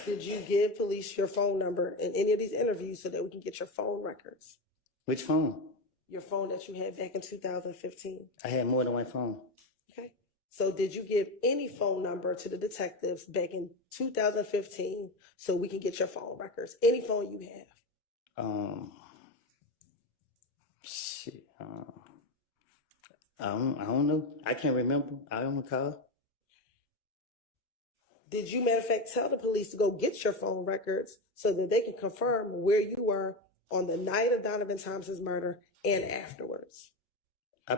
Did you give police your phone number in any of these interviews so that we can get your phone records? Which phone? Your phone that you had back in 2015. I had more than one phone. Okay. So did you give any phone number to the detectives back in 2015 so we can get your phone records? Any phone you have? Shit. I don't know. I can't remember. I don't recall. Did you, matter of fact, tell the police to go get your phone records so that they can confirm where you were on the night of Donovan Thompson's murder and afterwards? I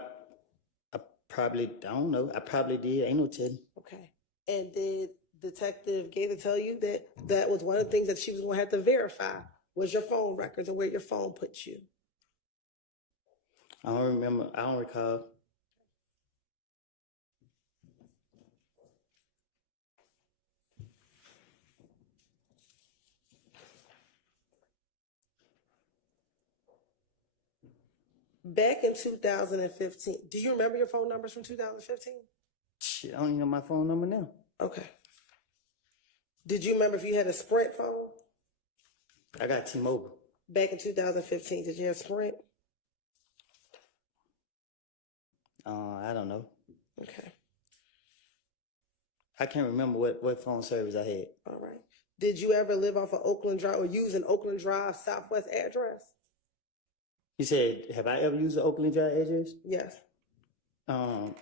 don't know. I probably did. Ain't no telling. Okay. And did Detective Gaither tell you that that was one of the things that she was going to have to verify was your phone records and where your phone put you? I don't remember. I don't recall. Back in 2015, do you remember your phone numbers from 2015? Shit, I don't even know my phone number now. Okay. Did you remember if you had a Sprint phone? I got T-Mobile. Back in 2015, did you have Sprint? I don't know. Okay. I can't remember what phone service I had. All right. Did you ever live off of Oakland Drive or use an Oakland Drive Southwest address? You said, have I ever used the Oakland Drive address? Yes. Um,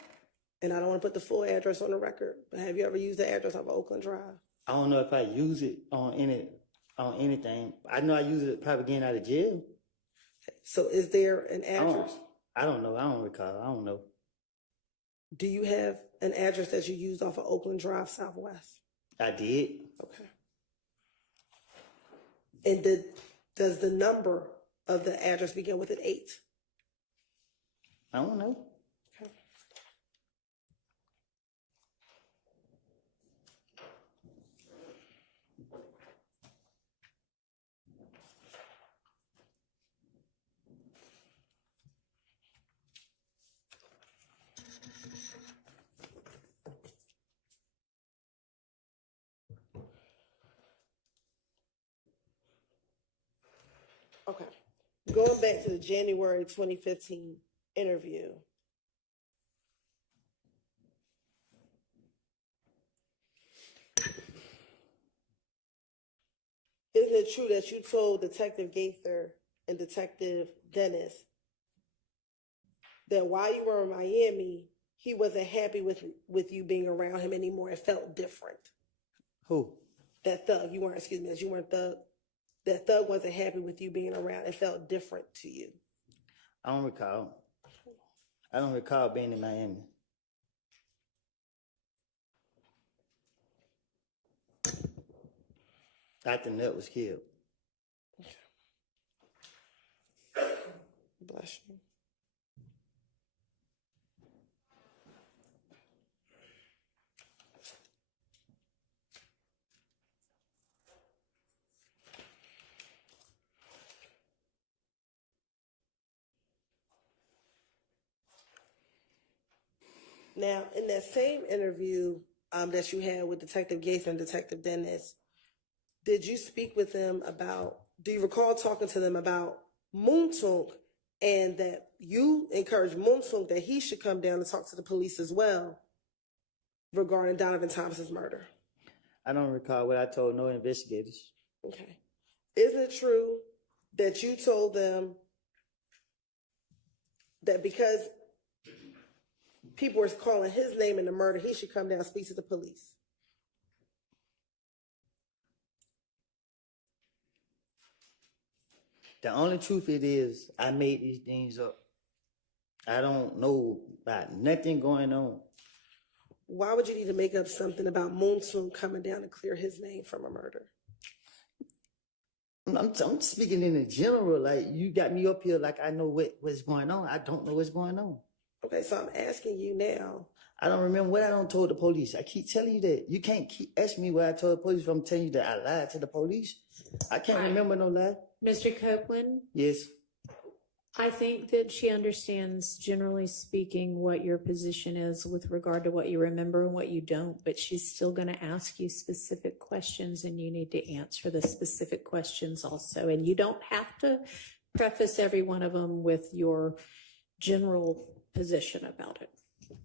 And I don't want to put the full address on the record, but have you ever used the address of Oakland Drive? I don't know if I use it on anything. I know I use it probably getting out of jail. So is there an address? I don't know. I don't recall. I don't know. Do you have an address that you used off of Oakland Drive Southwest? I did. Okay. And does the number of the address begin with an 8? I don't know. Okay. Okay. Going back to the January 2015 interview. Isn't it true that you told Detective Gaither and Detective Dennis that while you were in Miami, he wasn't happy with you being around him anymore? It felt different. Who? That Thug, you weren't Thug. That Thug wasn't happy with you being around. It felt different to you. I don't recall. I don't recall being in Miami. After Nut was killed. Bless you. Now, in that same interview that you had with Detective Gaither and Detective Dennis, did you speak with them about, do you recall talking to them about YOUNGTHUG and that you encouraged YOUNGTHUG that he should come down and talk to the police as well regarding Donovan Thomas's murder? I don't recall what I told no investigators. Okay. Isn't it true that you told them that because people were calling his name in the murder, he should come down and speak to the police? The only truth it is, I made these things up. I don't know about nothing going on. Why would you need to make up something about YOUNGTHUG coming down to clear his name from a murder? I'm speaking in a general, like you got me up here like I know what's going on. I don't know what's going on. Okay, so I'm asking you now. I don't remember what I don't told the police. I keep telling you that. You can't keep asking me what I told the police if I'm telling you that I lied to the police. I can't remember no lie. Mr. Copeland, Yes. I think that she understands, generally speaking, what your position is with regard to what you remember and what you don't, but she's still going to ask you specific questions and you need to answer the specific questions also. And you don't have to preface every one of them with your general position about it.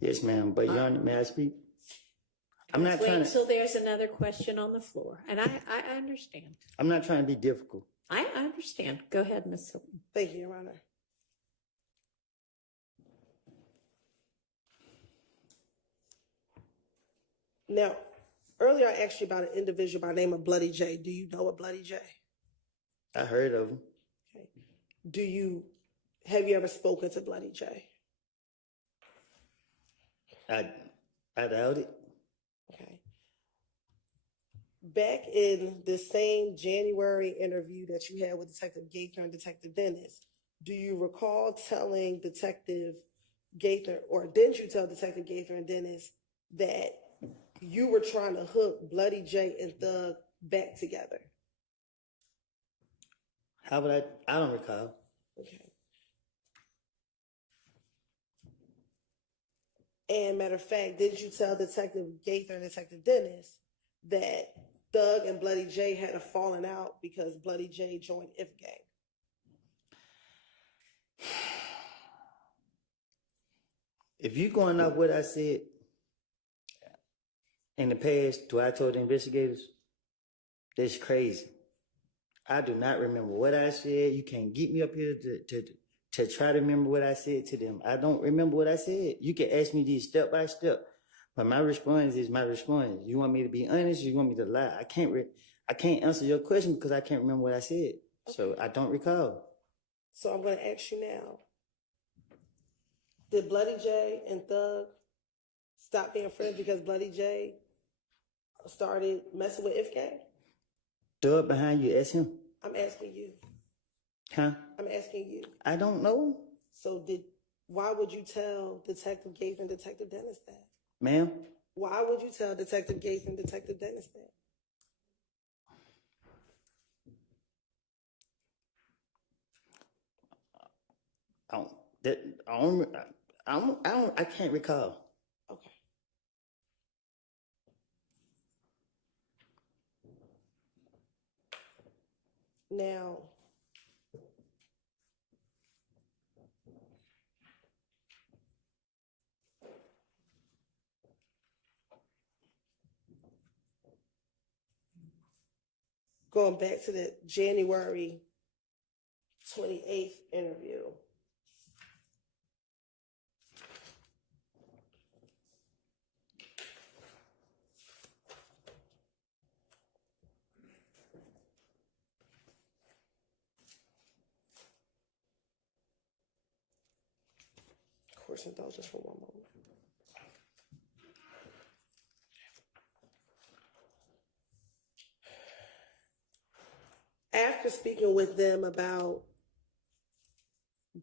Yes, ma'am. But Your Honor, may I speak? I'm not Wait trying to. until there's another question on the floor. And I understand. I'm not trying to be difficult. I understand. Go ahead, Ms. Hilton. Thank you, Your Honor. Now, earlier I asked you about an individual by the name of Bloody J. Do you know a Bloody J? I heard of him. Okay. Have you ever spoken to Bloody J? I doubt it. Okay. Back in the same January interview that you had with Detective Gaither and Detective Dennis, do you recall telling Detective Gaither, or didn't you tell Detective Gaither and Dennis that you were trying to hook Bloody J and Thug back together? How would I don't recall. Okay. And matter of fact, didn't you tell Detective Gaither and Detective Dennis that Thug and Bloody J had a falling out because Bloody J joined If Gang? If you going off what I said in the past to what I told the investigators, That's crazy. I do not remember what I said. You can't get me up here to try to remember what I said to them. I don't remember what I said. You can ask me these step by step, but my response is my response. You want me to be honest? Or you want me to lie? I can't answer your question because I can't remember what I said. So I don't recall. So I'm going to ask you now. Did Bloody J and Thug stop being friends because Bloody J started messing with Ifgang? Thug behind you, ask him. I'm asking you. Huh? I'm asking you. I don't know. So why would you tell Detective Gates and Detective Dennis that? Ma'am? Why would you tell Detective Gates and Detective Dennis that? I can't recall. Okay. Now, going back to the January 28th interview. Of course, indulgence for one moment. After speaking with them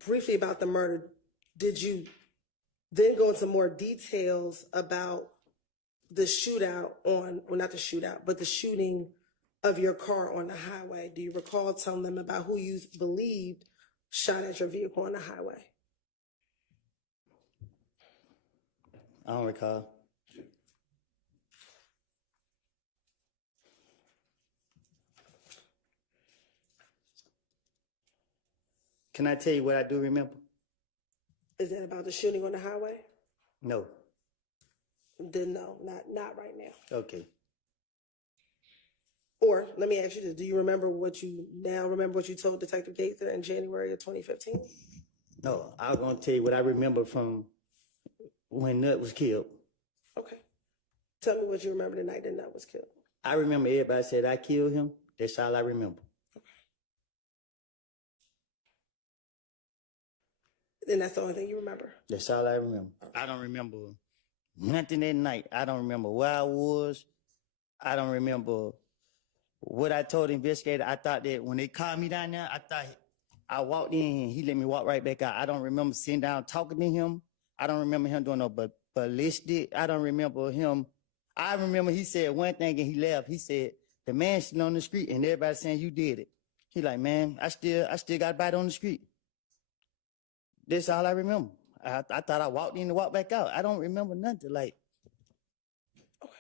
briefly about the murder, did you then go into more details about the shootout not the shootout, but the shooting of your car on the highway? Do you recall telling them about who you believed shot at your vehicle on the highway? I don't recall. Can I tell you what I do remember? Is that about the shooting on the highway? No. Then no, not right now. Okay. Or let me ask you this: do you remember what you told Detective Gaither in January of 2015? No, I was gonna tell you what I remember from when Nut was killed. Okay. Tell me what you remember the night that Nut was killed. I remember everybody said I killed him. That's all I remember. Then that's the only thing you remember. That's all I remember. I don't remember nothing that night. I don't remember where I was. I don't remember what I told the investigator. I thought that when they called me down there, I thought I walked in and he let me walk right back out. I don't remember sitting down talking to him. I don't remember him doing no ballistic. I don't remember him. I remember he said one thing and he left. He said, the man sitting on the street and everybody saying you did it. He like, man, I still got a bite on the street. That's all I remember. I thought I walked in and walked back out. I don't remember nothing. Like, okay.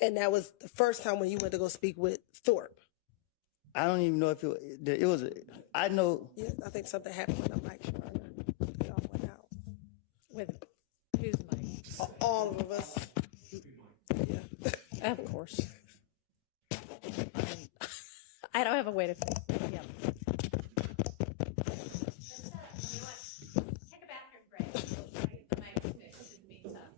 And that was the first time when you went to go speak with Thorpe. I don't even know if it was. I know. Yeah, I think something happened with the mic, Sharona. They all went out. With whose mic? All of us. Yeah. Of course. I don't have a way to fix it. Yeah. Take a bathroom break. We'll try to get the mics fixed in the meantime.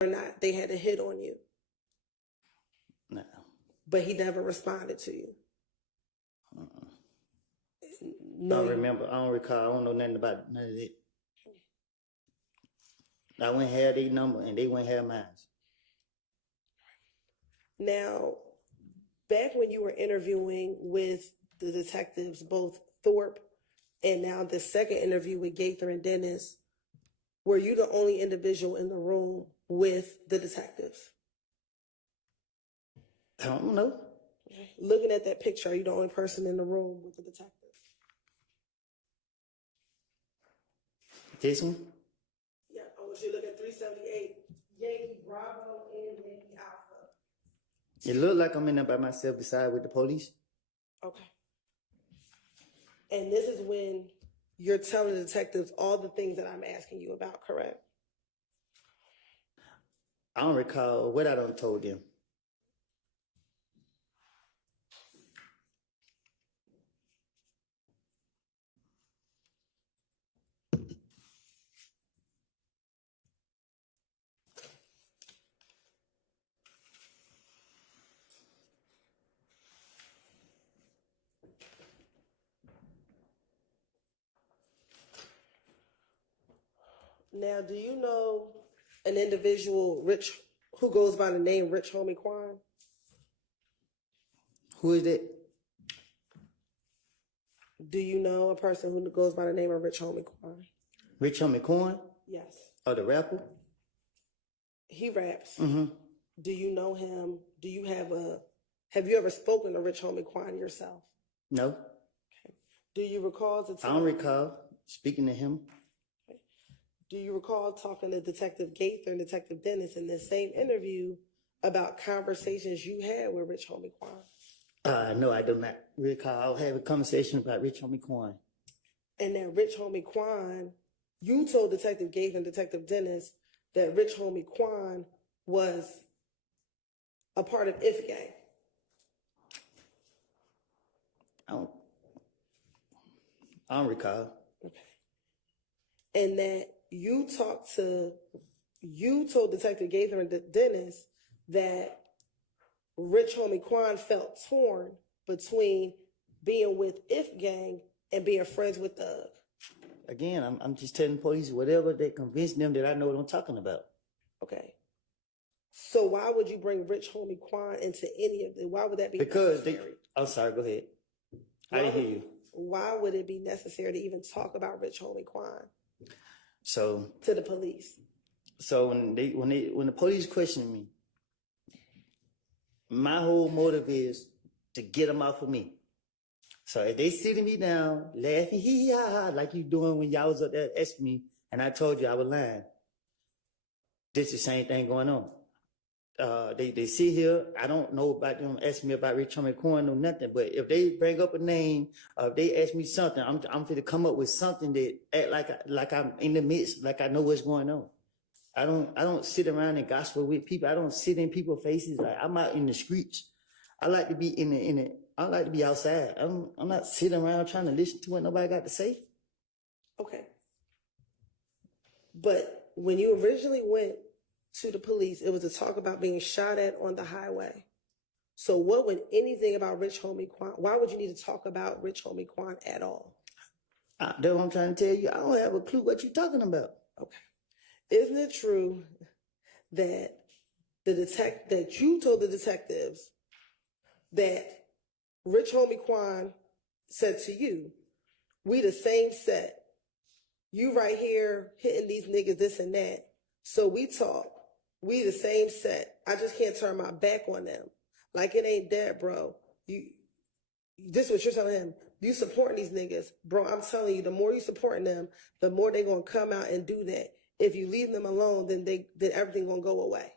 or not they had a hit on you, No. but he never responded to you. I No, don't remember. I don't recall. I don't know nothing about none of it. I wouldn't have their number and they wouldn't have mine. Now, back when you were interviewing with the detectives, both Thorpe and now the second interview with Gaither and Dennis, were you the only individual in the room with the detectives? I don't know. Looking at that picture, are you the only person in the room with the detectives? This one? Yeah, I want you to look at 378, Yankee Bravo and Yankee Alpha. It looked like I'm in there by myself beside with the police. Okay. And this is when you're telling the detectives all the things that I'm asking you about, correct? I don't recall what I done told them. Now, do you know an individual, Rich, who goes by the name Rich Homie Quan? Who is that? Do you know a person who goes by the name of Rich Homie Quan? Rich Homie Coin? Yes. Or the rapper? He raps. Mm-hmm. Do you know him? Do you have you ever spoken to Rich Homie Quan yourself? No. Do you recall the I time? don't recall speaking to him. Do you recall talking to Detective Gaither and Detective Dennis in this same interview about conversations you had with Rich Homie Quan? No, I do not recall having a conversation about Rich Homie Coin. And that Rich Homie Quan, you told Detective Gaither and Detective Dennis that Rich Homie Quan was a part of If Gang. I don't recall. Okay. And that you told Detective Gaither and Dennis that Rich Homie Quan felt torn between being with If Gang and being friends with Thug. Again, I'm just telling the police whatever they convince them that I know what I'm talking about. Okay. So why would you bring Rich Homie Quan into any of it? Why would that be Because necessary? I'm sorry, go ahead. I didn't hear you. Why would it be necessary to even talk about Rich Homie Quan So to the police? So when the police question me, my whole motive is to get them off of me. So if they sitting me down, laughing, hee ha ha, like you doing when y'all was up there asking me, and I told you I was lying. This the same thing going on. They sit here. I don't know about them asking me about Rich Homie Coin or nothing. But if they bring up a name, if they ask me something, I'm going to come up with something that act like I'm in the midst, like I know what's going on. I don't sit around and gospel with people. I don't sit in people's faces. Like I'm out in the streets. I like to be I like to be outside. I'm not sitting around trying to listen to what nobody got to say. Okay. But when you originally went to the police, it was to talk about being shot at on the highway. So what would anything about Rich Homie Quan, why would you need to talk about Rich Homie Quan at all? That's what I'm trying to tell you. I don't have a clue what you're talking about. Okay. Isn't it true that that you told the detectives that Rich Homie Quan said to you, we the same set. You right here hitting these niggas this and that. So we talk. We the same set. I just can't turn my back on them. Like it ain't that, bro. This is what you're telling him. You supporting these niggas. Bro, I'm telling you, the more you supporting them, the more they gonna come out and do that. If you leave them alone, then everything gonna go away.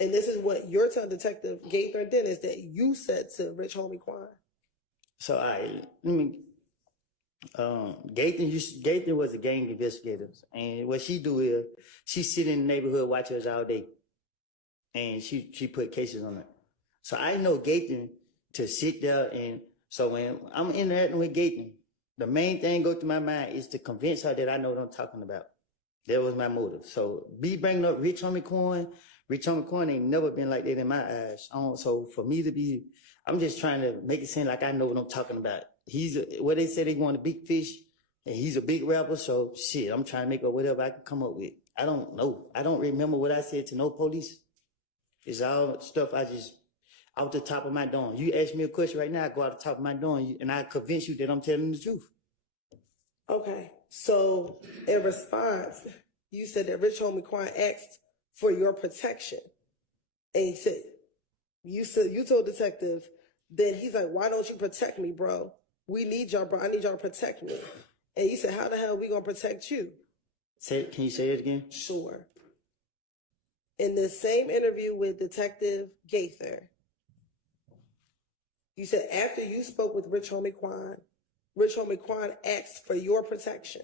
And this is what you're telling Detective Gaither and Dennis that you said to Rich Homie Quan. So let me. Gaither was a gang investigator, and what she do is she sit in the neighborhood, watch us all day, and she put cases on it. So I know Gaither to sit there, and so when I'm interacting with Gaither, the main thing go through my mind is to convince her that I know what I'm talking about. That was my motive. So be bringing up Rich Homie Coin ain't never been like that in my eyes. So for me to be, I'm just trying to make it seem like I know what I'm talking about. What they said they want a big fish, and he's a big rapper. So shit, I'm trying to make up whatever I can come up with. I don't know. I don't remember what I said to no police. It's all stuff I just out the top of my dome. You ask me a question right now, I go out the top of my dome, and I convince you that I'm telling the truth. Okay. So in response, you said that Rich Homie Quan asked for your protection. And he said, you told detective that he's like, why don't you protect me, bro? We need y'all, bro. I need y'all to protect me. And you said, how the hell are we going to protect you? Can you say it again? Sure. In the same interview with Detective Gaither, you said after you spoke with Rich Homie Quan asked for your protection.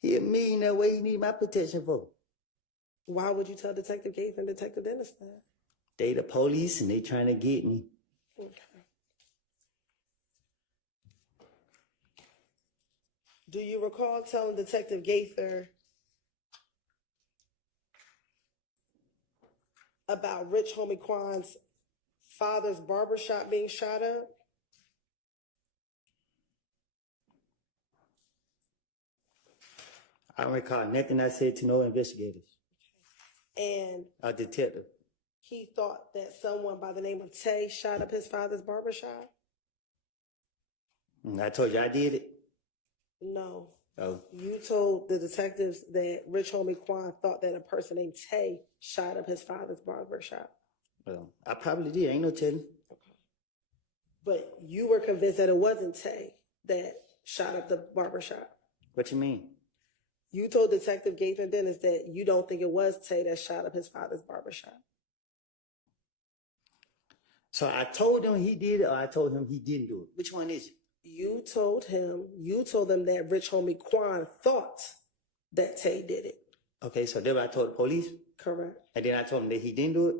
He a millionaire. What he need my protection for? Why would you tell Detective Gaither and Detective Dennis that? They the police and they trying to get me. Okay. Do you recall telling Detective Gaither about Rich Homie Quan's father's barbershop being shot up? I don't recall nothing I said to no investigators. And A detective. he thought that someone by the name of Tay shot up his father's barbershop? And I told you I did it. No. Oh, You told the detectives that Rich Homie Quan thought that a person named Tay shot up his father's barbershop. well, I probably did. Ain't no telling. But you were convinced that it wasn't Tay that shot up the barbershop. What you mean? You told Detective Gaither Dennis that you don't think it was Tay that shot up his father's barbershop. So I told him he did it, or I told him he didn't do it. Which one is it? You told them that Rich Homie Quan thought that Tay did it. Okay, so then I told the police, Correct. and then I told him that he didn't do it.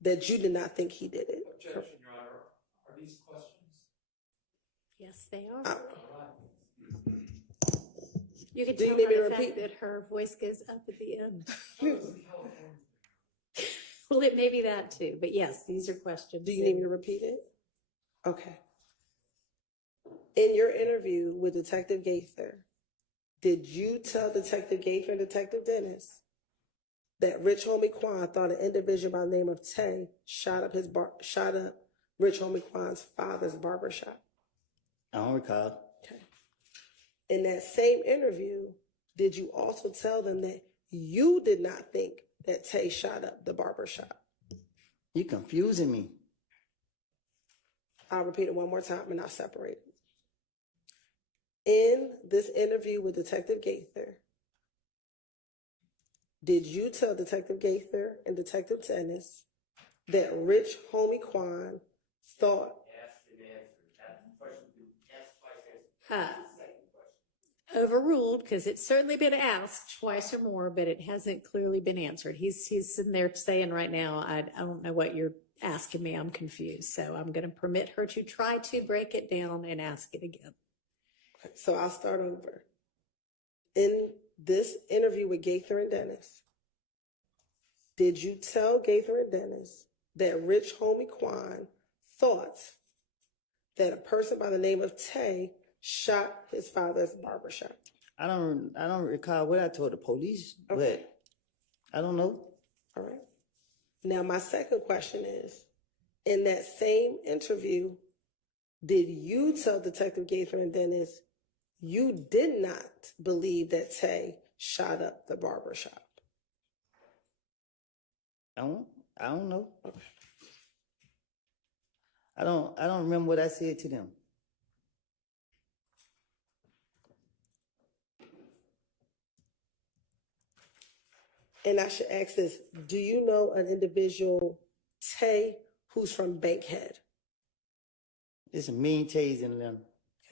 That you did not think he did it. Objection, Your Honor. Are these questions? Yes, they are. Uh, You can Do you tell need me by to the fact repeat? that her voice goes up at the end. Well, it may be that too, but yes, these are questions. Do you need me to repeat it? Okay. In your interview with Detective Gaither, did you tell Detective Gaither and Detective Dennis that Rich Homie Quan thought an individual by the name of Tay shot up Rich Homie Quan's father's barbershop? I don't recall. Okay. In that same interview, did you also tell them that you did not think that Tay shot up the barbershop? You confusing me. I'll repeat it one more time and I'll separate it. In this interview with Detective Gaither, did you tell Detective Gaither and Detective Dennis that Rich Homie Quan thought Overruled, because it's certainly been asked twice or more, but it hasn't clearly been answered. He's sitting there saying right now, I don't know what you're asking me. I'm confused. So I'm going to permit her to try to break it down and ask it again. So I'll start over. In this interview with Gaither and Dennis, did you tell Gaither and Dennis that Rich Homie Quan thought that a person by the name of Tay shot his father's barbershop? I don't recall what I told the police, Okay. but I don't know. All right. Now, my second question is, in that same interview, did you tell Detective Gaither and Dennis you did not believe that Tay shot up the barbershop? I don't know. Okay. I don't remember what I said to them. And I should ask this, do you know an individual, Tay, who's from Bankhead? There's a mean Tays in them.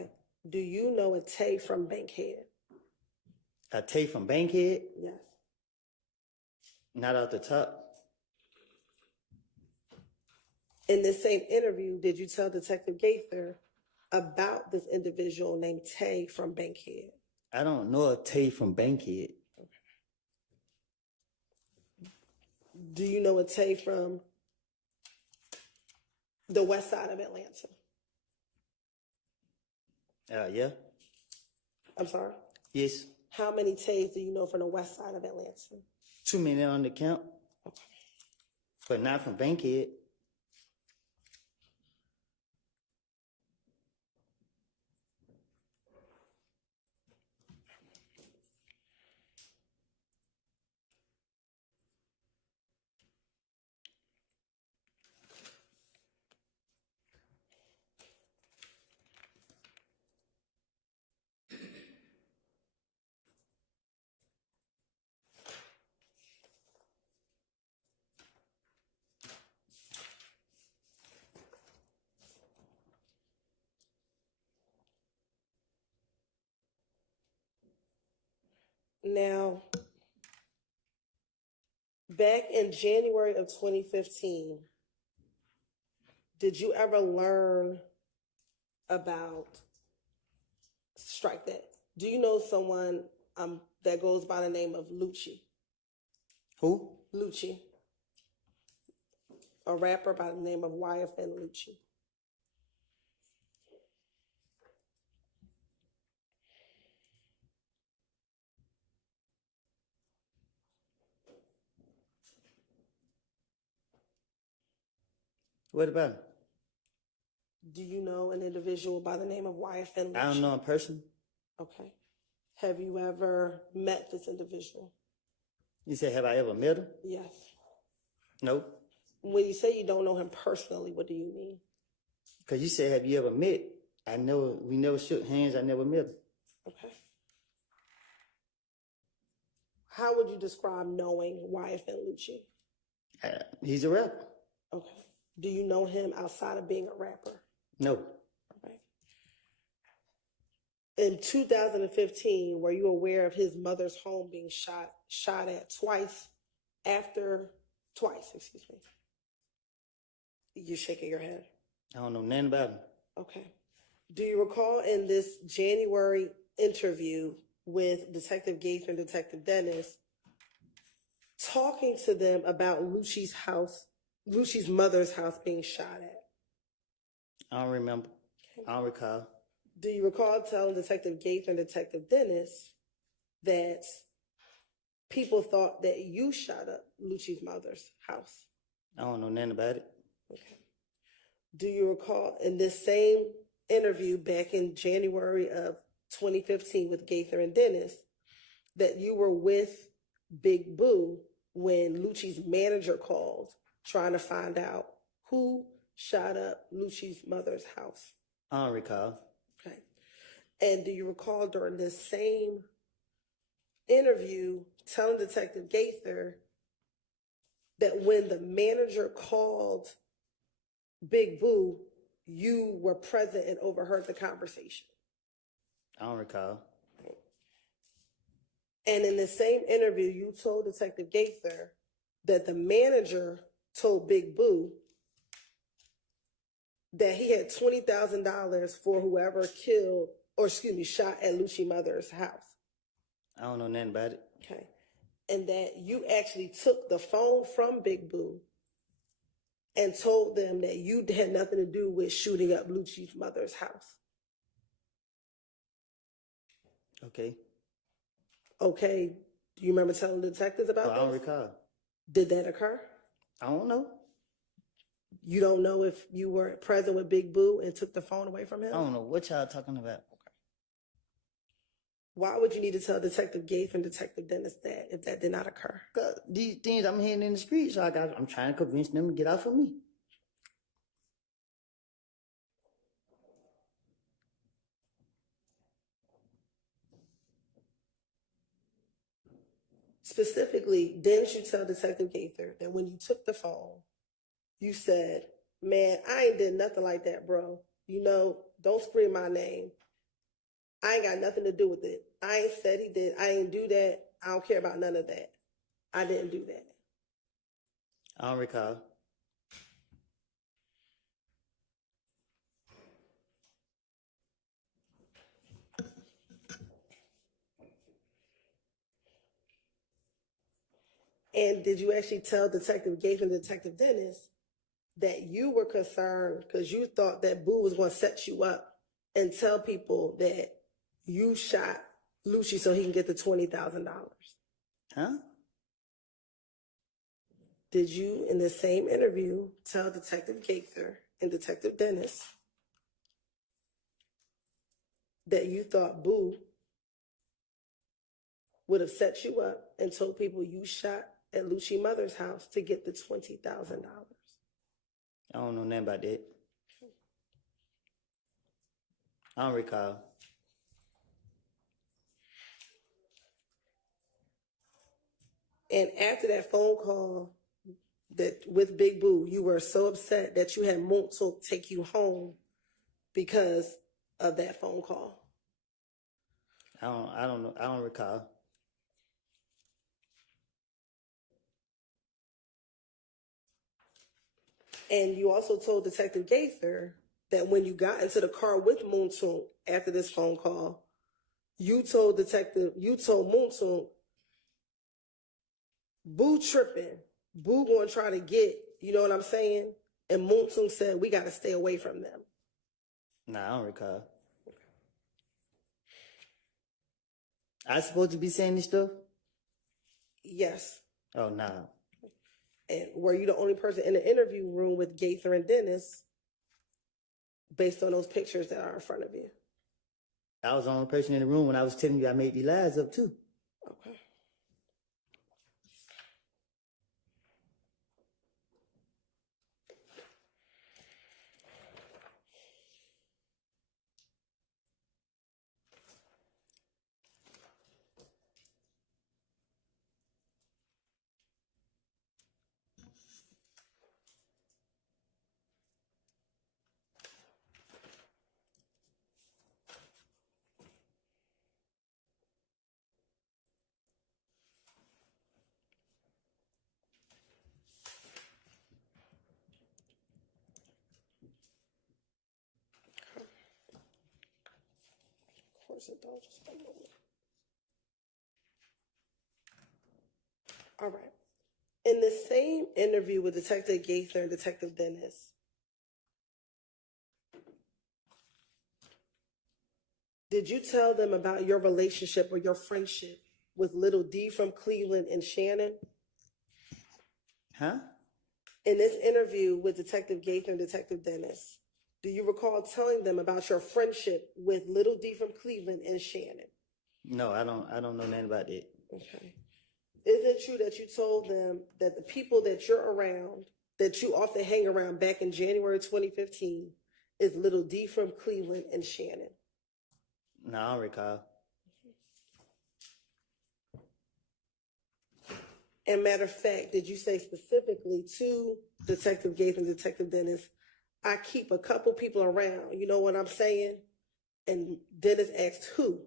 Okay. Do you know a Tay from Bankhead? A Tay from Bankhead? Yes. Not off the top. In this same interview, did you tell Detective Gaither about this individual named Tay from Bankhead? I don't know a Tay from Bankhead. Do you know a Tay from the west side of Atlanta? Yeah. I'm sorry? Yes. How many Tays do you know from the west side of Atlanta? Too many on the count. But not from Bankhead. Now, back in January of 2015, did you ever learn about, strike that, do you know someone that goes by the name of Lucci? Who? Lucci. A rapper by the name of YFN Lucci. What about him? Do you know an individual by the name of YFN Lucci? I don't know a person. Okay. Have you ever met this individual? You said, have I ever met him? Yes. No. When you say you don't know him personally, what do you mean? Because you said, have you ever met? We never shook hands. I never met him. Okay. How would you describe knowing YFN Lucci? He's a rapper. Okay. Do you know him outside of being a rapper? No. Okay. In 2015, were you aware of his mother's home being shot at twice? Excuse me. You're shaking your head. I don't know nothing about him. Okay. Do you recall in this January interview with Detective Gaither and Detective Dennis talking to them about Lucci's mother's house being shot at? I don't remember. I don't recall. Do you recall telling Detective Gaither and Detective Dennis that people thought that you shot up Lucci's mother's house? I don't know nothing about it. Okay. Do you recall in this same interview back in January of 2015 with Gaither and Dennis that you were with Big Boo when Lucci's manager called trying to find out who shot up Lucci's mother's house? I don't recall. Okay. And do you recall during this same interview telling Detective Gaither that when the manager called Big Boo, you were present and overheard the conversation? I don't recall. And in the same interview, you told Detective Gaither that the manager told Big Boo that he had $20,000 for whoever shot at Lucci's mother's house. I don't know nothing about it. Okay. And that you actually took the phone from Big Boo and told them that you had nothing to do with shooting up Lucci's mother's house. Okay. Okay. Do you remember telling the detectives about I don't this? recall. Did that occur? I don't know. You don't know if you were present with Big Boo and took the phone away from him? I don't know what y'all talking about. Why would you need to tell Detective Gaither and Detective Dennis that if that did not occur? 'Cause these things I'm hearing in the street, so I'm trying to convince them to get off of me. Specifically, didn't you tell Detective Gaither that when you took the phone, you said, man, I ain't did nothing like that, bro. You know, don't scream my name. I ain't got nothing to do with it. I ain't said he did. I ain't do that. I don't care about none of that. I didn't do that. I don't recall. And did you actually tell Detective Gates and Detective Dennis that you were concerned because you thought that Boo was going to set you up and tell people that you shot Lucci so he can get the $20,000? Huh? Did you, in the same interview, tell Detective Gaither and Detective Dennis that you thought Boo would have set you up and told people you shot at Lucci's mother's house to get the $20,000? I don't know nothing about that. I don't recall. And after that phone call that with Big Boo, you were so upset that you had Montauk take you home because of that phone call. I don't know. I don't recall. And you also told Detective Gaither that when you got into the car with Montauk after this phone call, you told Montauk, Boo tripping. Boo going to try to get, you know what I'm saying? And Montauk said, we got to stay away from them. Nah, I don't recall. I supposed to be saying this stuff? Yes. Oh, nah. And were you the only person in the interview room with Gaither and Dennis based on those pictures that are in front of you? I was the only person in the room when I was telling you I made these lies up too. Okay. Of course it don't. Just one moment. All right. In the same interview with Detective Gaither and Detective Dennis, did you tell them about your relationship or your friendship with Little D from Cleveland and Shannon? Huh? In this interview with Detective Gaither and Detective Dennis, do you recall telling them about your friendship with Little D from Cleveland and Shannon? No, I don't know nothing about that. Okay. Is it true that you told them that the people that you're around, that you often hang around back in January 2015, is Little D from Cleveland and Shannon? No, I don't recall. And matter of fact, did you say specifically to Detective Gaither and Detective Dennis, I keep a couple people around, you know what I'm saying? And Dennis asked who?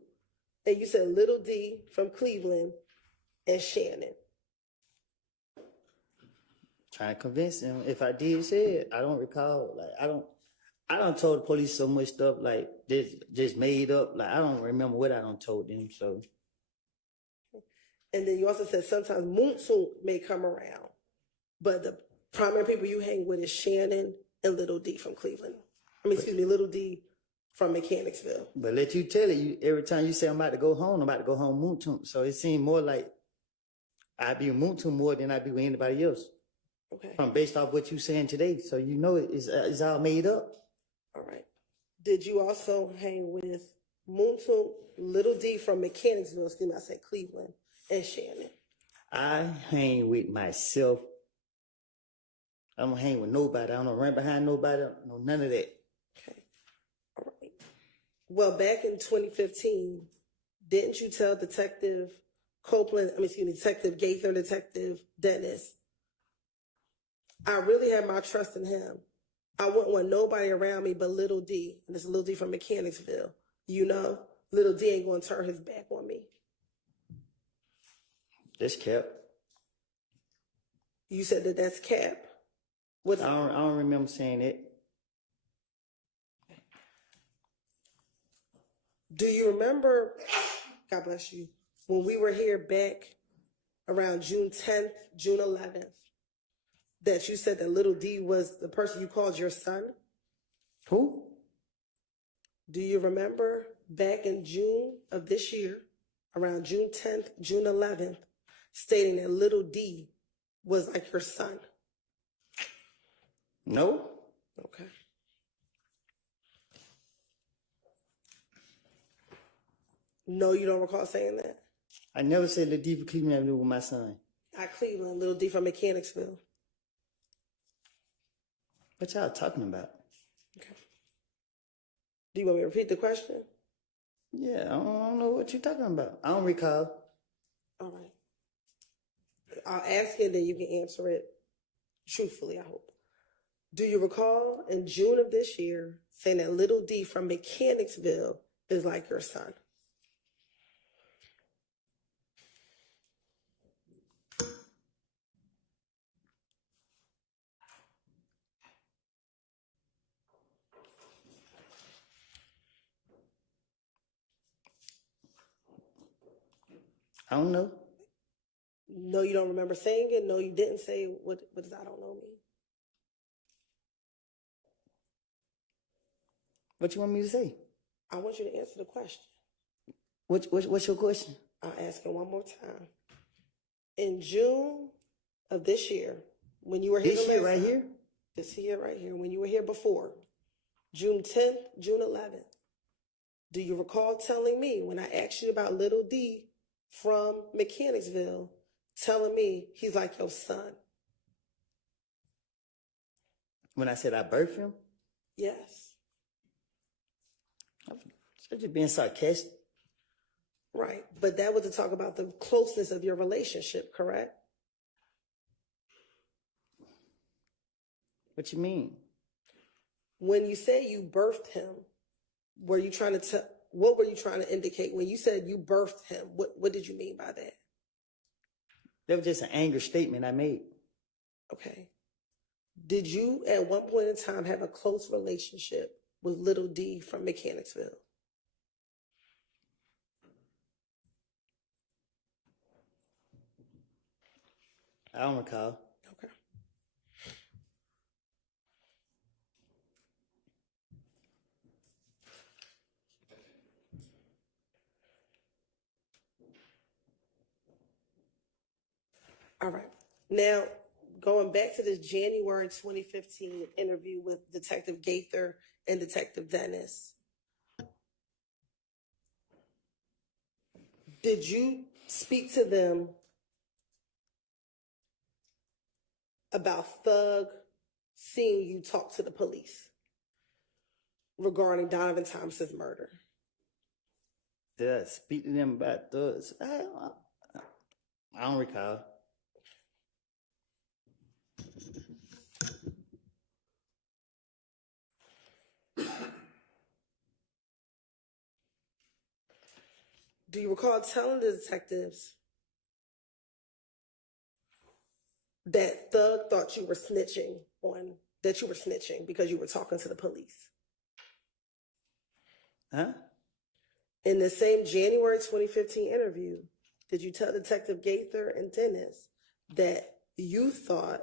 And you said Little D from Cleveland and Shannon. Trying to convince him. If I did say it, I don't recall. Like I don't told the police so much stuff like this just made up. Like I don't remember what I done told them. So And then you also said sometimes Moonsoon may come around, but the primary people you hang with is Shannon and Little D from Cleveland. Little D from Mechanicsville. but let you tell it, you every time you say I'm about to go home Moontoon. So it seemed more like I be with Moontoon more than I be with anybody else. Okay. From based off what you saying today. So you know it's all made up. All right. Did you also hang with Moontoon, Little D from Mechanicsville, I said Cleveland, and Shannon? I hang with myself. I don't hang with nobody. I don't run behind nobody. No, none of that. Okay. All right. Well, back in 2015, didn't you tell Detective Gaither and Detective Dennis, I really have my trust in him. I wouldn't want nobody around me but Little D, and this is Little D from Mechanicsville. You know, Little D ain't going to turn his back on me. That's cap. You said that that's cap. I don't remember saying it. Do you remember, God bless you, when we were here back around June 10th, June 11th, that you said that little D was the person you called your son? Who? Do you remember back in June of this year, around June 10th, June 11th, stating that little D was like your son? No. Okay. No, you don't recall saying that? I never said Lil D from Cleveland Avenue with my son. At Cleveland, little D from Mechanicsville. What y'all talking about? Okay. Do you want me to repeat the question? Yeah, I don't know what you're talking about. I don't recall. All right. I'll ask it, then you can answer it truthfully, I hope. Do you recall in June of this year saying that little D from Mechanicsville is like your son? I don't know. No, you don't remember saying it? No, you didn't say it. What does I don't know mean? What you want me to say? I want you to answer the question. What's your question? I'll ask it one more time. In June of this year, when you were here This the year last right time- here? This year right here, when you were here before, June 10th, June 11th, do you recall telling me when I asked you about little D from Mechanicsville, telling me he's like your son? When I said I birthed him? Yes. I'm just being sarcastic. Right. But that was to talk about the closeness of your relationship, correct? What you mean? When you say you birthed him, were you trying to tell, what were you trying to indicate when you said you birthed him? What did you mean by that? That was just an anger statement I made. Okay. Did you at one point in time have a close relationship with little D from Mechanicsville? I don't recall. Okay. All right. Now, going back to this January 2015 interview with Detective Gaither and Detective Dennis, did you speak to them about Thug seeing you talk to the police regarding Donovan Thomas's murder? Did I speak to them about thugs? I don't recall. Do you recall telling the detectives that Thug thought you were snitching because you were talking to the police? Huh? In the same January 2015 interview, did you tell Detective Gaither and Dennis that you thought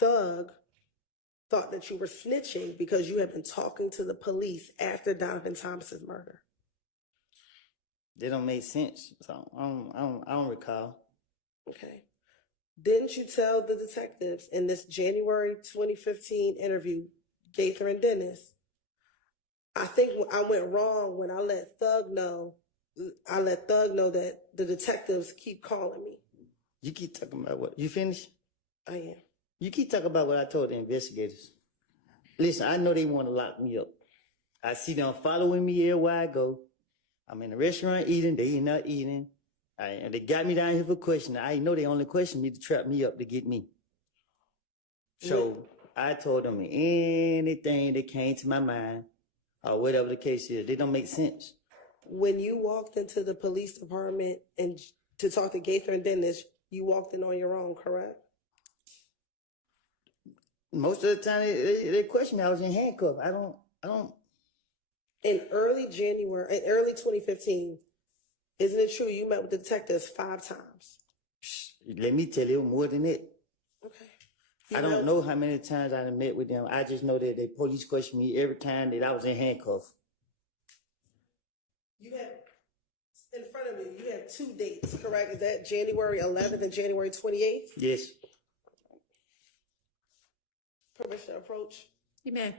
Thug thought that you were snitching because you had been talking to the police after Donovan Thomas's murder? They don't make sense. So I don't recall. Okay. Didn't you tell the detectives in this January 2015 interview, Gaither and Dennis, I think I went wrong when I let Thug know that the detectives keep calling me. You keep talking about what? You finished? I am. You keep talking about what I told the investigators. Listen, I know they want to lock me up. I see them following me everywhere I go. I'm in the restaurant eating, they not eating. And they got me down here for questioning. I know they only question me to trap me up to get me. So I told them anything that came to my mind or whatever the case is. They don't make sense. When you walked into the police department and to talk to Gaither and Dennis, you walked in on your own, correct? Most of the time they question me. I was in handcuffs. I don't. In early 2015, isn't it true you met with the detectives 5 times? Let me tell you more than that. Okay. I don't know how many times I done met with them. I just know that the police questioned me every time that I was in handcuffs. You have, in front of you, you have 2 dates, correct? Is that January 11th and January 28th? Yes. Permission to approach? You may.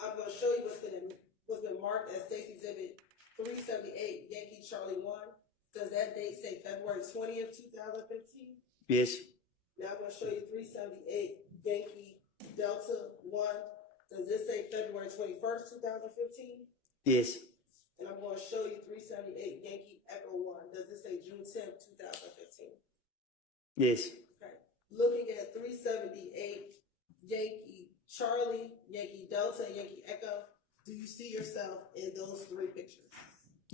I'm going to show you what's been marked as State's Exhibit 378, Yankee Charlie 1. Does that date say February 20th, 2015? Yes. Now I'm going to show you 378, Yankee Delta 1. Does this say February 21st, 2015? Yes. And I'm going to show you 378, Yankee Echo 1. Does this say June 10th, 2015? Yes. Okay. Looking at 378, Yankee Charlie, Yankee Delta, Yankee Echo, do you see yourself in those 3 pictures?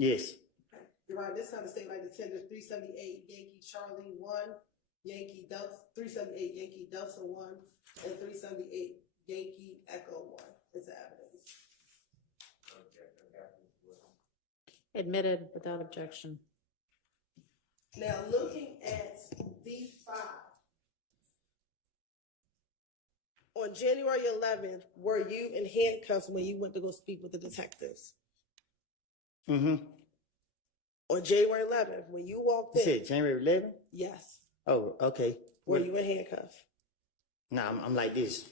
Yes. Okay. You're right. This time the state like to tender 378, Yankee Charlie 1, Yankee Delta, 378, Yankee Delta 1, and 378, Yankee Echo 1 is the evidence. Admitted without objection. Now, looking at these 5, on January 11th, were you in handcuffs when you went to go speak with the detectives? Mm-hmm. On January 11th, when you walked You in, said January 11th? yes, Oh, okay. were you in handcuffs? Nah, I'm like this.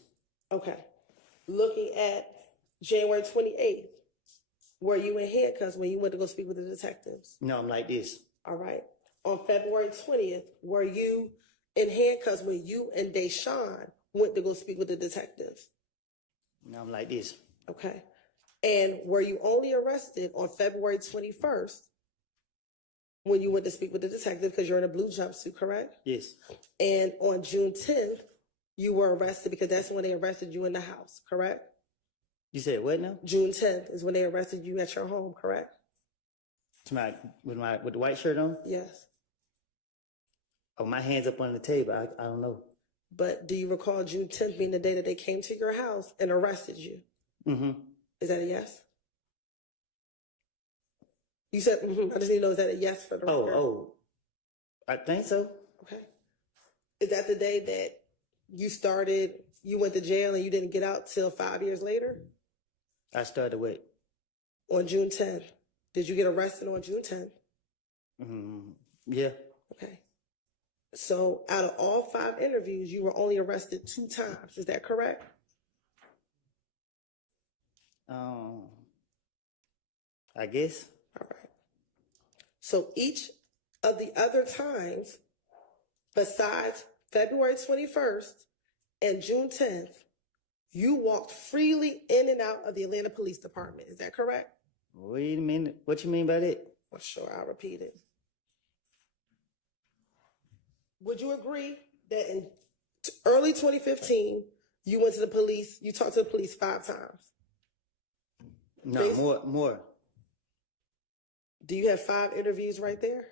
Okay. Looking at January 28th, were you in handcuffs when you went to go speak with the detectives? No, I'm like this. All right. On February 20th, were you in handcuffs when you and Deshaun went to go speak with the detectives? No, I'm like this. Okay. And were you only arrested on February 21st when you went to speak with the detective because you're in a blue jumpsuit, correct? Yes. And on June 10th, you were arrested because that's when they arrested you in the house, correct? You said what now? June 10th is when they arrested you at your home, correct? With the white shirt on? Yes. Oh, my hands up on the table. I don't know. But do you recall June 10th being the day that they came to your house and arrested you? Mm-hmm. Is that a yes? You said, I just need to know, is that a yes for the record? Oh, I think so. Okay. Is that the day that you went to jail and you didn't get out till 5 years later? I started with. On June 10th. Did you get arrested on June 10th? Yeah. Okay. So out of all 5 interviews, you were only arrested 2 times. Is that correct? I guess. All right. So each of the other times, besides February 21st and June 10th, you walked freely in and out of the Atlanta Police Department. Is that correct? Wait a minute. What you mean by that? Well, sure, I'll repeat it. Would you agree that in early 2015, you went to the police, you talked to the police 5 times? No, more. Do you have 5 interviews right there?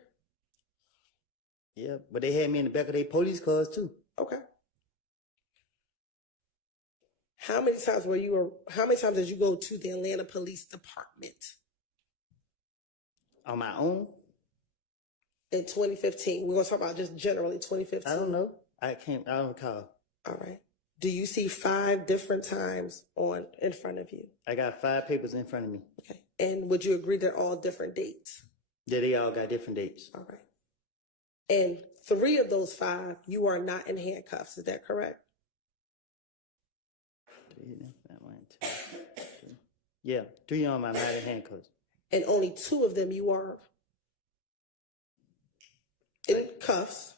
Yeah, but they had me in the back of their police cars too. Okay. How many times did you go to the Atlanta Police Department? On my own? In 2015. We're going to talk about just generally 2015. I don't know. I don't recall. All right. Do you see 5 different times in front of you? I got 5 papers in front of me. Okay. And would you agree they're all different dates? Yeah, they all got different dates. All right. And 3 of those 5, you are not in handcuffs. Is that correct? Yeah, 3 of them are not in handcuffs. And only 2 of them you are in cuffs,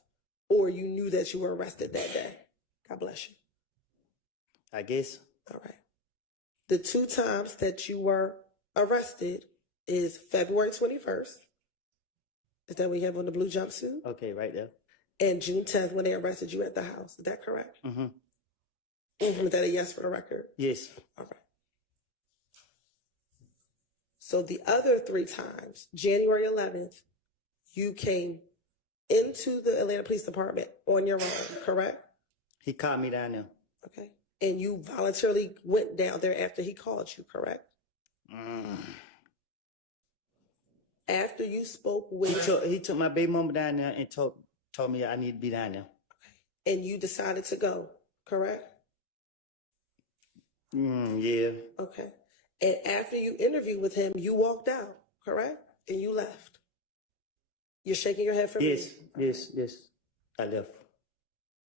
or you knew that you were arrested that day. God bless you. I guess. All right. The 2 times that you were arrested is February 21st. Is that what you have on the blue jumpsuit? Okay, right there. And June 10th when they arrested you at the house. Is that correct? Mm-hmm. Is that a yes for the record? Yes. All right. So the other 3 times, January 11th, you came into the Atlanta Police Department on your own, correct? He called me down there. Okay. And you voluntarily went down there after he called you, correct? after you spoke He with, he took my baby mama down there and told me I need to be down there. and you decided to go, correct? Yeah. Okay. And after you interviewed with him, you walked out, correct? And you left. You're shaking your head for me. Yes. I left.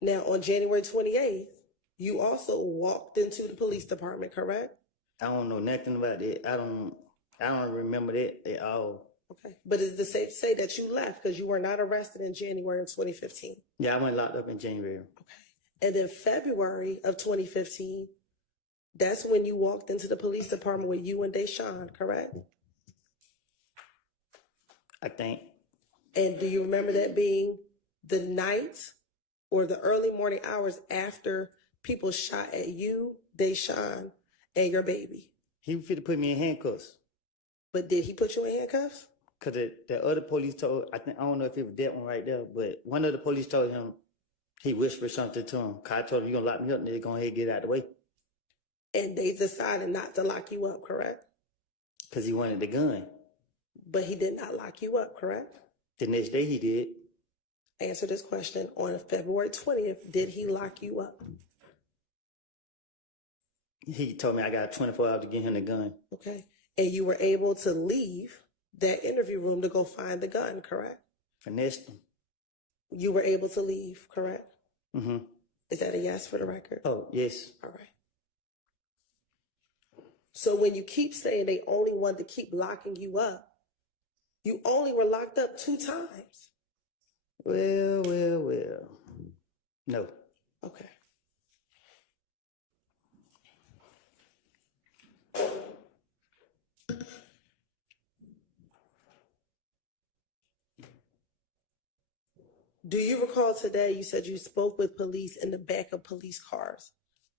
Now, on January 28th, you also walked into the police department, correct? I don't know nothing about that. I don't remember that at all. Okay. But is it safe to say that you left because you were not arrested in January of 2015? Yeah, I went locked up in January. Okay. And then February of 2015, that's when you walked into the police department with you and Deshaun, correct? I think. And do you remember that being the night or the early morning hours after people shot at you, Deshaun, and your baby? He was fit to put me in handcuffs. But did he put you in handcuffs? Cause the other police told, I don't know if it was that one right there, but one of the police told him, he whispered something to him. Cause I told him, you gonna lock me up, nigga, go ahead and get out of the way. And they decided not to lock you up, correct? Cause he wanted the gun. But he did not lock you up, correct? The next day he did. Answer this question. On February 20th, did he lock you up? He told me I got 24 hours to get him the gun. Okay. And you were able to leave that interview room to go find the gun, correct? Finessed him. You were able to leave, correct? Mm-hmm. Is that a yes for the record? Oh, yes. All right. So when you keep saying they only wanted to keep locking you up, you only were locked up 2 times. Well. No. Okay. Do you recall today you said you spoke with police in the back of police cars?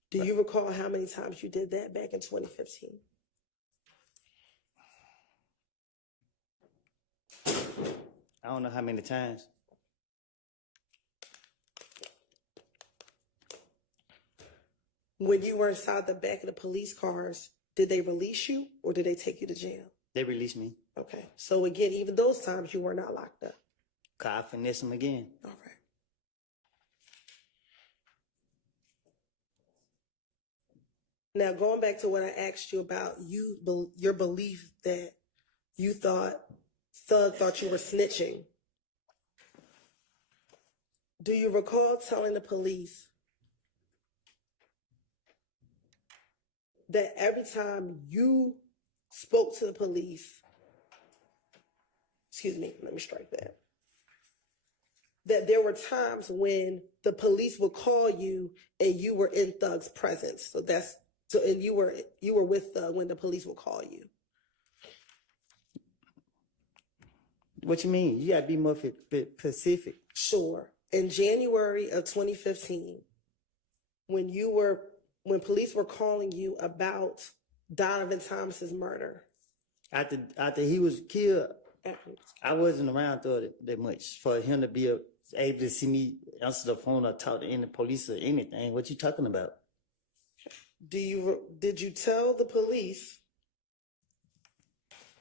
Do you recall how many times you did that back in 2015? I don't know how many times. When you were inside the back of the police cars, did they release you or did they take you to jail? They released me. Okay. So again, even those times you were not locked up. Cause I finessed him again. All right. Now, going back to what I asked you about, your belief that you thought Thug thought you were snitching. Do you recall telling the police that every time you spoke to the police, excuse me, let me strike that, that there were times when the police would call you and you were in Thug's presence? And you were with Thug when the police would call you. What you mean? You gotta be more specific. Sure. In January of 2015, when police were calling you about Donovan Thomas's murder. After he was killed, I wasn't around that much for him to be able to see me answer the phone or talk to any police or anything. What you talking about? Did you tell the police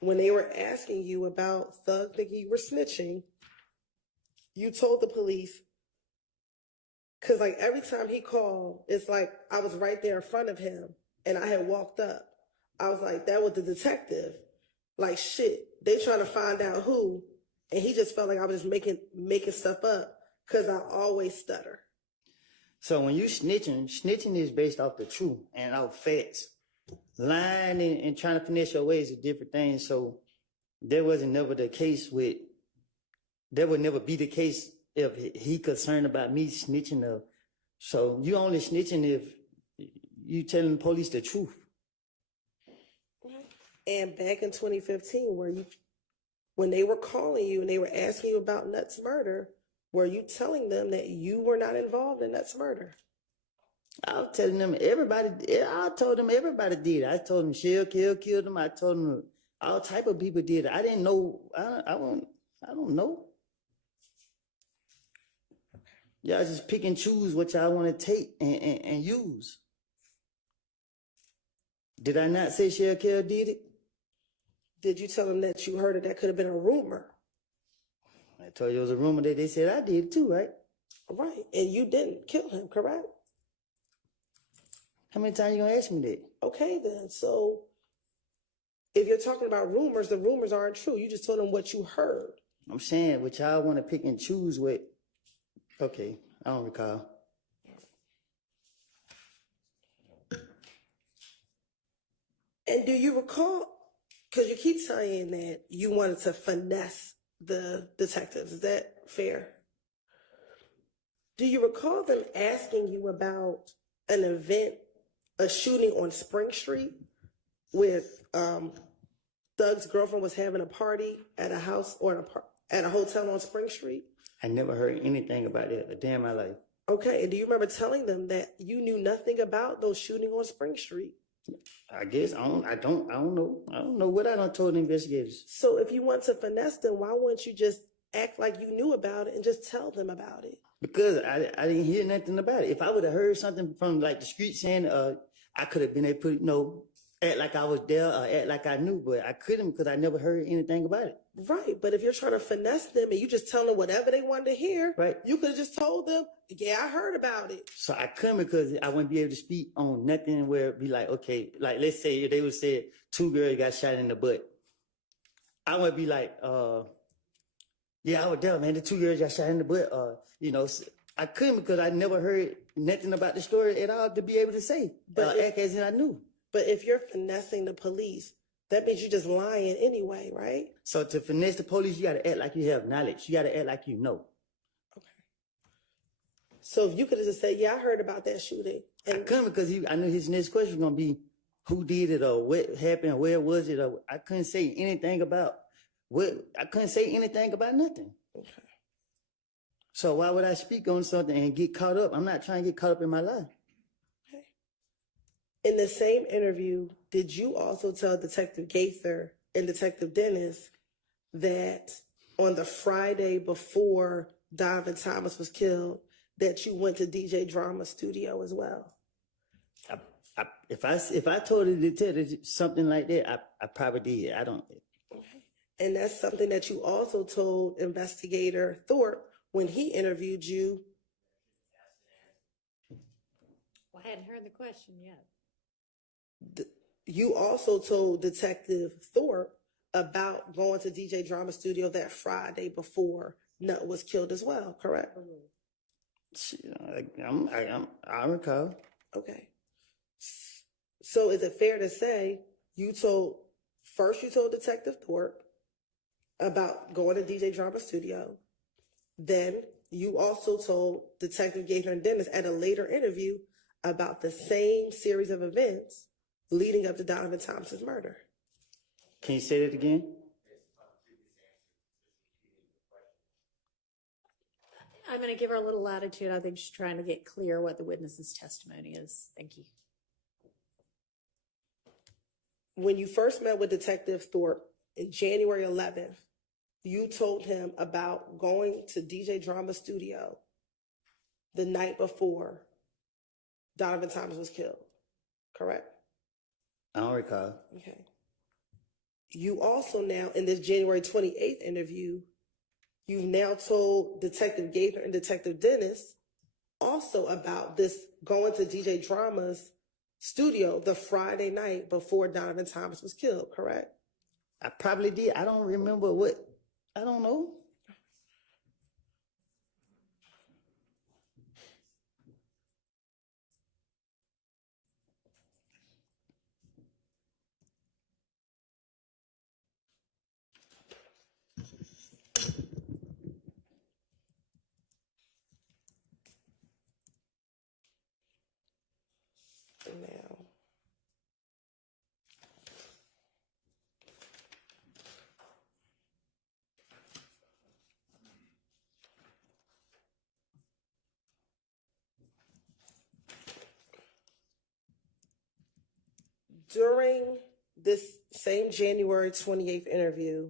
when they were asking you about Thug thinking you were snitching, you told the police, because like every time he called, it's like I was right there in front of him and I had walked up. I was like, that was the detective. Like, shit, they trying to find out who. And he just felt like I was just making stuff up because I always stutter. So when you snitching is based off the truth and off facts. Lying and trying to finesse your ways is different things. So there would never be the case if he concerned about me snitching. So you only snitching if you telling the police the truth. And back in 2015, when they were calling you and they were asking you about Nuts' murder, were you telling them that you were not involved in Nuts' murder? I was telling them I told them everybody did. I told them Shell killed them. I told them all type of people did. I didn't know. I don't know. Y'all just pick and choose what y'all want to take and use. Did I not say Shell did it? did you tell them that you heard that could have been a rumor? I told you it was a rumor that they said I did too, right? Right. And you didn't kill him, correct? How many times you gonna ask me that? Okay, then. So if you're talking about rumors, the rumors aren't true. You just told them what you heard. I'm saying what y'all want to pick and choose with. Okay, I don't recall. And do you recall, because you keep saying that you wanted to finesse the detectives, is that fair? Do you recall them asking you about an event, a shooting on Spring Street with Thug's girlfriend was having a party at a house or at a hotel on Spring Street? I never heard anything about that a day in my life. Okay, and do you remember telling them that you knew nothing about those shooting on Spring Street? I guess I don't know. I don't know what I done told the investigators. So if you want to finesse them, why wouldn't you just act like you knew about it and just tell them about it? Because I didn't hear nothing about it. If I would have heard something from like the street saying, I could have been able to, act like I was there or act like I knew, but I couldn't because I never heard anything about it. Right, but if you're trying to finesse them and you just tell them whatever they wanted to hear, right, you could have just told them, yeah, I heard about it. So I couldn't because I wouldn't be able to speak on nothing where it'd be like, okay, like let's say they would say 2 girls got shot in the butt. I would be like, yeah, I was there, man. The 2 girls got shot in the butt. I couldn't because I never heard nothing about the story at all to be able to say, but act as if I knew. But if you're finessing the police, that means you're just lying anyway, right? So to finesse the police, you got to act like you have knowledge. You got to act like you know. Okay. So if you could have just said, yeah, I heard about that shooting. And I couldn't because I knew his next question was going to be who did it or what happened or where was it. Or I couldn't say anything about nothing. Okay. So why would I speak on something and get caught up? I'm not trying to get caught up in my life. Okay. In the same interview, did you also tell Detective Gaither and Detective Dennis that on the Friday before Donovan Thomas was killed, that you went to DJ Drama's studio as well? If I told the detective something like that, I probably did. I don't. Okay. And that's something that you also told Investigator Thorpe when he interviewed you. Well, I hadn't heard the question yet. You also told Detective Thorpe about going to DJ Drama Studio that Friday before Nut was killed as well, correct? I recall. Okay. So is it fair to say you told Detective Thorpe about going to DJ Drama Studio, then you also told Detective Gaither and Dennis at a later interview about the same series of events leading up to Donovan Thomas's murder? Can you say that again? I'm going to give her a little latitude. I think she's trying to get clear what the witness's testimony is. Thank you. When you first met with Detective Thorpe in January 11th, you told him about going to DJ Drama Studio the night before Donovan Thomas was killed, correct? I don't recall. Okay. You also now, in this January 28th interview, you've now told Detective Gaither and Detective Dennis also about this going to DJ Drama's studio the Friday night before Donovan Thomas was killed, correct? I probably did. I don't remember what. I don't know. Now, during this same January 28th interview,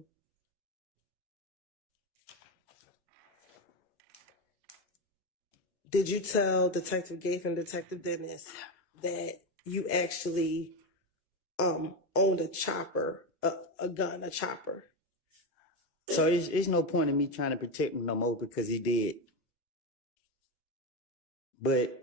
did you tell Detective Gaither and Detective Dennis that you actually owned a chopper a gun, a chopper. So it's no point in me trying to protect him no more because he did. But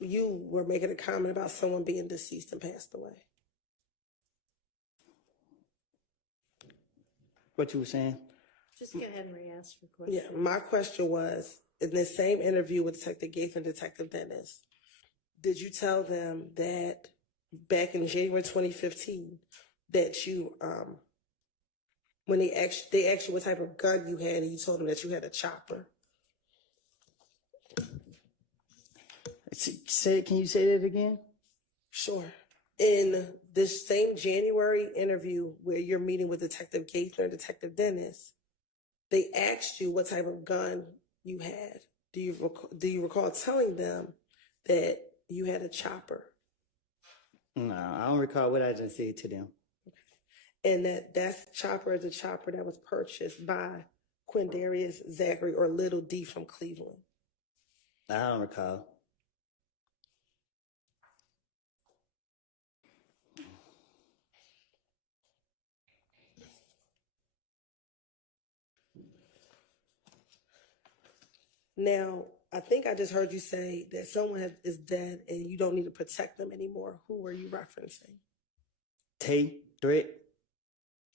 You were making a comment about someone being deceased and passed away. what you were saying? Just go ahead and re-ask your question. Yeah, my question was, in this same interview with Detective Gates and Detective Dennis, did you tell them that back in January 2015 that you, when they asked you what type of gun you had, and you told them that you had a chopper? Can you say that again? Sure. In this same January interview where you're meeting with Detective Gates and Detective Dennis, they asked you what type of gun you had. Do you recall telling them that you had a chopper? No, I don't recall what I just said to them. And that chopper is a chopper that was purchased by Quindarius Zachary or Little D from Cleveland. I don't recall. Now, I think I just heard you say that someone is dead and you don't need to protect them anymore. Who were you referencing? Tay Threat?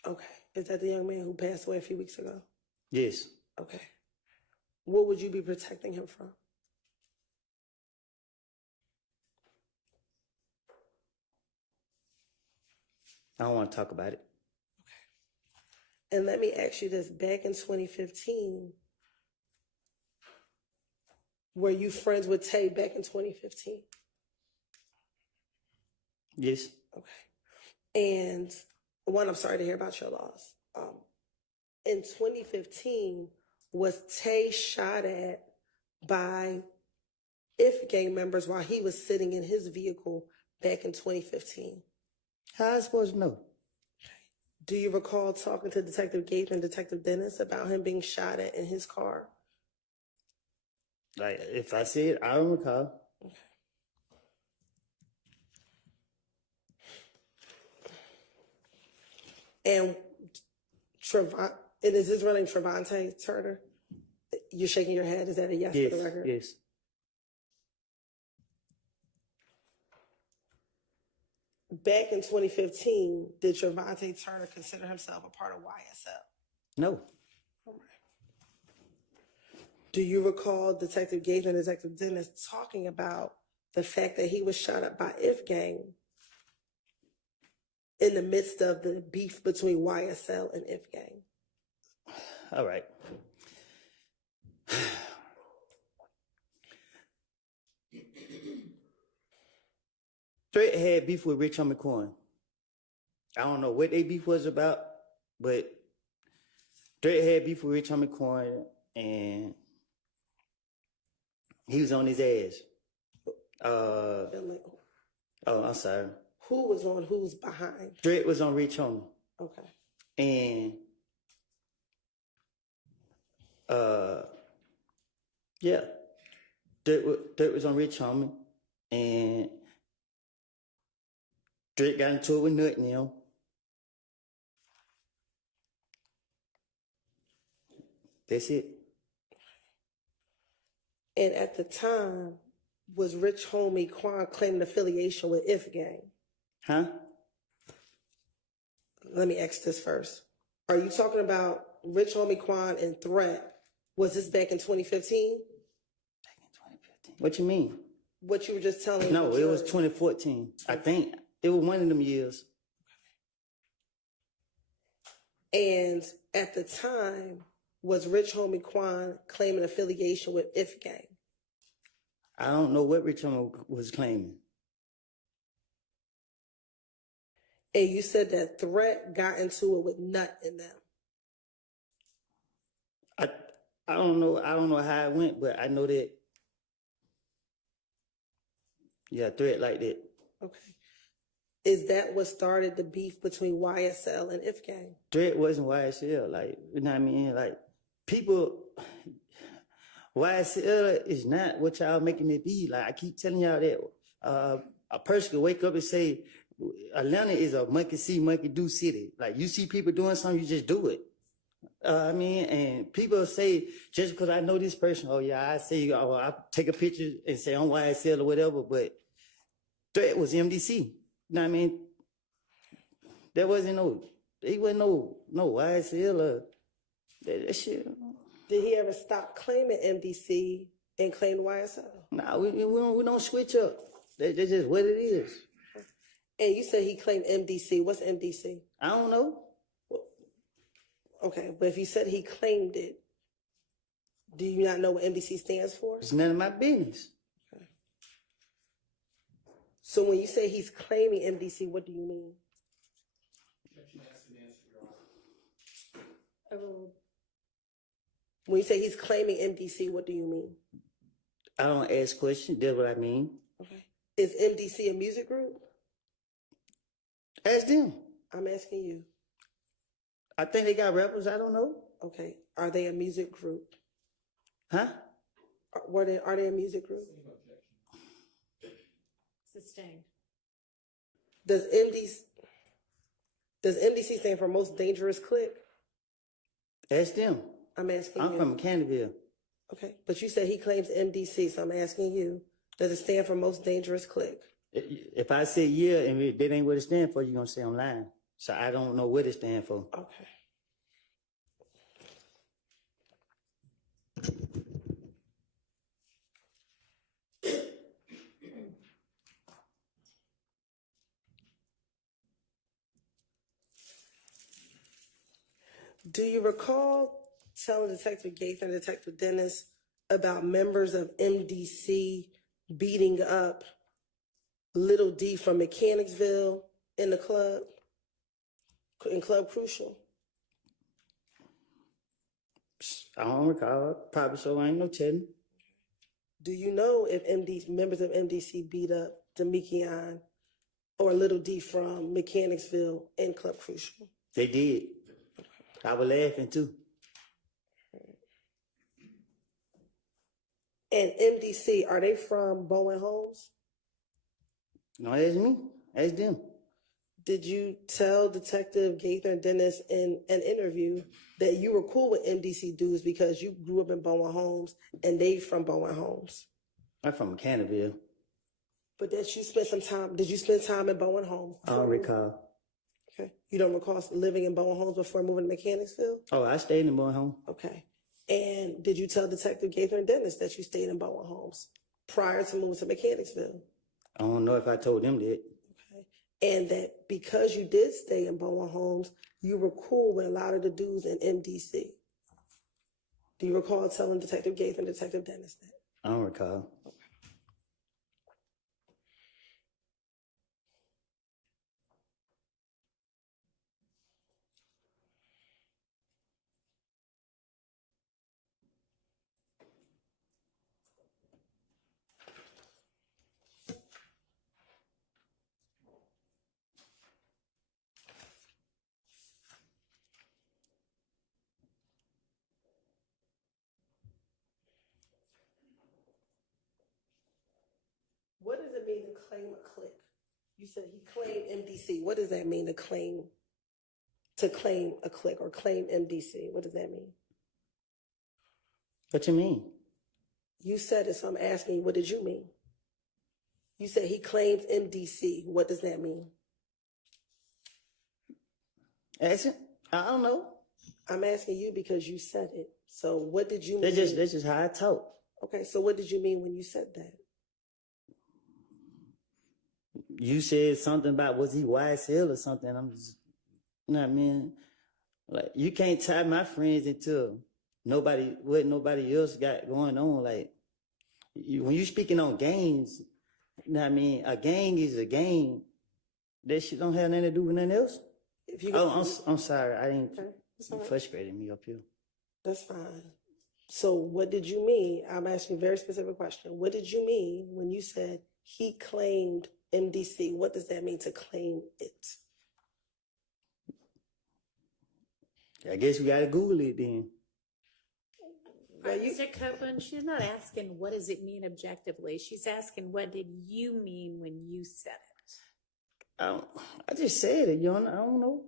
Okay. Is that the young man who passed away a few weeks ago? Yes. Okay. What would you be protecting him from? I don't want to talk about it. And let me ask you this, back in 2015, were you friends with Tay back in 2015? Yes. Okay. And one, I'm sorry to hear about your loss. In 2015, was Tay shot at by IF gang members while he was sitting in his vehicle back in 2015? How I supposed to know? Do you recall talking to Detective Gates and Detective Dennis about him being shot at in his car? Like, if I see it, I don't recall. Okay. And is his real name Trevante Turner? You're shaking your head. Is that a yes Yes. for the record? Yes. Back in 2015, did Trevante Turner consider himself a part of YSL? No. All right. Do you recall Detective Gates and Detective Dennis talking about the fact that he was shot up by IF gang in the midst of the beef between YSL and IF gang? All right. Threat had beef with Rich Homie Coin. I don't know what they beef was about, but Threat had beef with Rich Homie Coin, and he was on his ass. Oh, I'm sorry. Who was on who's behind? Threat was on Rich Homie. Okay. And yeah, Threat was on Rich Homie, and Threat got into it with Nut and them. That's it. And at the time, was Rich Homie Quan claiming affiliation with IF gang? Huh? Let me ask this first. Are you talking about Rich Homie Quan and Threat? Was this back in 2015? Back in 2015. What you mean? What you were just telling me? No, it was 2014. I think it was one of them years. And at the time, was Rich Homie Quan claiming affiliation with IF gang? I don't know what Rich Homie was claiming. And you said that Threat got into it with Nut in them. I don't know. I don't know how it went, but I know that. Yeah, Threat like that. Okay. Is that what started the beef between YSL and IF gang? Threat wasn't YSL. Like, you know what I mean? Like, people, YSL is not what y'all making it be. Like I keep telling y'all that a person can wake up and say Atlanta is a monkey see, monkey do city. Like you see people doing something, you just do it. I mean, and people say just because I know this person, oh yeah, I say, oh, I take a picture and say I'm YSL or whatever, but threat was MDC. You know what I mean? There wasn't no YSL or that shit. Did he ever stop claiming MDC and claim YSL? Nah, we don't switch up. That's just what it is. And you said he claimed MDC. What's MDC? I don't know. Okay, but if you said he claimed it, do you not know what MDC stands for? It's none of my business. Okay. So when you say he's claiming MDC, what do you mean? When you say he's claiming MDC, what do you mean? I don't ask questions. That's what I mean. Okay. Is MDC a music group? Ask them. I'm asking you. I think they got rappers. I don't know. Okay. Are they a music group? Huh? Are they a music group? Sustained. Does MDC stand for most dangerous clique? Ask them. I'm asking I'm you. from Canterville. Okay. But you said he claims MDC, so I'm asking you, does it stand for most dangerous clique? If I say yeah and that ain't what it stands for, you're going to say I'm lying. So I don't know what it stands for. Okay. Do you recall telling Detective Gaither and Detective Dennis about members of MDC beating up Little D from Mechanicsville in the club, in Club Crucial? I don't recall. Probably so. I ain't no telling. Do you know if members of MDC beat up Demekion or Little D from Mechanicsville in Club Crucial? They did. I was laughing too. And MDC, are they from Bowen Homes? No, ask me. Ask them. Did you tell Detective Gaither and Dennis in an interview that you were cool with MDC dudes because you grew up in Bowen Homes and they from Bowen Homes? I'm from Canterville. But that you spent some time, did you spend time in Bowen Homes? I don't recall. Okay. You don't recall living in Bowen Homes before moving to Mechanicsville? Oh, I stayed in Bowen Home. Okay. And did you tell Detective Gaither and Dennis that you stayed in Bowen Homes prior to moving to Mechanicsville? I don't know if I told them that. Okay. And that because you did stay in Bowen Homes, you were cool with a lot of the dudes in MDC. Do you recall telling Detective Gaither and Detective Dennis that? I don't recall. What does it mean to claim a clique? You said he claimed MDC. What does that mean to claim a clique or claim MDC? What does that mean? What you mean? You said it, so I'm asking you, what did you mean? You said he claimed MDC. What does that mean? Ask him. I don't know. I'm asking you because you said it. So what did you mean? That's just how I talk. Okay, so what did you mean when you said that? You said something about was he YSL or something. I'm just, you know what I mean? Like, you can't tie my friends into what nobody else got going on. Like, when you speaking on gangs, you know what I mean? A gang is a gang. That shit don't have nothing to do with nothing else. If you I'm sorry. I didn't. Okay, that's all right. Frustrated me up here. That's fine. So what did you mean? I'm asking a very specific question. What did you mean when you said he claimed MDC? What does that mean to claim it? I guess we gotta Google it then. Right, you- Mr. Copeland, she's not asking what does it mean objectively. She's asking what did you mean when you said it? I just said it, Your Honor. I don't know.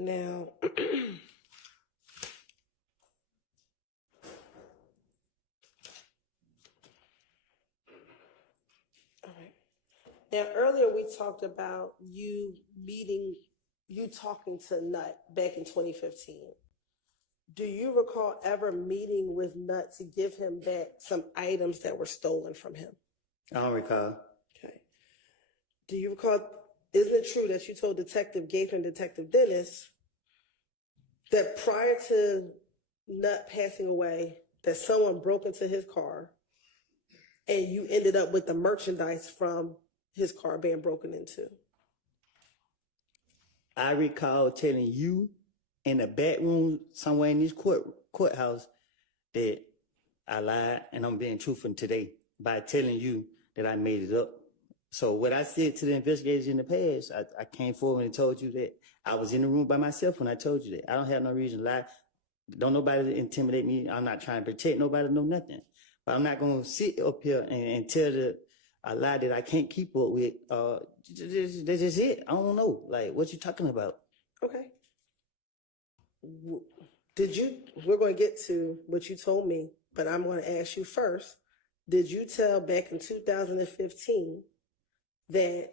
Now, all right. Now, earlier we talked about you talking to Nut back in 2015. Do you recall ever meeting with Nut to give him back some items that were stolen from him? I don't recall. Okay. Do you recall, isn't it true that you told Detective Gaither and Detective Dennis that prior to Nut passing away, that someone broke into his car and you ended up with the merchandise from his car being broken into? I recall telling you in the back room somewhere in this courthouse that I lied, and I'm being truthful today by telling you that I made it up. So what I said to the investigators in the past, I came forward and told you that I was in the room by myself when I told you that. I don't have no reason to lie. Don't nobody intimidate me. I'm not trying to protect nobody, no nothing. But I'm not going to sit up here and tell a lie that I can't keep up with. That's just it. I don't know. Like, what you talking about? Okay. We're going to get to what you told me, but I'm going to ask you first. Did you tell back in 2015 that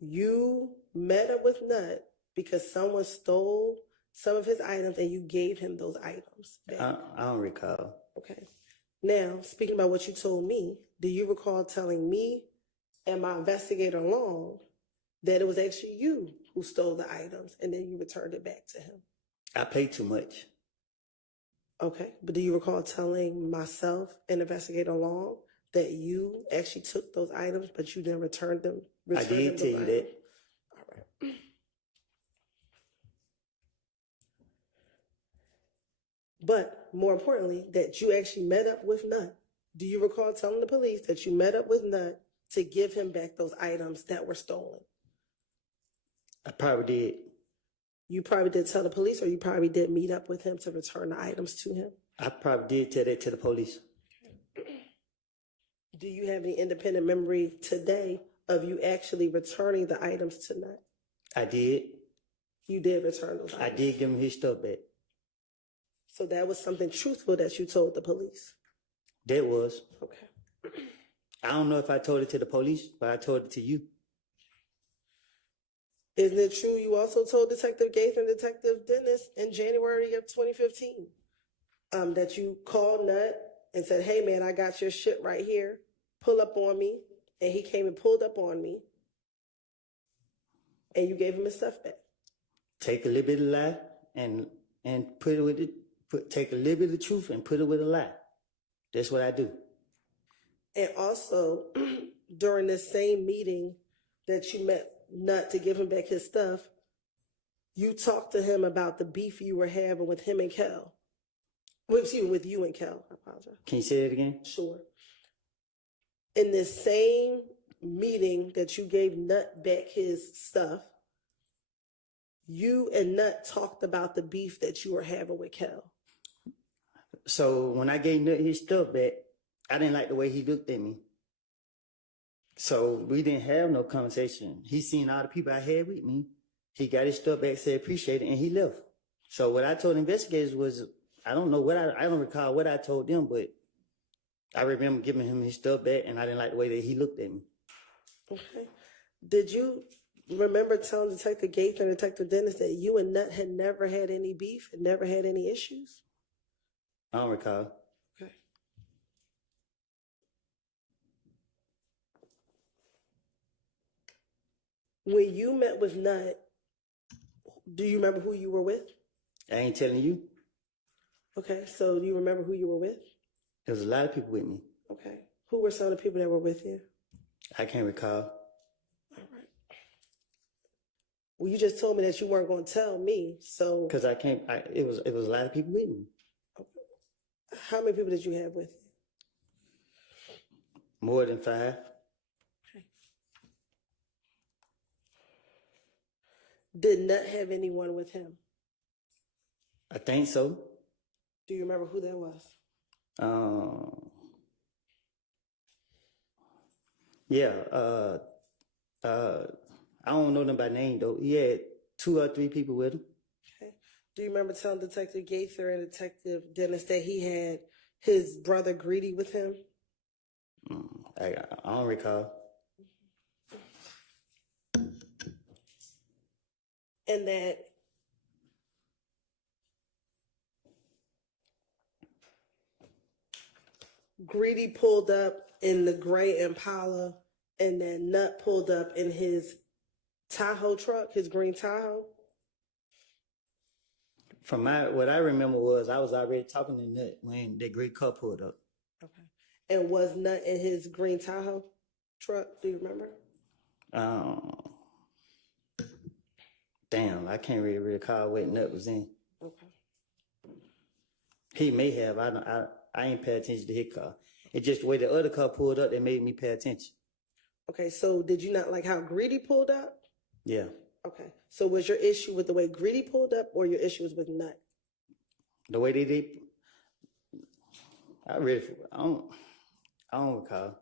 you met up with Nut because someone stole some of his items and you gave him those items back? I don't recall. Okay. Now, speaking about what you told me, do you recall telling me and my investigator Long that it was actually you who stole the items and then you returned it back to him? I paid too much. Okay. But do you recall telling myself and investigator Long that you actually took those items, but you then returned them? I did tell you that. All right. But more importantly, that you actually met up with Nut. Do you recall telling the police that you met up with Nut to give him back those items that were stolen? I probably did. You probably did tell the police, or you probably did meet up with him to return the items to him? I probably did tell that to the police. Do you have any independent memory today of you actually returning the items to Nut? I did. You did return those items? I did give him his stuff back. So that was something truthful that you told the police? That was. Okay. I don't know if I told it to the police, but I told it to you. Isn't it true you also told Detective Gaither and Detective Dennis in January of 2015 that you called Nut and said, hey man, I got your shit right here, pull up on me, and he came and pulled up on me and you gave him his stuff back? Take a little bit of lie and put it with it. Take a little bit of truth and put it with a lie. That's what I do. And also, during this same meeting that you met Nut to give him back his stuff, you talked to him about the beef you were having with him and Kel. Well, excuse me, with you and Kel. I apologize. Can you say it again? Sure. In this same meeting that you gave Nut back his stuff, you and Nut talked about the beef that you were having with Kel. So when I gave Nut his stuff back, I didn't like the way he looked at me. So we didn't have no conversation. He seen all the people I had with me. He got his stuff back, said appreciate it, and he left. So what I told investigators was, I don't recall what I told them, but I remember giving him his stuff back, and I didn't like the way that he looked at me. Okay. Did you remember telling Detective Gaither and Detective Dennis that you and Nut had never had any beef and never had any issues? I don't recall. Okay. When you met with Nut, do you remember who you were with? I ain't telling you. Okay, so do you remember who you were with? There was a lot of people with me. Okay. Who were some of the people that were with you? I can't recall. All right. Well, you just told me that you weren't going to tell me. So, Because I can't, it was a lot of people with me. how many people did you have with you? More than 5. Okay. Did Nut have anyone with him? I think so. Do you remember who that was? Yeah, I don't know them by name though. He had 2 or 3 people with him. Okay. Do you remember telling Detective Gaither and Detective Dennis that he had his brother Greedy with him? I don't recall. And that Greedy pulled up in the gray Impala and then Nut pulled up in his Tahoe truck, his green Tahoe? From what I remember was I was already talking to Nut when that great car pulled up. Okay. And was Nut in his green Tahoe truck? Do you remember? Damn, I can't really recall what Nut was in. Okay. He may have. I ain't pay attention to his car. It's just the way the other car pulled up that made me pay attention. Okay, so did you not like how Greedy pulled up? Yeah. Okay. So was your issue with the way Greedy pulled up or your issue was with Nut? The way they did, I don't recall.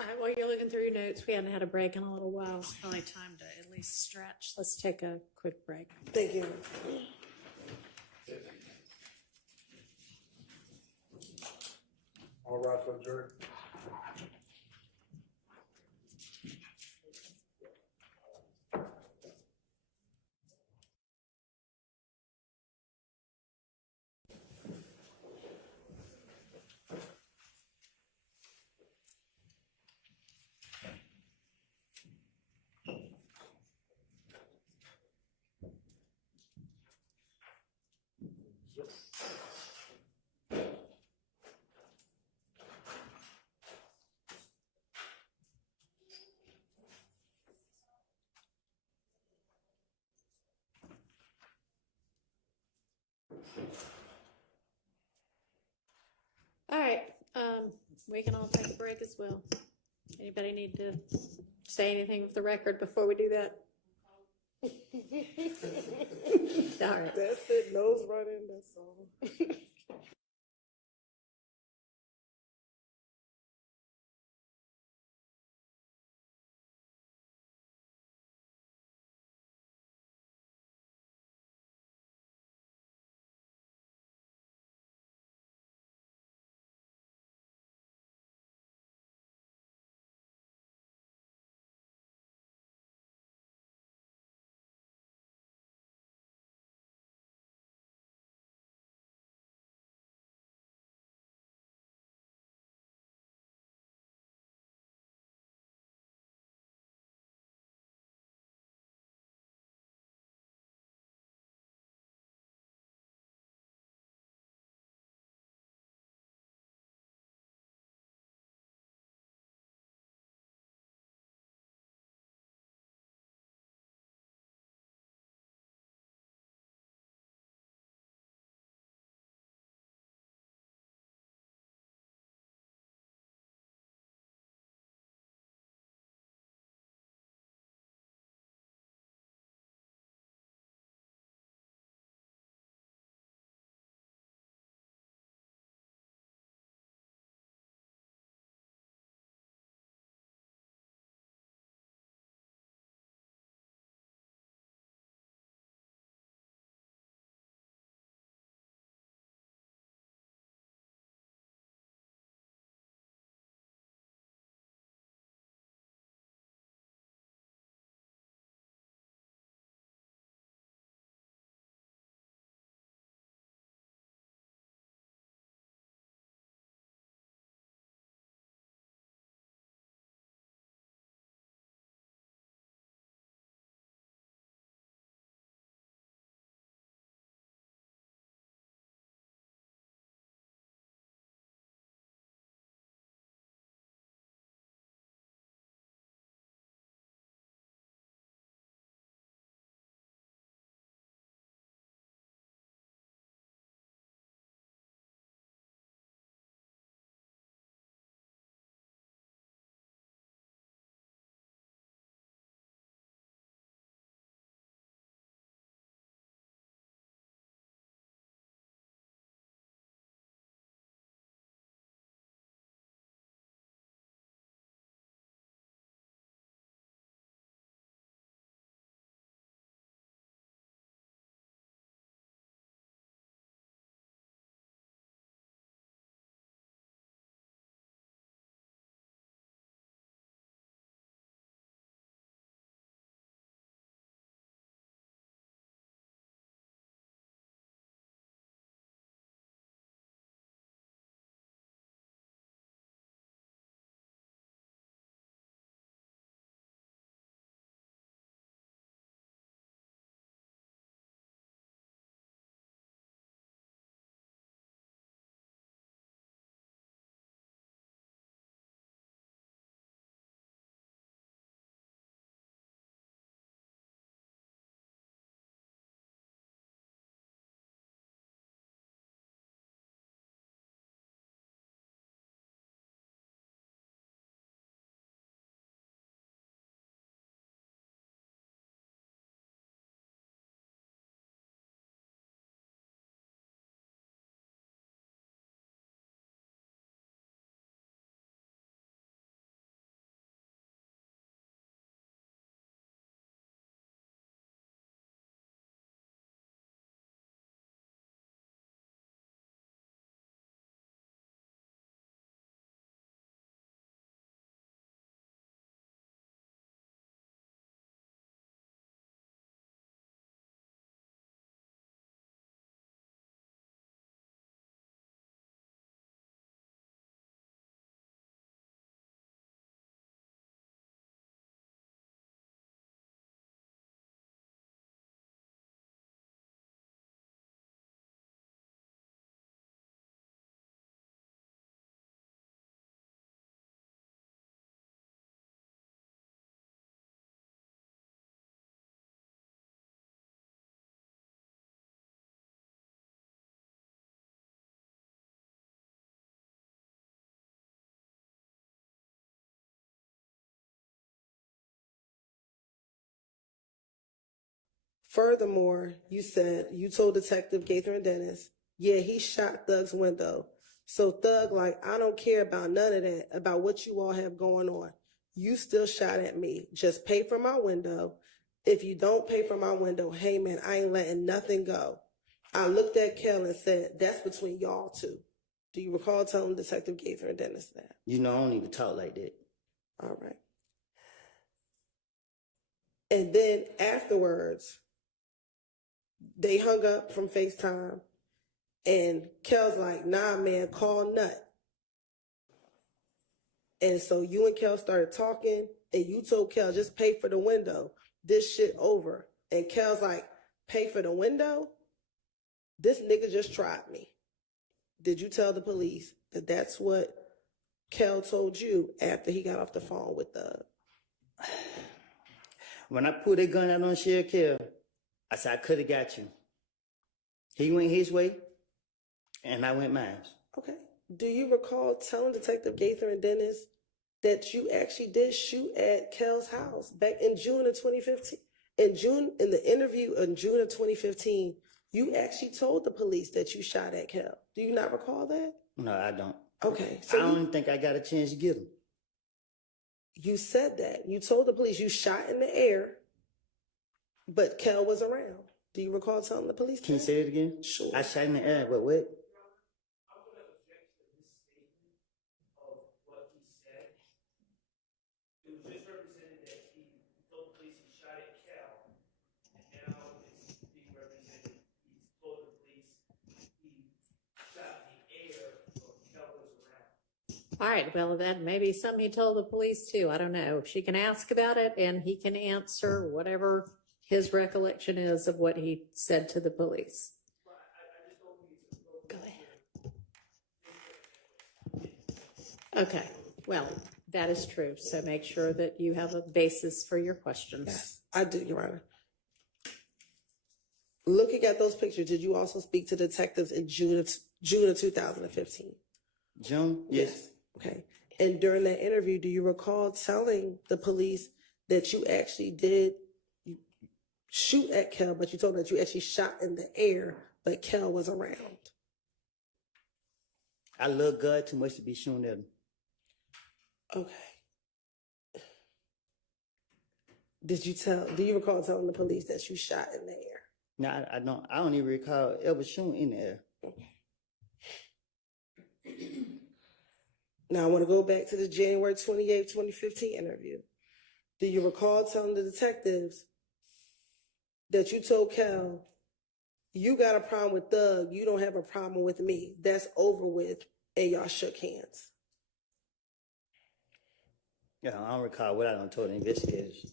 All right, while you're looking through your notes, we hadn't had a break in a little while. It's probably time to at least stretch. Let's take a quick break. Thank you. All right, so adjourn. All right, we can all take a break as well. Anybody need to say anything with the record before we do that? All right. That's it. Nose running. That's all. Furthermore, you said you told Detective Gaither and Dennis, yeah, he shot Thug's window. So Thug, like, I don't care about none of that, about what you all have going on. You still shot at me. Just pay for my window. If you don't pay for my window, hey man, I ain't letting nothing go. I looked at Kel and said, that's between y'all two. Do you recall telling Detective Gaither and Dennis that? You know, I don't even talk like that. All right. And then afterwards, they hung up from FaceTime, and Kel's like, nah, man, call Nut. And so you and Kel started talking, and you told Kel, just pay for the window. This shit over. And Kel's like, pay for the window? This nigga just tried me. Did you tell the police that that's what Kel told you after he got off the phone with Thug? When I pulled that gun out on Sheriff Kel, I said, I could have got you. He went his way, and I went mine. Okay. Do you recall telling Detective Gaither and Dennis that you actually did shoot at Kel's house back in June of 2015? In the interview in June of 2015, you actually told the police that you shot at Kel. Do you not recall that? No, I don't. Okay. So I don't think I got a chance to get him. You said that. You told the police you shot in the air, but Kel was around. Do you recall telling the police Can you that? say it again? Sure. I shot in the air, but what? I'm going to object to his statement of what he said. It was just represented that he told the police he shot at Cal, and now it's being represented he told the police he shot in the air, so Cal was around. All right, well, that may be something he told the police too. I don't know. She can ask about it and he can answer whatever his recollection is of what he said to the police. Go ahead. Okay, well, that is true. So make sure that you have a basis for your questions. Yes, I do, Your Honor. Looking at those pictures, did you also speak to detectives in June of 2015? June? Yes. Okay. And during that interview, do you recall telling the police that you actually did shoot at Kel, but you told them that you actually shot in the air, but Kel was around? I love God too much to be shooting at him. Okay. Do you recall telling the police that you shot in the air? No, I don't even recall ever shooting in the air. Okay. Now I want to go back to the January 28th, 2015 interview. Do you recall telling the detectives that you told Kel, you got a problem with Thug, you don't have a problem with me. That's over with, and y'all shook hands? Yeah, I don't recall what I done told the investigators.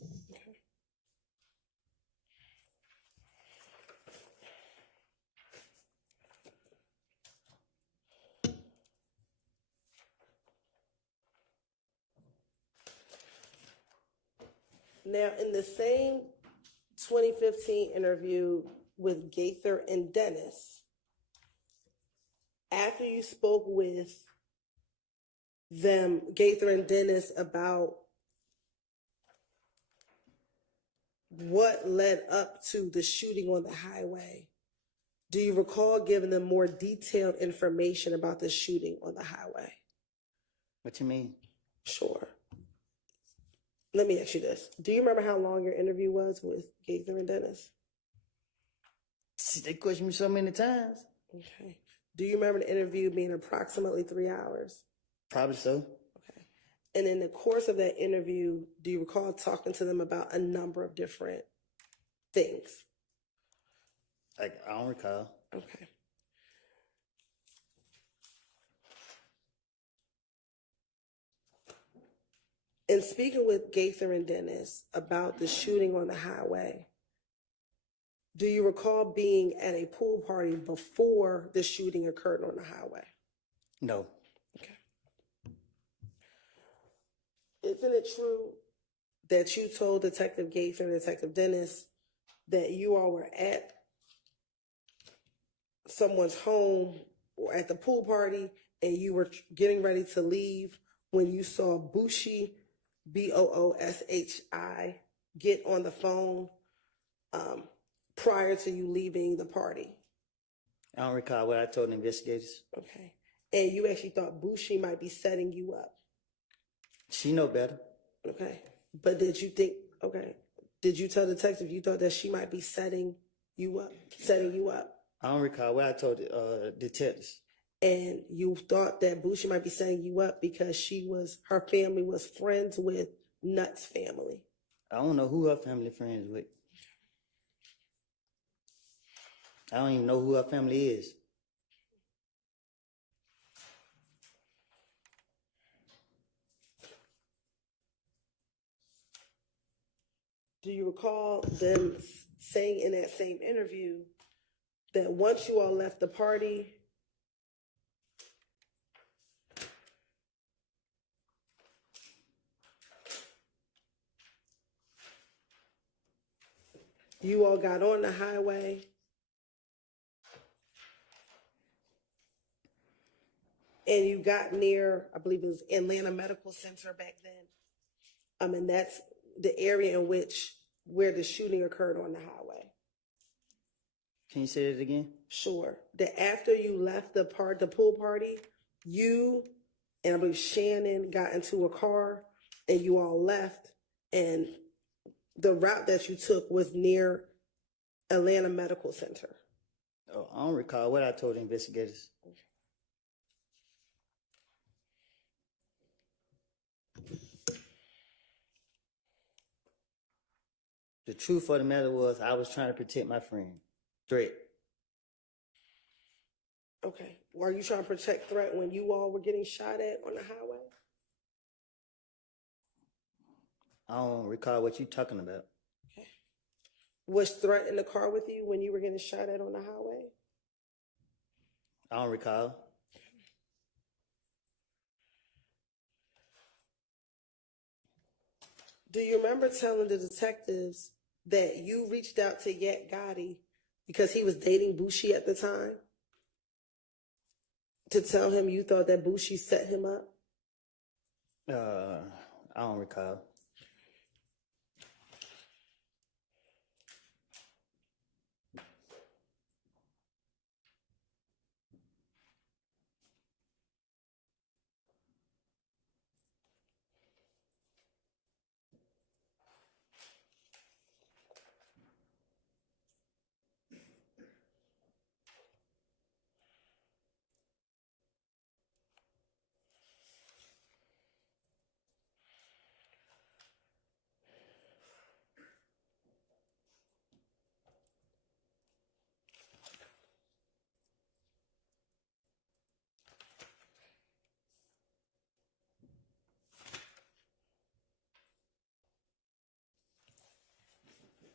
Now, in the same 2015 interview with Gaither and Dennis, after you spoke with them, Gaither and Dennis, about what led up to the shooting on the highway, do you recall giving them more detailed information about the shooting on the highway? What you mean? Sure. Let me ask you this. Do you remember how long your interview was with Gaither and Dennis? See, they questioned me so many times. Okay. Do you remember the interview being approximately 3 hours? Probably so. Okay. And in the course of that interview, do you recall talking to them about a number of different things? I don't recall. Okay. In speaking with Gaither and Dennis about the shooting on the highway, do you recall being at a pool party before the shooting occurred on the highway? No. Okay. Isn't it true that you told Detective Gaither and Detective Dennis that you all were at someone's home or at the pool party and you were getting ready to leave when you saw Booshi, Booshi, get on the phone prior to you leaving the party? I don't recall what I told the investigators. Okay. And you actually thought Bushi might be setting you up. She know better. Okay. But did you think, okay, did you tell the detective you thought that she might be setting you up? I don't recall what I told the detectives. And you thought that Bushi might be setting you up because her family was friends with Nutt's family. I don't know who her family friends with. I don't even know who her family is. Do you recall them saying in that same interview that once you all left the party, you all got on the highway and you got near, I believe it was Atlanta Medical Center back then? And that's the area in where the shooting occurred on the highway. Can you say that again? Sure. That after you left the pool party, you and I believe Shannon got into a car and you all left, and the route that you took was near Atlanta Medical Center. Oh, I don't recall what I told the investigators. The truth of the matter was I was trying to protect my friend. Threat. Okay. Were you trying to protect Threat when you all were getting shot at on the highway? I don't recall what you're talking about. Okay. Was Threat in the car with you when you were getting shot at on the highway? I don't recall. Do you remember telling the detectives that you reached out to Yet Gotti because he was dating Bushi at the time to tell him you thought that Bushi set him up? I don't recall.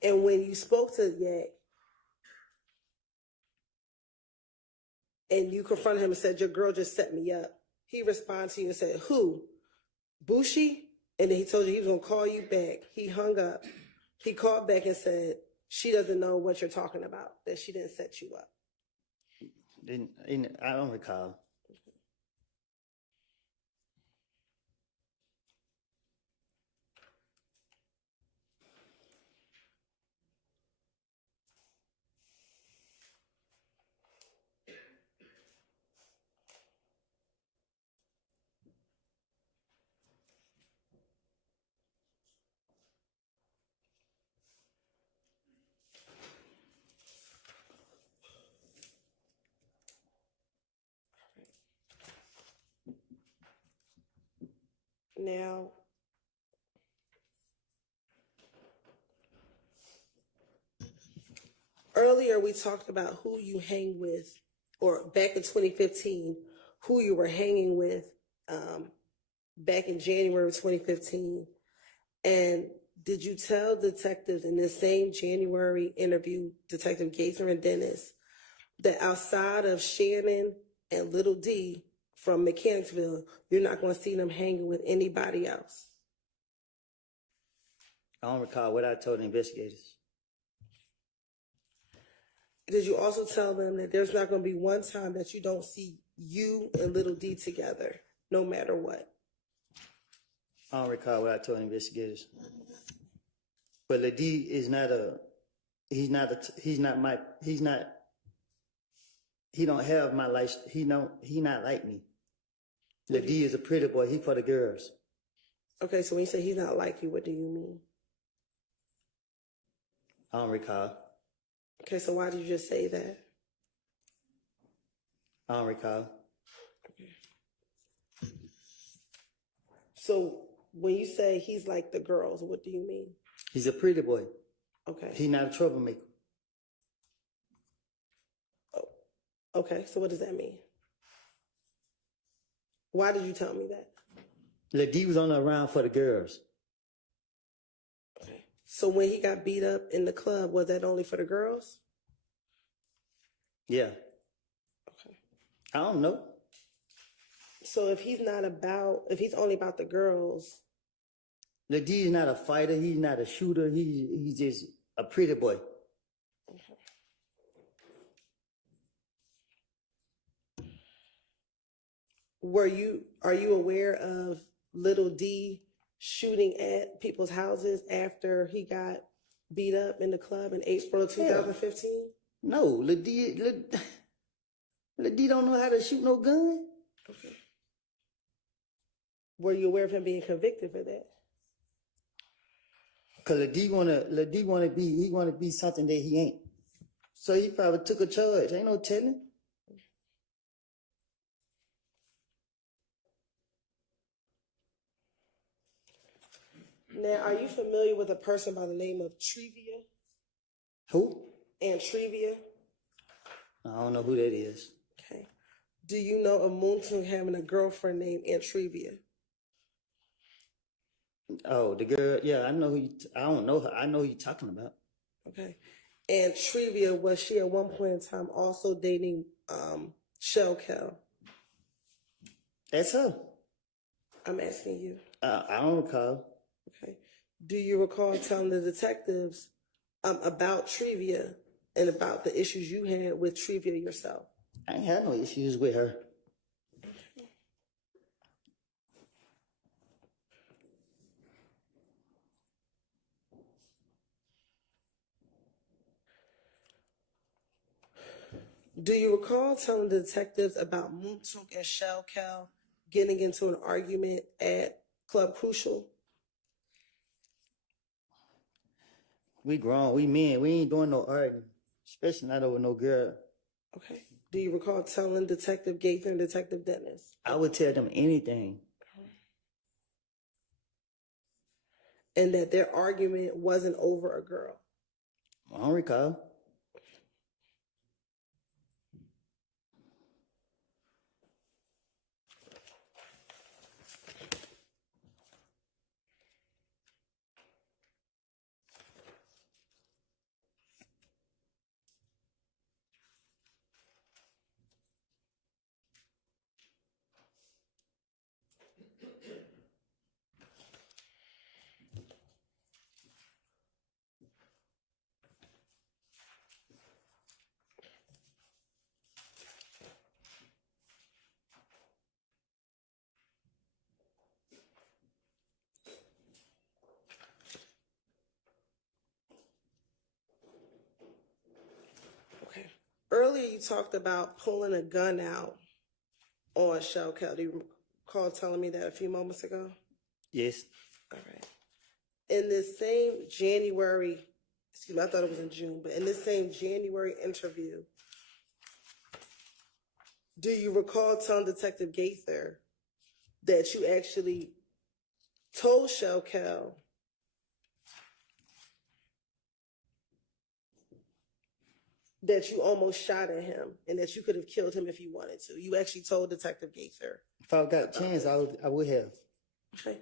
And when you spoke to Yet and you confronted him and said, your girl just set me up, he responded to you and said, who? Bushi? And then he told you he was going to call you back. He hung up. He called back and said, she doesn't know what you're talking about, that she didn't set you up. I don't recall. Now, earlier we talked about who you hang with, or back in 2015, who you were hanging with back in January of 2015. And did you tell detectives in this same January interview, Detective Gaither and Dennis, that outside of Shannon and Little D from Mechanicsville, you're not going to see them hanging with anybody else? I don't recall what I told the investigators. Did you also tell them that there's not going to be one time that you don't see you and Little D together, no matter what? I don't recall what I told the investigators. But Lil D is not He don't have my life. He not like me. The D is a pretty boy. He for the girls. Okay, so when you say he's not like you, what do you mean? I don't recall. Okay, so why did you just say that? I don't recall. So when you say he's like the girls, what do you mean? He's a pretty boy. Okay. He's not a troublemaker. Okay, so what does that mean? Why did you tell me that? The D was only around for the girls. Okay. So when he got beat up in the club, was that only for the girls? Yeah. Okay. I don't know. So if he's only about the girls. The D is not a fighter. He's not a shooter. He's just a pretty boy. Okay. Are you aware of Little D shooting at people's houses after he got beat up in the club in April of 2015? No, Lil D don't know how to shoot no gun. Okay. Were you aware of him being convicted for that? Cause Lil D wanna be something that he ain't. So he probably took a charge. Ain't no telling. Now, are you familiar with a person by the name of Trevia? Who? Trevia? I don't know who that is. Okay. Do you know of YOUNGTHUG having a girlfriend named Trevia? Oh, the girl. Yeah, I know who. I don't know her. I know who you're talking about. Okay. And Trevia, was she at one point in time also dating Shell Cal? That's her. I'm asking you. I don't recall. Okay. Do you recall telling the detectives about Trevia and about the issues you had with Trevia yourself? I ain't had no issues with her. Do you recall telling the detectives about YOUNGTHUG and Shell Cal getting into an argument at Club Crucial? We grown, we men, we ain't doing no arguing, especially not over no girl. Okay. Do you recall telling Detective Gaither and Detective Dennis? I would tell them anything. And that their argument wasn't over a girl? I don't recall. Okay. Earlier you talked about pulling a gun out on Shell Cal. Do you recall telling me that a few moments ago? Yes. All right. In this same January, excuse me, I thought it was in June, but in this same January interview, do you recall telling Detective Gaither that you actually told Shell Cal that you almost shot at him and that you could have killed him if you wanted to? You actually told Detective Gaither. If I got a chance, I would have. Okay.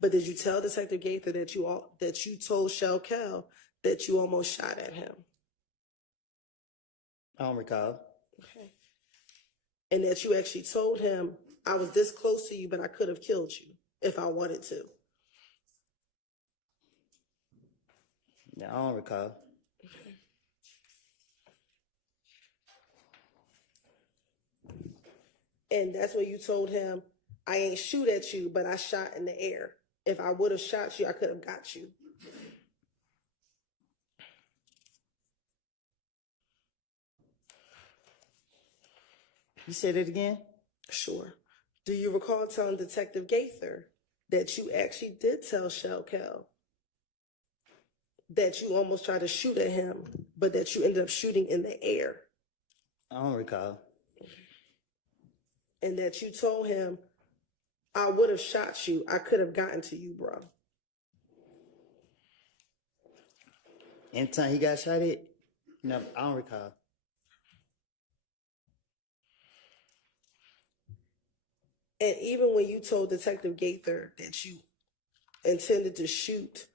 But did you tell Detective Gaither that you told Shell Cal that you almost shot at him? I don't recall. Okay. And that you actually told him, I was this close to you, but I could have killed you if I wanted to? No, I don't recall. Okay. And that's when you told him, I ain't shoot at you, but I shot in the air. If I would have shot you, I could have got you. You said it again? Sure. Do you recall telling Detective Gaither that you actually did tell Shell Kel that you almost tried to shoot at him, but that you ended up shooting in the air? I don't recall. And that you told him, I would have shot you. I could have gotten to you, bro. Anytime he got shot at? No, I don't recall. And even when you told Detective Gaither that you intended to shoot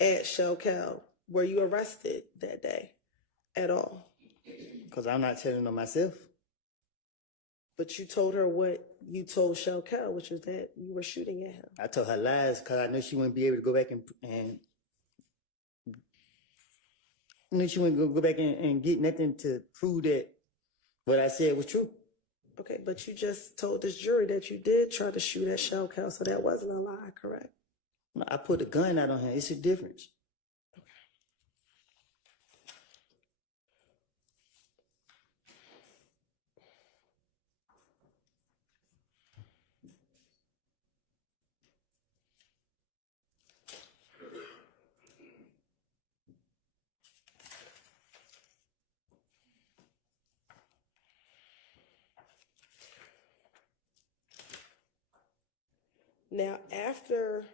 at Shell Kel, were you arrested that day at all? Because I'm not telling on myself. But you told her what you told Shell Kel, which was that you were shooting at him. I told her lies because I knew she wouldn't be able to go back and I knew she wouldn't go back and get nothing to prove that what I said was true. Okay, but you just told this jury that you did try to shoot at Shell Kel, so that wasn't a lie, correct? No, I put a gun out on her. It's a difference. Now, after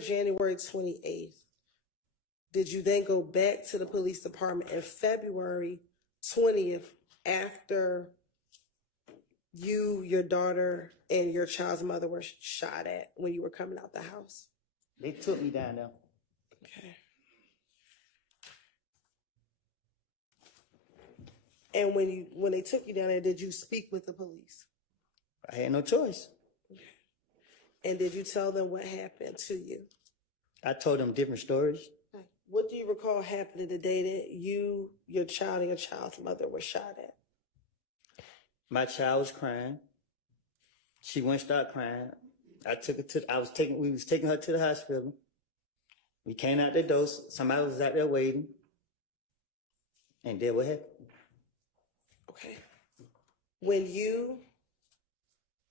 January 28th, did you then go back to the police department in February 20th after you, your daughter, and your child's mother were shot at when you were coming out the house? They took me down there. Okay. And when they took you down there, did you speak with the police? I had no choice. And did you tell them what happened to you? I told them different stories. What do you recall happening the day that you, your child, and your child's mother were shot at? My child was crying. She wouldn't stop crying. We was taking her to the hospital. We came out the door. Somebody was out there waiting. And then what happened? Okay. When you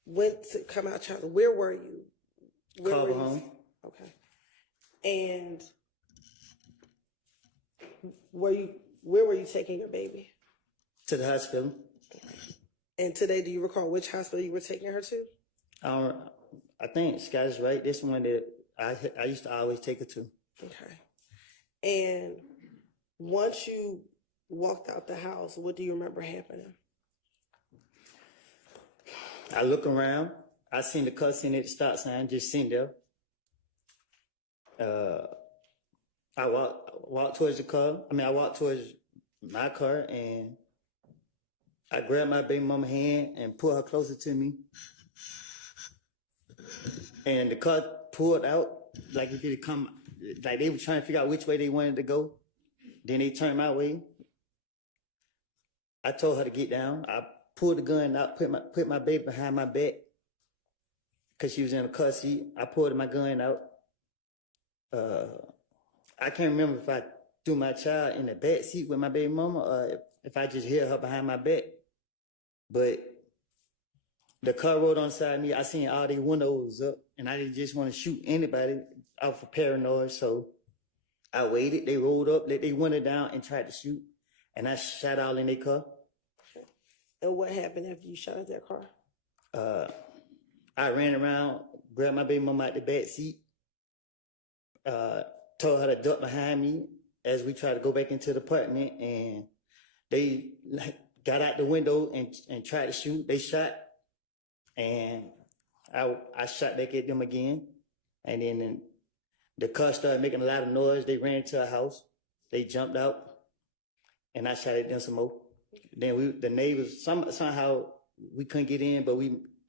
went to come out, child, where were you? Carver home. Okay. And where were you taking your baby? To the hospital. And today, do you recall which hospital you were taking her to? I think Scott is right. This one that I used to always take her to. Okay. And once you walked out the house, what do you remember happening? I look around. I seen the car sitting at the stop sign, just sitting there. I walked towards the car. I walked towards my car, and I grabbed my baby mama's hand and pulled her closer to me. And the car pulled out like if it come, like they were trying to figure out which way they wanted to go. Then they turned my way. I told her to get down. I pulled the gun out, put my baby behind my back because she was in a car seat. I pulled my gun out. I can't remember if I threw my child in the back seat with my baby mama or if I just held her behind my back. But the car rolled on side of me. I seen all the windows up, and I didn't just want to shoot anybody out for paranoid. So I waited. They rolled up, let their window down, and tried to shoot. And I shot all in their car. And what happened after you shot at their car? I ran around, grabbed my baby mama out the back seat, told her to duck behind me as we tried to go back into the apartment, and they got out the window and tried to shoot. They shot, and I shot back at them again, and then the car started making a lot of noise. They ran to a house. They jumped out, and I shot at them some more. Then the neighbors, somehow we couldn't get in, but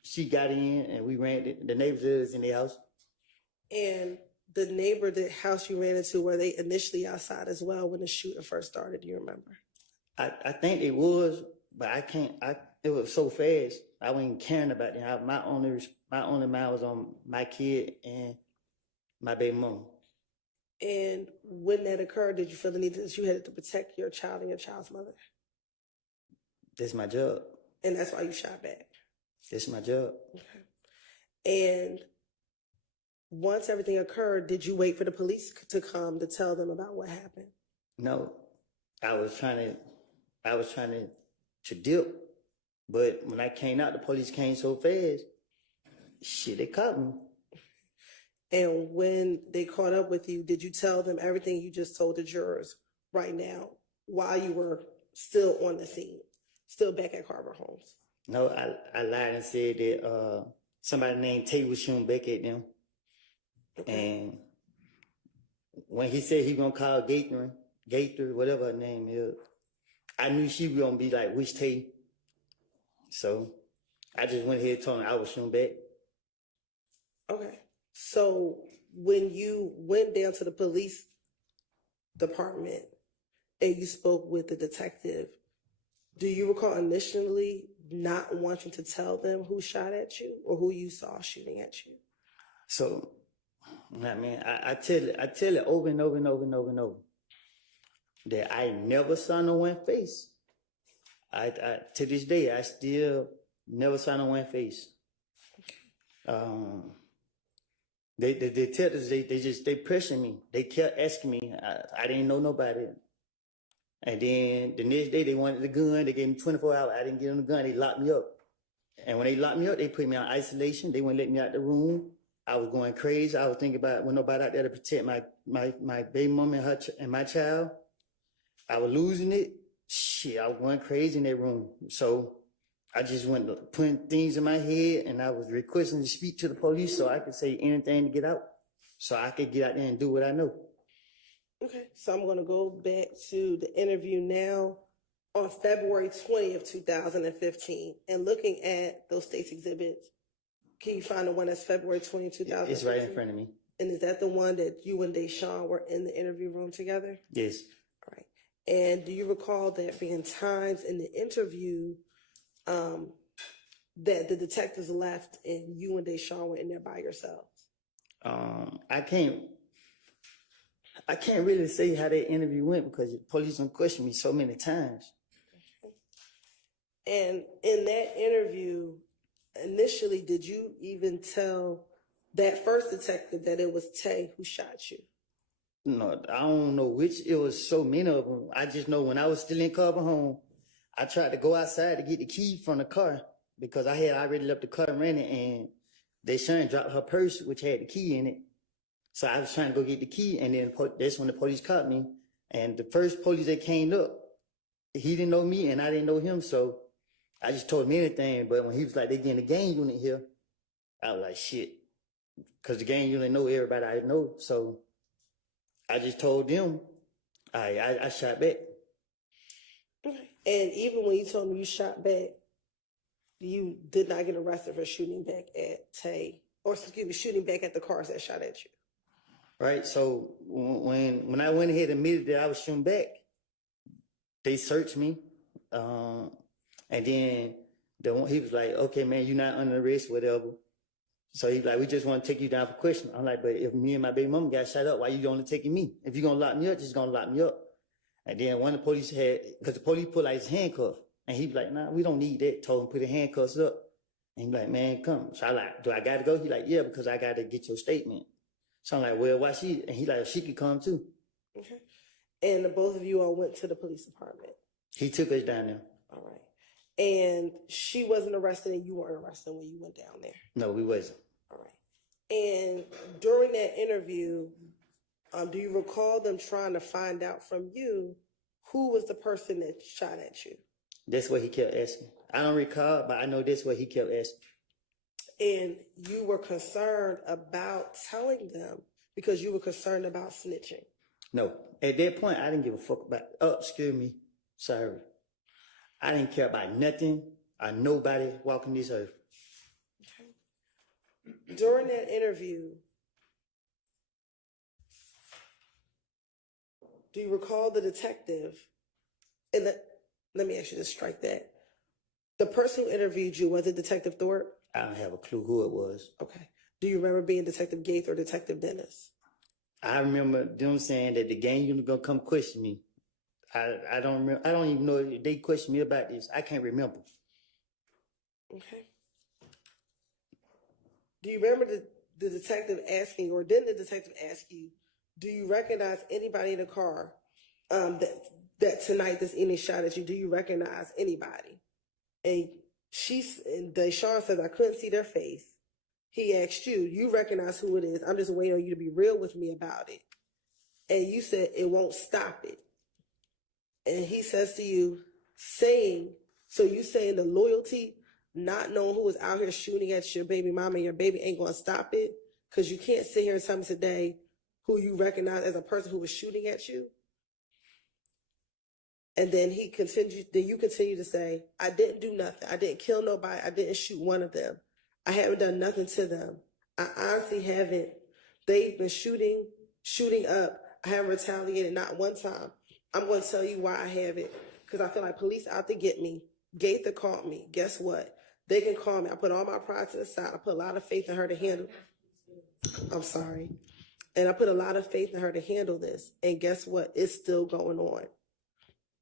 she got in, and we ran. The neighbors was in their house. And the neighbor, the house you ran into, were they initially outside as well when the shooting first started? Do you remember? I think it was, but I can't. It was so fast. I wasn't caring about them. My only mind was on my kid and my baby mom. And when that occurred, did you feel the need that you had to protect your child and your child's mother? That's my job. And that's why you shot back? That's my job. Okay. And once everything occurred, did you wait for the police to come to tell them about what happened? No, I was trying to dip, but when I came out, the police came so fast. Shit, they caught me. And when they caught up with you, did you tell them everything you just told the jurors right now while you were still on the scene, still back at Carver Homes? No, I lied and said that somebody named Tay was shooting back at them. Okay. And when he said he gonna call Gator, whatever her name is, I knew she was gonna be like, which Tay? So I just went ahead and told him I was shooting back. Okay. So when you went down to the police department and you spoke with the detective, do you recall initially not wanting to tell them who shot at you or who you saw shooting at you? So, I mean, I tell it over and over and over and over and over that I never saw no one face. I to this day, I still never saw no one face. The detectives, they pressured me. They kept asking me. I didn't know nobody. And then the next day they wanted the gun. They gave me 24 hours. I didn't get them the gun. They locked me up. And when they locked me up, they put me on isolation. They wouldn't let me out the room. I was going crazy. I was thinking about when nobody out there to protect my baby mama and her and my child. I was losing it. Shit, I was going crazy in that room. So I just went putting things in my head, and I was requesting to speak to the police so I could say anything to get out, so I could get out there and do what I know. Okay, so I'm going to go back to the interview now on February 20th, 2015, and looking at those state's exhibits. Can you find the one that's February 20, 2015? It's right in front of me. And is that the one that you and Deshaun were in the interview room together? Yes. All right. And do you recall there being times in the interview that the detectives left and you and Deshaun were in there by yourselves? I can't really say how that interview went because the police don't question me so many times. And in that interview, initially, did you even tell that first detective that it was Tay who shot you? No, I don't know which. It was so many of them. I just know when I was still in Carver Home, I tried to go outside to get the key from the car because I had already left the car running, and Deshaun dropped her purse, which had the key in it. So I was trying to go get the key, and then that's when the police caught me. And the first police that came up, he didn't know me, and I didn't know him, so I just told him anything. But when he was like, they getting the gang unit here, I was like, shit. Because the gang unit know everybody I know, so I just told them, I shot back. Okay. And even when you told me you shot back, you did not get arrested for shooting back at Tay, or excuse me, shooting back at the cars that shot at you. Right. So when I went ahead and admitted that I was shooting back, they searched me, and then he was like, "Okay, man, you're not under arrest, whatever." So he's like, "We just want to take you down for questioning." I'm like, "But if me and my baby mama got shot up, why you only taking me? If you're gonna lock me up, just gonna lock me up." And then one of the police because the police put like his handcuff, and he was like, "Nah, we don't need that." Told him put the handcuffs up, and he's like, "Man, come." So I like, "Do I gotta go?" He like, "Yeah, because I gotta get your statement." So I'm like, "Well, why she?" And he like, "She could come too." Okay. And the both of you all went to the police department. He took us down there. All right. And she wasn't arrested, and you weren't arrested when you went down there. No, we wasn't. All right. And during that interview, do you recall them trying to find out from you who was the person that shot at you? That's what he kept asking. I don't recall, but I know that's what he kept asking. And you were concerned about telling them because you were concerned about snitching. No, at that point, I didn't give a fuck about, excuse me, sorry. I didn't care about nothing or nobody walking this earth. Okay. During that interview, do you recall the detective? And let me actually just strike that. The person who interviewed you, was it Detective Thorpe? I don't have a clue who it was. Okay. Do you remember being Detective Gates or Detective Dennis? I remember them saying that the gang unit gonna come question me. I don't remember. I don't even know if they questioned me about this. I can't remember. Okay. Do you remember the detective asking, or didn't the detective ask you, do you recognize anybody in the car that tonight this evening shot at you? Do you recognize anybody? And Deshaun says, I couldn't see their face. He asked you, you recognize who it is. I'm just waiting on you to be real with me about it. And you said it won't stop it. And he says to you, so you saying the loyalty, not knowing who was out here shooting at your baby mama and your baby ain't going to stop it? Because you can't sit here and tell me today who you recognize as a person who was shooting at you. And then you continue to say, I didn't do nothing. I didn't kill nobody. I didn't shoot one of them. I haven't done nothing to them. I honestly haven't. They've been shooting up. I haven't retaliated not one time. I'm going to tell you why I haven't. Because I feel like police out to get me. Gaither called me. Guess what? They can call me. I put all my pride to the side. I put a lot of faith in her to handle. I'm sorry. And I put a lot of faith in her to handle this. And guess what? It's still going on.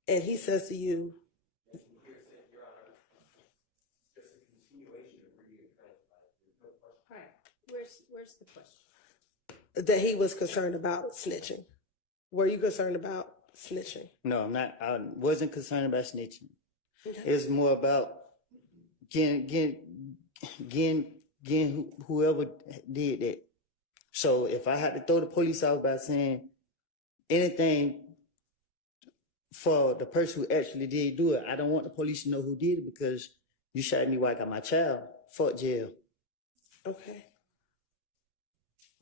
And he says to you, Where's the question? that he was concerned about snitching. Were you concerned about snitching? No, I'm not. I wasn't concerned about snitching. It's more about getting whoever did that. So if I had to throw the police out by saying anything for the person who actually did do it, I don't want the police to know who did it because you shot me while I got my child. Fuck jail. Okay.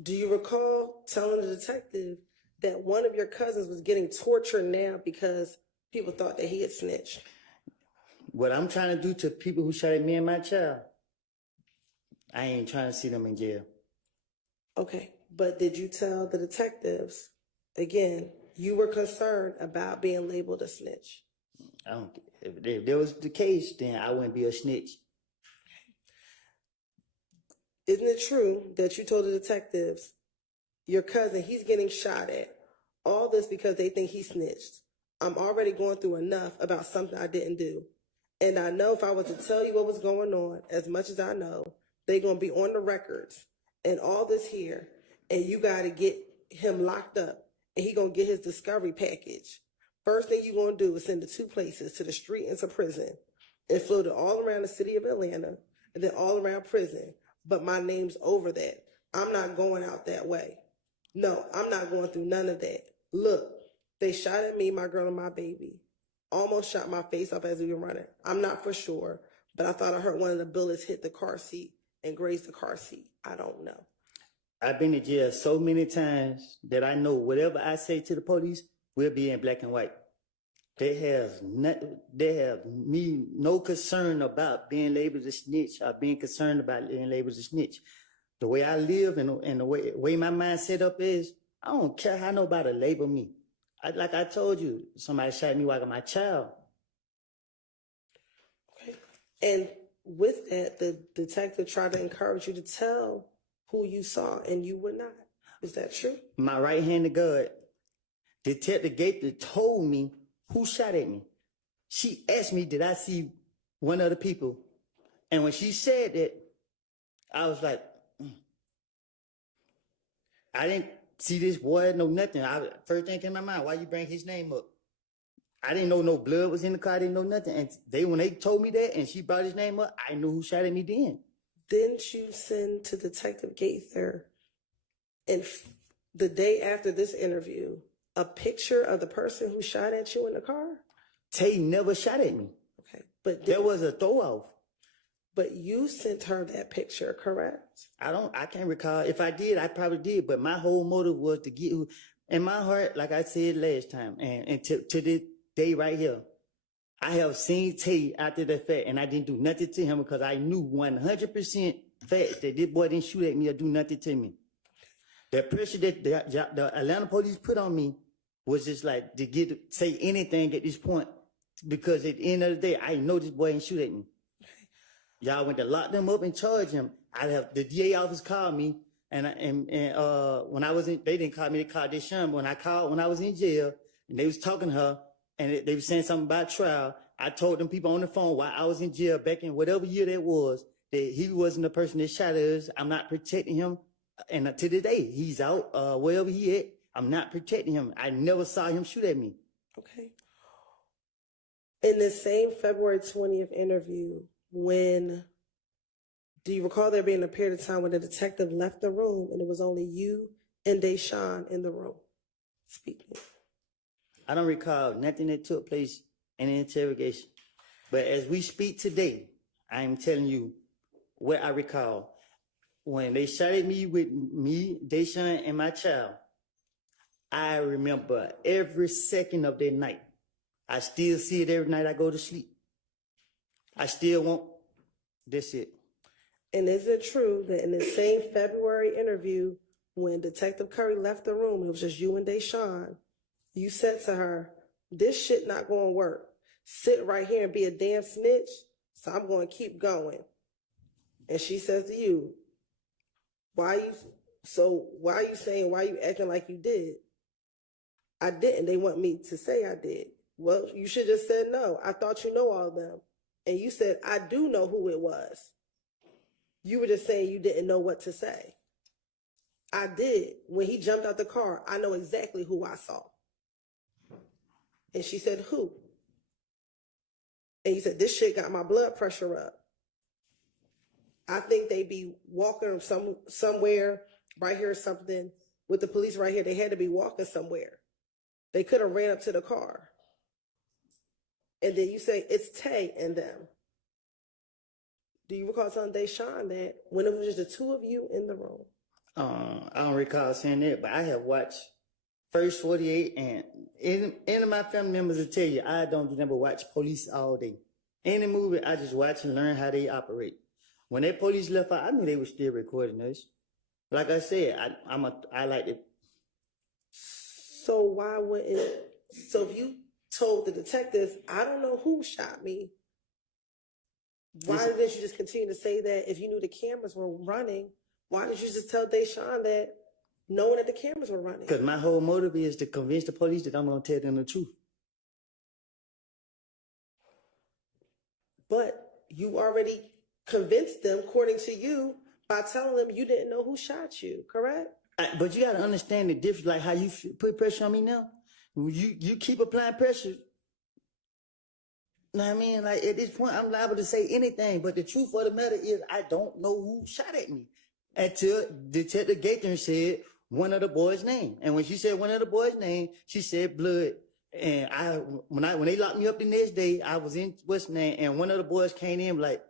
Do you recall telling the detective that one of your cousins was getting tortured now because people thought that he had snitched? What I'm trying to do to people who shot at me and my child, I ain't trying to see them in jail. Okay. But did you tell the detectives, again, you were concerned about being labeled a snitch? I don't. If that was the case, then I wouldn't be a snitch. Isn't it true that you told the detectives, your cousin, he's getting shot at? All this because they think he snitched. I'm already going through enough about something I didn't do. And I know if I was to tell you what was going on, as much as I know, they're going to be on the records and all this here. And you got to get him locked up and he going to get his discovery package. First thing you're going to do is send to two places, to the street and to prison, and float it all around the city of Atlanta and then all around prison. But my name's over that. I'm not going out that way. No, I'm not going through none of that. Look, they shot at me, my girl, and my baby. Almost shot my face off as we were running. I'm not for sure, but I thought I heard one of the bullets hit the car seat and grazed the car seat. I don't know. I've been to jail so many times that I know whatever I say to the police will be in black and white. They have me no concern about being labeled a snitch or being concerned about being labeled a snitch. The way I live and the way my mind set up is, I don't care how nobody label me. Like I told you, somebody shot me while I got my child. Okay. And with that, the detective tried to encourage you to tell who you saw, and you would not. Is that true? My right-handed guard, Detective Gaither, told me who shot at me. She asked me, did I see one of the people? And when she said that, I was like, I didn't see this boy, no nothing. First thing came to my mind, why you bring his name up? I didn't know no blood was in the car. I didn't know nothing. And when they told me that and she brought his name up, I knew who shot at me then. Didn't you send to Detective Gaither, and the day after this interview, a picture of the person who shot at you in the car? Tay never shot at me. Okay, but there was a throw off. But you sent her that picture, correct? I can't recall. If I did, I probably did. But my whole motive was to get, in my heart, like I said last time, and to this day right here, I have seen Tay after the fact, and I didn't do nothing to him because I knew 100% fact that this boy didn't shoot at me or do nothing to me. The pressure that the Atlanta police put on me was just like to say anything at this point, because at the end of the day, I know this boy didn't shoot at me. Y'all went to lock them up and charge him. The DA office called me And when I was in, they didn't call me, they called Deshaun. But when I was in jail, and they was talking to her, and they was saying something about trial, I told them people on the phone while I was in jail back in whatever year that was, that he wasn't the person that shot us. I'm not protecting him. And to this day, he's out wherever he at. I'm not protecting him. I never saw him shoot at me. Okay. In the same February 20th interview, do you recall there being a period of time when the detective left the room and it was only you and Deshaun in the room speaking? I don't recall nothing that took place in the interrogation. But as we speak today, I'm telling you what I recall. When they shot at me with me, Deshaun, and my child, I remember every second of that night. I still see it every night I go to sleep. I still won't. That's it. And is it true that in the same February interview, when Detective Curry left the room, it was just you and Deshaun, you said to her, "This shit not going to work. Sit right here and be a damn snitch, so I'm going to keep going." And she says to you, why are you acting like you did? I didn't. They want me to say I did. Well, you should just said no. I thought you know all of them. And you said, I do know who it was. You were just saying you didn't know what to say. I did. When he jumped out the car, I know exactly who I saw. And she said, who? And you said, this shit got my blood pressure up. I think they be walking somewhere right here or something with the police right here. They had to be walking somewhere. They could have ran up to the car. And then you say, it's Tay and them. Do you recall telling Deshaun that when it was just the two of you in the room? I don't recall saying that, but I have watched First 48, and any of my family members will tell you, I don't remember watch police all day. Any movie, I just watch and learn how they operate. When that police left out, I knew they were still recording us. Like I said, I like it. So if you told the detectives, I don't know who shot me, why didn't you just continue to say that if you knew the cameras were running? Why didn't you just tell Deshaun that knowing that the cameras were running? Because my whole motive is to convince the police that I'm going to tell them the truth. But you already convinced them, according to you, by telling them you didn't know who shot you, correct? But you got to understand the difference, like how you put pressure on me now. You keep applying pressure. You know what I mean? Like at this point, I'm liable to say anything. But the truth of the matter is, I don't know who shot at me until Detective Gaither said one of the boys' name. And when she said one of the boys' name, she said blood. And when they locked me up the next day, I was in what's name, and one of the boys came in like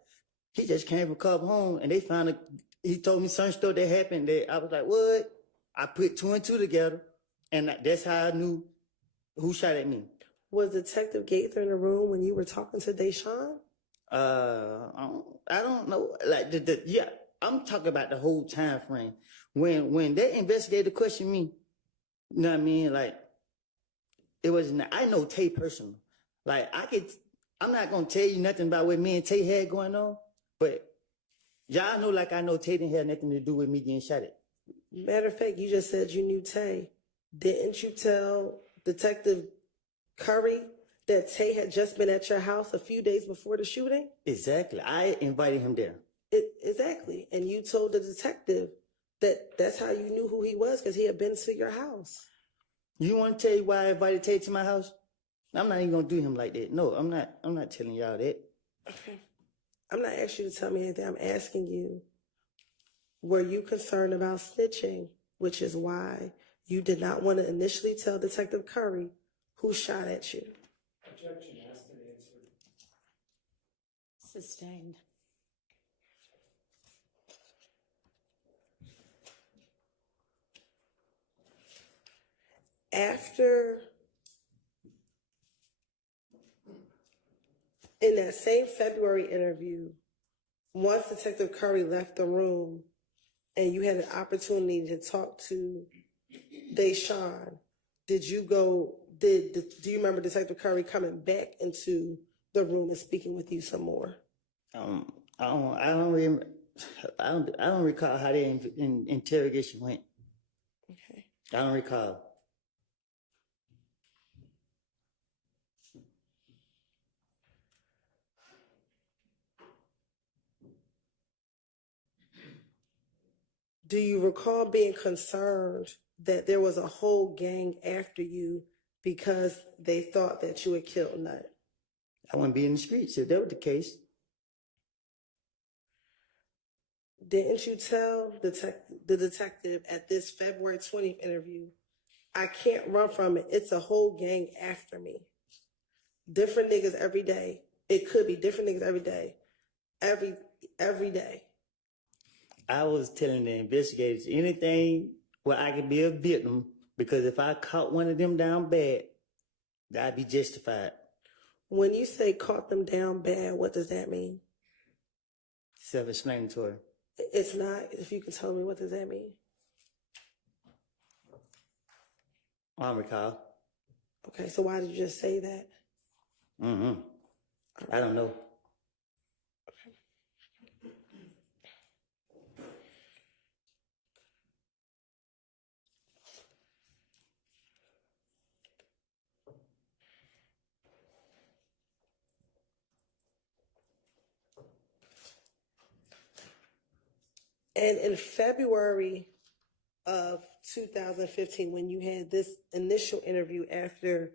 he just came from Cub home, and they found he told me some stuff that happened. That I was like, what? I put two and two together, and that's how I knew who shot at me. Was Detective Gaither in the room when you were talking to Deshaun? I don't know. Like yeah, I'm talking about the whole time frame. When that investigator questioned me, you know what I mean? Like it was. I know Tay personally. Like I'm not gonna tell you nothing about what me and Tay had going on, but y'all know, like I know Tay didn't have nothing to do with me getting shot at. Matter of fact, you just said you knew Tay. Didn't you tell Detective Curry that Tay had just been at your house a few days before the shooting? Exactly. I invited him there. Exactly. And you told the detective that's how you knew who he was, because he had been to your house. You want to tell you why I invited Tay to my house? I'm not even gonna do him like that. No, I'm not telling y'all that. Okay. I'm not asking you to tell me anything. I'm asking you, were you concerned about snitching, which is why you did not want to initially tell Detective Curry who shot at you? Objection asked and answered. Sustained. In that same February interview, once Detective Curry left the room and you had an opportunity to talk to Deshaun, do you remember Detective Curry coming back into the room and speaking with you some more? I don't remember. I don't recall how the interrogation went. Okay. I don't recall. Do you recall being concerned that there was a whole gang after you because they thought that you had killed Nut? I wouldn't be in the streets if that was the case. Didn't you tell the detective at this February 20th interview, I can't run from it. It's a whole gang after me. Different niggas every day. It could be different niggas every day. Every day. I was telling the investigators anything where I could be a victim, because if I caught one of them down bad, I'd be justified. When you say caught them down bad, what does that mean? Self-explanatory. It's not. If you can tell me, what does that mean? I don't recall. Okay, so why did you just say that? I don't know. And in February of 2015, when you had this initial interview after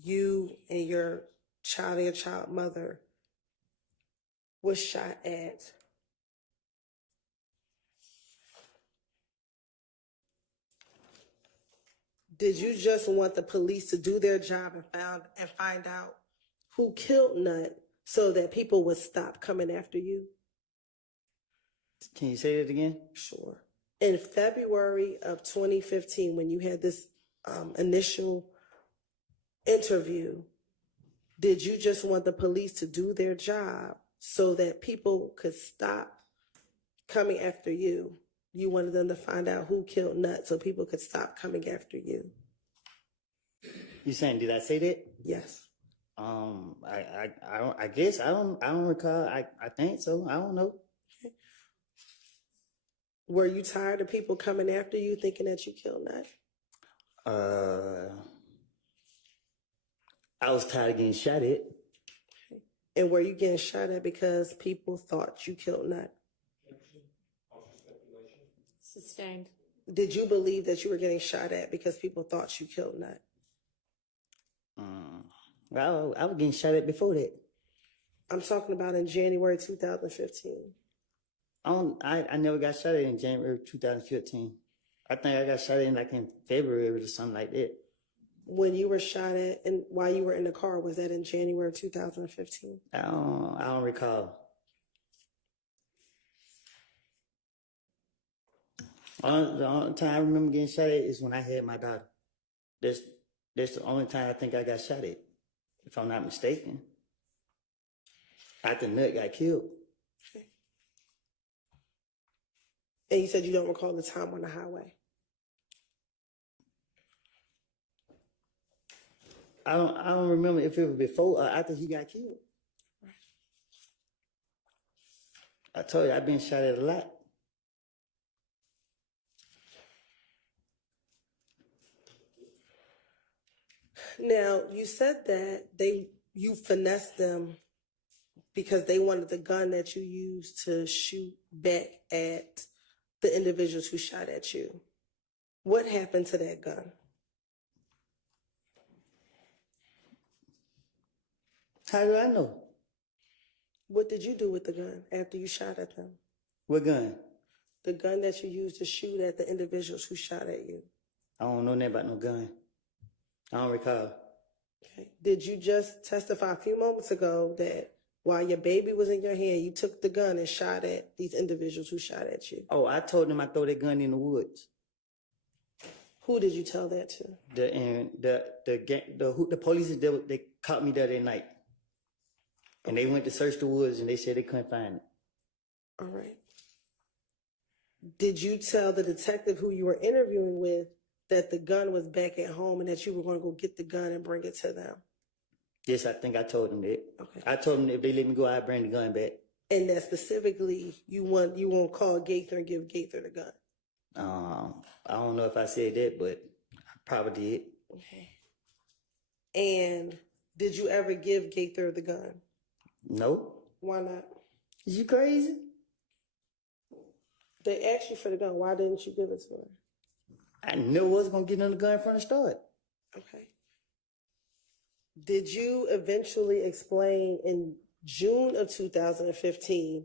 you and your child mother was shot at, did you just want the police to do their job and find out who killed Nut so that people would stop coming after you? Can you say that again? Sure. In February of 2015, when you had this initial interview, did you just want the police to do their job so that people could stop coming after you? You wanted them to find out who killed Nut so people could stop coming after you. You saying, did I say that? Yes. I guess I don't recall. I think so. I don't know. Were you tired of people coming after you thinking that you killed Nut? I was tired of getting shot at. And were you getting shot at because people thought you killed Nut? Sustained. Did you believe that you were getting shot at because people thought you killed Nut? Well, I was getting shot at before that. I'm talking about in January 2015. I never got shot at in January 2015. I think I got shot at in February or something like that. When you were shot at and while you were in the car, was that in January 2015? I don't recall. The only time I remember getting shot at is when I had my daughter. That's the only time I think I got shot at, if I'm not mistaken. After Nut got killed. Okay. And you said you don't recall the time on the highway. I don't remember if it was before or after he got killed. I told you I've been shot at a lot. Now, you said that you finessed them because they wanted the gun that you used to shoot back at the individuals who shot at you. What happened to that gun? How do I know? What did you do with the gun after you shot at them? What gun? The gun that you used to shoot at the individuals who shot at you. I don't know nothing about no gun. I don't recall. Okay. Did you just testify a few moments ago that while your baby was in your hand, you took the gun and shot at these individuals who shot at you? Oh, I told them I throw that gun in the woods. Who did you tell that to? The police, they caught me there that night. And they went to search the woods and they said they couldn't find it. All right. Did you tell the detective who you were interviewing with that the gun was back at home and that you were going to go get the gun and bring it to them? Yes, I think I told them that. Okay. I told them if they let me go, I'd bring the gun back. and that specifically you won't call Gaither and give Gaither the gun. I don't know if I said that, but I probably did. Okay. And did you ever give Gaither the gun? No. Why not? You crazy? They asked you for the gun. Why didn't you give it to her? I knew I was gonna get on the gun from the start. Okay. Did you eventually explain in June of 2015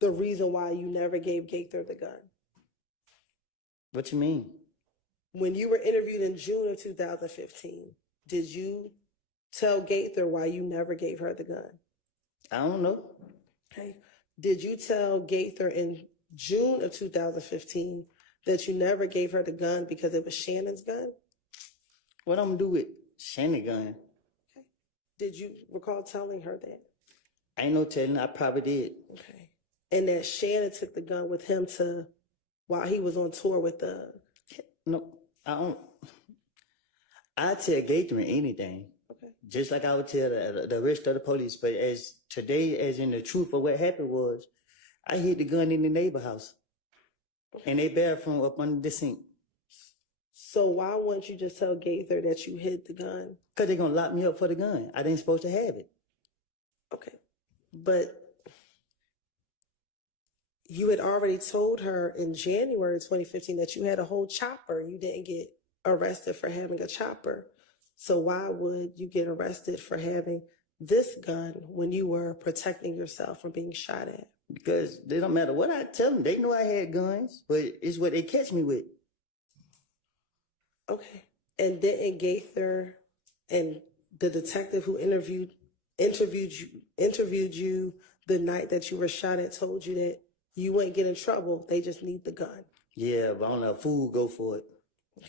the reason why you never gave Gaither the gun? What you mean? When you were interviewed in June of 2015, did you tell Gaither why you never gave her the gun? I don't know. Okay. Did you tell Gaither in June of 2015 that you never gave her the gun because it was Shannon's gun? What I'm gonna do with Shannon gun? Okay. Did you recall telling her that? Ain't no telling. I probably did. Okay. And that Shannon took the gun with him while he was on tour with the... No, I don't. I tell Gaither anything. Okay. Just like I would tell the rest of the police. But as today, as in the truth of what happened was, I hid the gun in the neighbor house. And they bathroom up under the sink. So why wouldn't you just tell Gaither that you hid the gun? Because they're going to lock me up for the gun. I ain't supposed to have it. Okay. But you had already told her in January 2015 that you had a whole chopper. You didn't get arrested for having a chopper. So why would you get arrested for having this gun when you were protecting yourself from being shot at? Because they don't matter what I tell them. They know I had guns, but it's what they catch me with. Okay. And didn't Gaither and the detective who interviewed you the night that you were shot at told you that you wouldn't get in trouble, they just need the gun? Yeah, but I don't know. Fool go for it. Okay.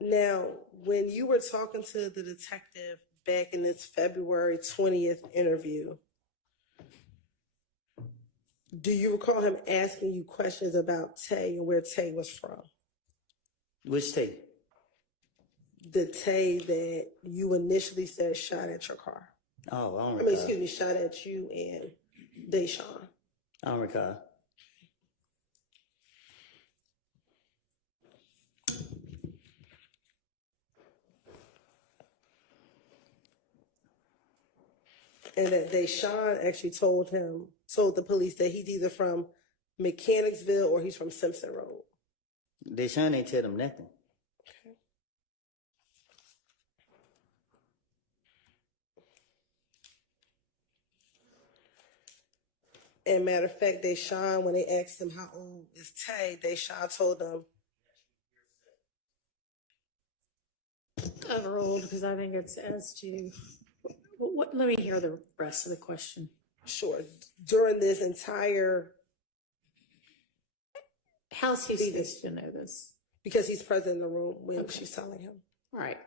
Now, when you were talking to the detective back in this February 20th interview, do you recall him asking you questions about Tay and where Tay was from? Which Tay? The Tay that you initially said shot at your car. Oh, I don't I recall. mean, excuse me, shot at you and Deshaun. I don't recall. And that Deshaun actually told the police that he's either from Mechanicsville or he's from Simpson Road. Deshaun ain't tell them nothing. Okay. And matter of fact, Deshaun, when they asked him how old is Tay, Deshaun told them Overruled, because I think it's as to, let me hear the rest of the question. sure, during this entire, How's he supposed to know this? because he's present in the room when she's telling him. All right,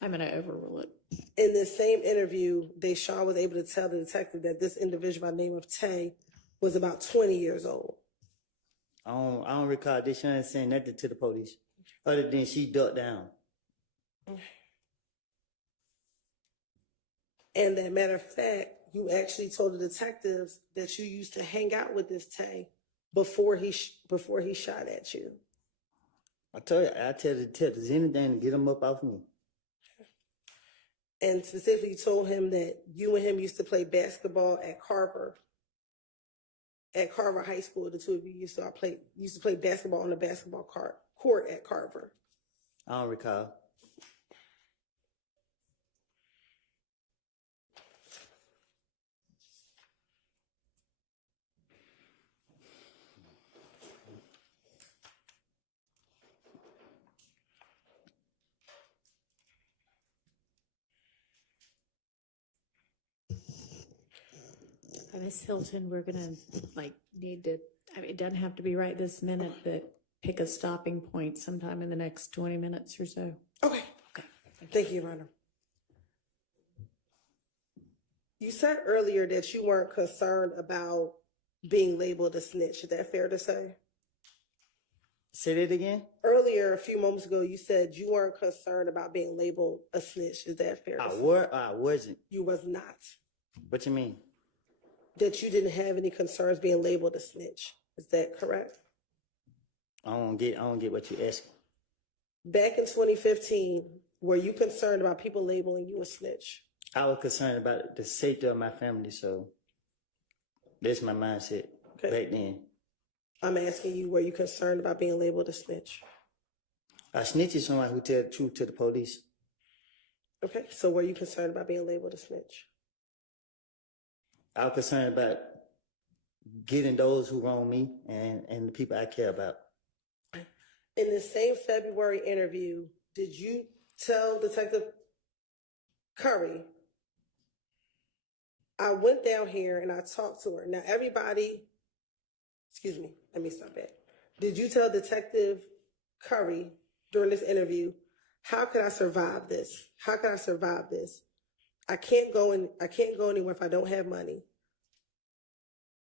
I'm going to overrule it. In this same interview, Deshaun was able to tell the detective that this individual by the name of Tay was about 20 years old. I don't recall Deshaun saying nothing to the police other than she ducked down. And that matter of fact, you actually told the detectives that you used to hang out with this Tay before he shot at you. I tell the detectives anything to get them up off me. And specifically told him that you and him used to play basketball at Carver High School. The two of you used to play basketball on the basketball court at Carver. I don't recall. Miss Hilton, we're gonna need to, I mean, it doesn't have to be right this minute, but pick a stopping point sometime in the next 20 minutes or so. Okay. Thank you, Your Honor. You said earlier that you weren't concerned about being labeled a snitch. Is that fair to say? Say that again? Earlier, a few moments ago, you said you weren't concerned about being labeled a snitch. Is that fair to say? I wasn't. You was not. What you mean? That you didn't have any concerns being labeled a snitch. Is that correct? I don't get what you asking. Back in 2015, were you concerned about people labeling you a snitch? I was concerned about the safety of my family, so that's my mindset back then. I'm asking you, were you concerned about being labeled a snitch? A snitch is someone who tell the truth to the police. Okay, so were you concerned about being labeled a snitch? I was concerned about getting those who wrong me and the people I care about. In the same February interview, did you tell Detective Curry, I went down here and I talked to her. Now everybody, excuse me, let me stop that. Did you tell Detective Curry during this interview, how could I survive this? How can I survive this? I can't go anywhere if I don't have money.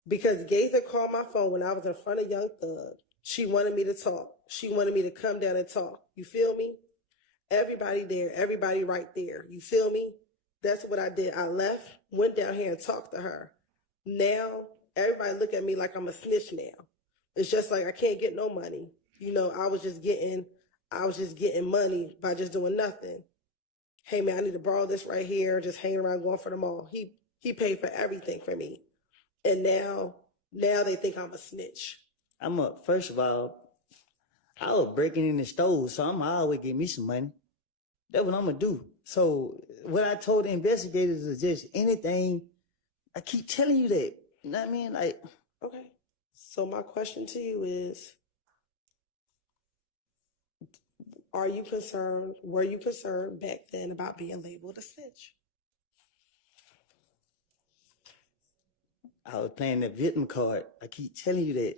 Because Gaither called my phone when I was in front of Young Thug. She wanted me to talk. She wanted me to come down and talk. You feel me? Everybody there, everybody right there. You feel me? That's what I did. I left, went down here and talked to her. Now, everybody look at me like I'm a snitch now. It's just like I can't get no money. You know, I was just getting money by just doing nothing. Hey man, I need to borrow this right here, just hanging around going for the mall. He paid for everything for me. And now they think I'm a snitch. First of all, I was breaking in the stores, so I'm always get me some money. That's what I'm gonna do. So what I told the investigators is just anything. I keep telling you that. You know what I mean? Like, okay. So my question to you is, were you concerned back then about being labeled a snitch? I was playing the victim card. I keep telling you that.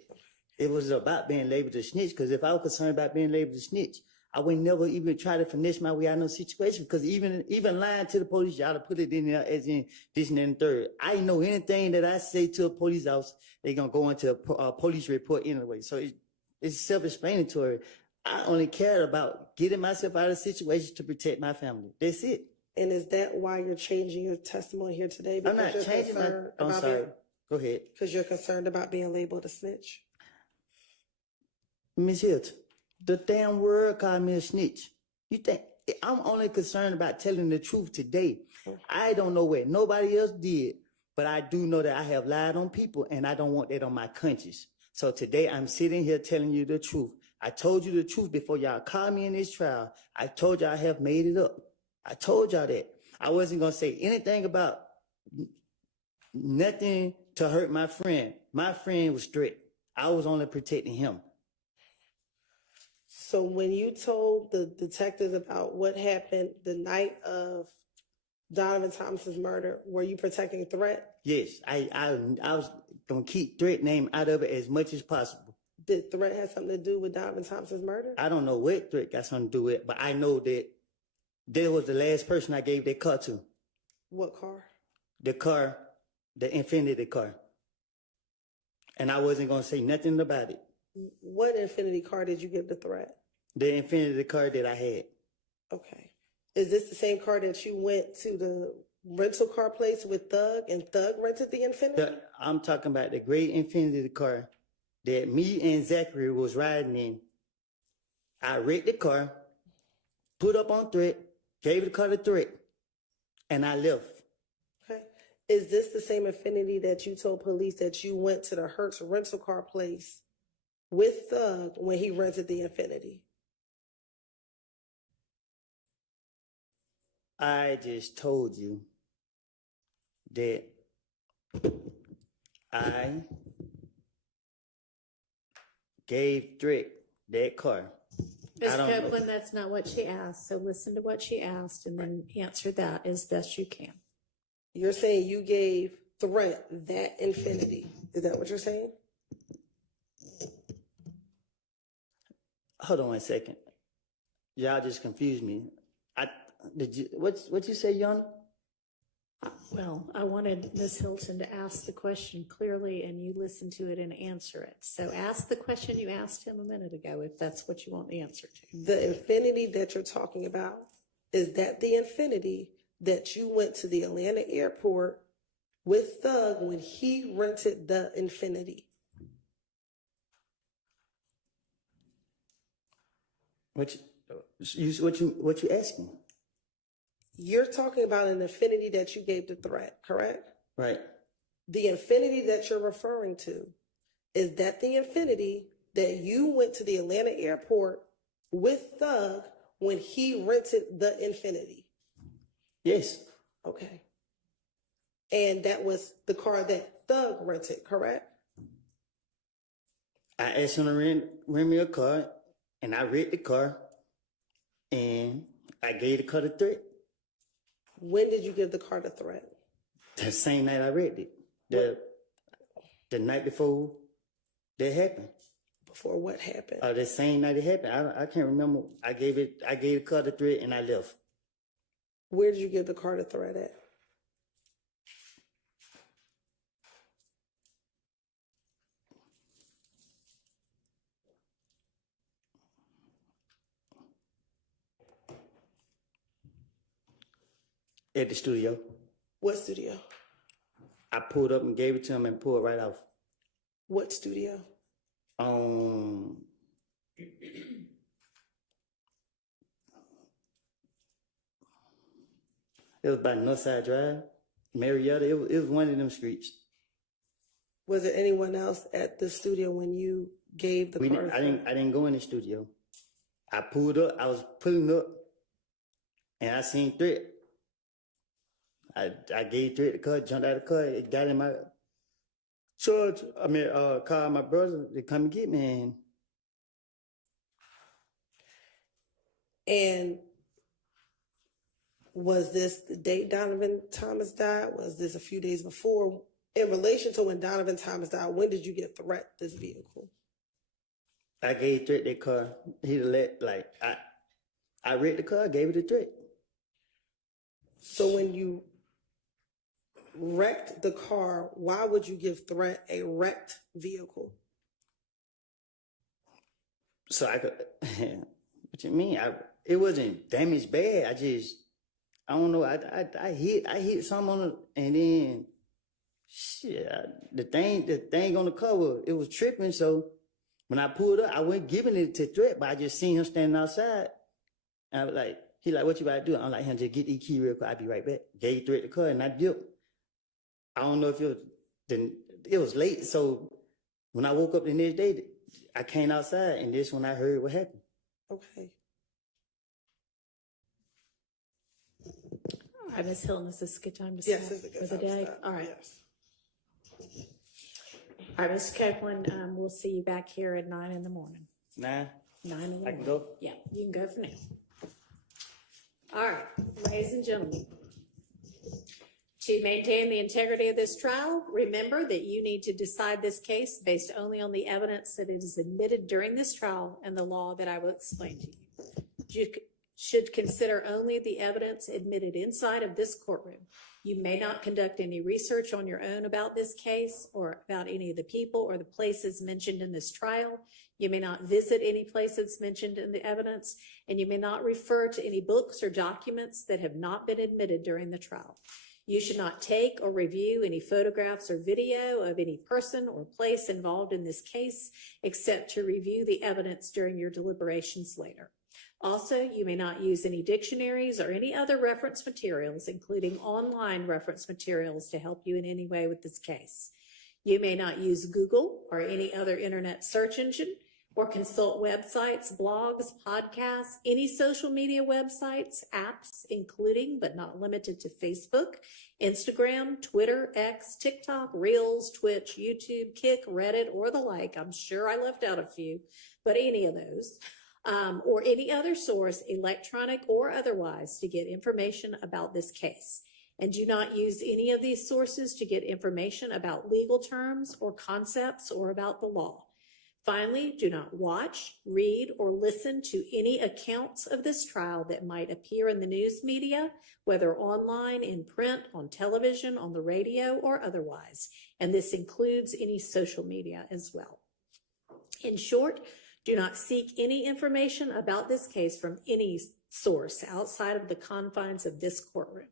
It was about being labeled a snitch, because if I was concerned about being labeled a snitch, I would never even try to finesse my way out of no situation, because even lying to the police, y'all to put it in there as in this and then third. I know anything that I say to a police officer, they're going to go into a police report anyway. So it's self-explanatory. I only cared about getting myself out of situation to protect my family. That's it. And is that why you're changing your testimony here today? I'm not changing I'm sorry. Go ahead. Because you're concerned about being labeled a snitch? Miss Hilton, the damn word called me a snitch. You think I'm only concerned about telling the truth today? I don't know what nobody else did, but I do know that I have lied on people, and I don't want that on my conscience. So today I'm sitting here telling you the truth. I told you the truth before y'all called me in this trial. I told y'all I have made it up. I told y'all that. I wasn't going to say anything about nothing to hurt my friend. My friend was strict. I was only protecting him. So when you told the detectives about what happened the night of Donovan Thomas's murder, were you protecting Threat? Yes, I was going to keep Threat name out of it as much as possible. Did Threat have something to do with Donovan Thomas's murder? I don't know what Threat got something to do with it, but I know that there was the last person I gave that car to. What car? The car, the Infinity car. And I wasn't going to say nothing about it. What Infinity car did you give to Threat? The Infinity car that I had. Okay. Is this the same car that you went to the rental car place with Thug and Thug rented the Infinity? I'm talking about the gray Infinity car that me and Zachary was riding in. I wrecked the car, put up on Threat, gave the car to Threat, and I left. Okay. Is this the same Infinity that you told police that you went to the Hertz rental car place with Thug when he rented the Infinity? I just told you that I gave Threat that car. Ms. Copeland, that's not what she asked. So listen to what she asked and then answer that as best you can. You're saying you gave Threat that Infinity. Is that what you're saying? Hold on 1 second. Y'all just confused me. What you say, Young? Well, I wanted Ms. Hilton to ask the question clearly and you listen to it and answer it. So ask the question you asked him a minute ago, if that's what you want the answer to. The infinity that you're talking about, is that the infinity that you went to the Atlanta airport with Thug when he rented the infinity? What you asking? You're talking about an infinity that you gave the threat, correct? Right. The infinity that you're referring to, is that the infinity that you went to the Atlanta airport with Thug when he rented the infinity? Yes. Okay. And that was the car that Thug rented, correct? I asked him to rent me a car, and I read the car, and I gave the car the threat. When did you give the car the threat? The same night I read it. The night before that happened. Before what happened? The same night it happened. I can't remember. I gave the car the threat, and I left. Where did you give the car the threat at? At the studio. What studio? I pulled up and gave it to him and pulled right off. What studio? It was by Northside Drive, Marietta. It was one of them streets. Was there anyone else at the studio when you gave the car? I didn't go in the studio. I pulled up. I was pulling up, and I seen threat. I gave threat the car, jumped out of the car, it got in my called my brother to come and get me. And was this the date Donovan Thomas died? Was this a few days before? In relation to when Donovan Thomas died, when did you get threat this vehicle? I gave threat that car. I read the car, gave it a threat. So when you wrecked the car, why would you give threat a wrecked vehicle? So I could, what you mean? It wasn't damaged bad. I don't know. I hit something on it, and then shit, the thing on the cover, it was tripping. So when I pulled up, I wasn't giving it to threat, but I just seen him standing outside. And I was like, he like, what you about to do? I'm like, just get the key real quick. I'll be right back. Gave threat the car, and I dipped. I don't know if it was late. So when I woke up the next day, I came outside, and this when I heard what happened. Okay. All right, Ms. Hilton, is this a good time to Yes, stop it's a good for the time to day? stop. All right. Yes. All right, Mr. Copeland, we'll see you back here at 9 in the morning. 9? 9 in the morning. I can go? Yeah, you can go for now. All right, ladies and gentlemen. To maintain the integrity of this trial, remember that you need to decide this case based only on the evidence that is admitted during this trial and the law that I will explain to you. You should consider only the evidence admitted inside of this courtroom. You may not conduct any research on your own about this case or about any of the people or the places mentioned in this trial. You may not visit any places mentioned in the evidence, and you may not refer to any books or documents that have not been admitted during the trial. You should not take or review any photographs or video of any person or place involved in this case, except to review the evidence during your deliberations later. Also, you may not use any dictionaries or any other reference materials, including online reference materials, to help you in any way with this case. You may not use Google or any other internet search engine, or consult websites, blogs, podcasts, any social media websites, apps, including but not limited to Facebook, Instagram, Twitter, X, TikTok, Reels, Twitch, YouTube, Kick, Reddit, or the like. I'm sure I left out a few, but any of those. Or any other source, electronic or otherwise, to get information about this case. And do not use any of these sources to get information about legal terms or concepts or about the law. Finally, do not watch, read, or listen to any accounts of this trial that might appear in the news media, whether online, in print, on television, on the radio, or otherwise. And this includes any social media as well. In short, do not seek any information about this case from any source outside of the confines of this courtroom.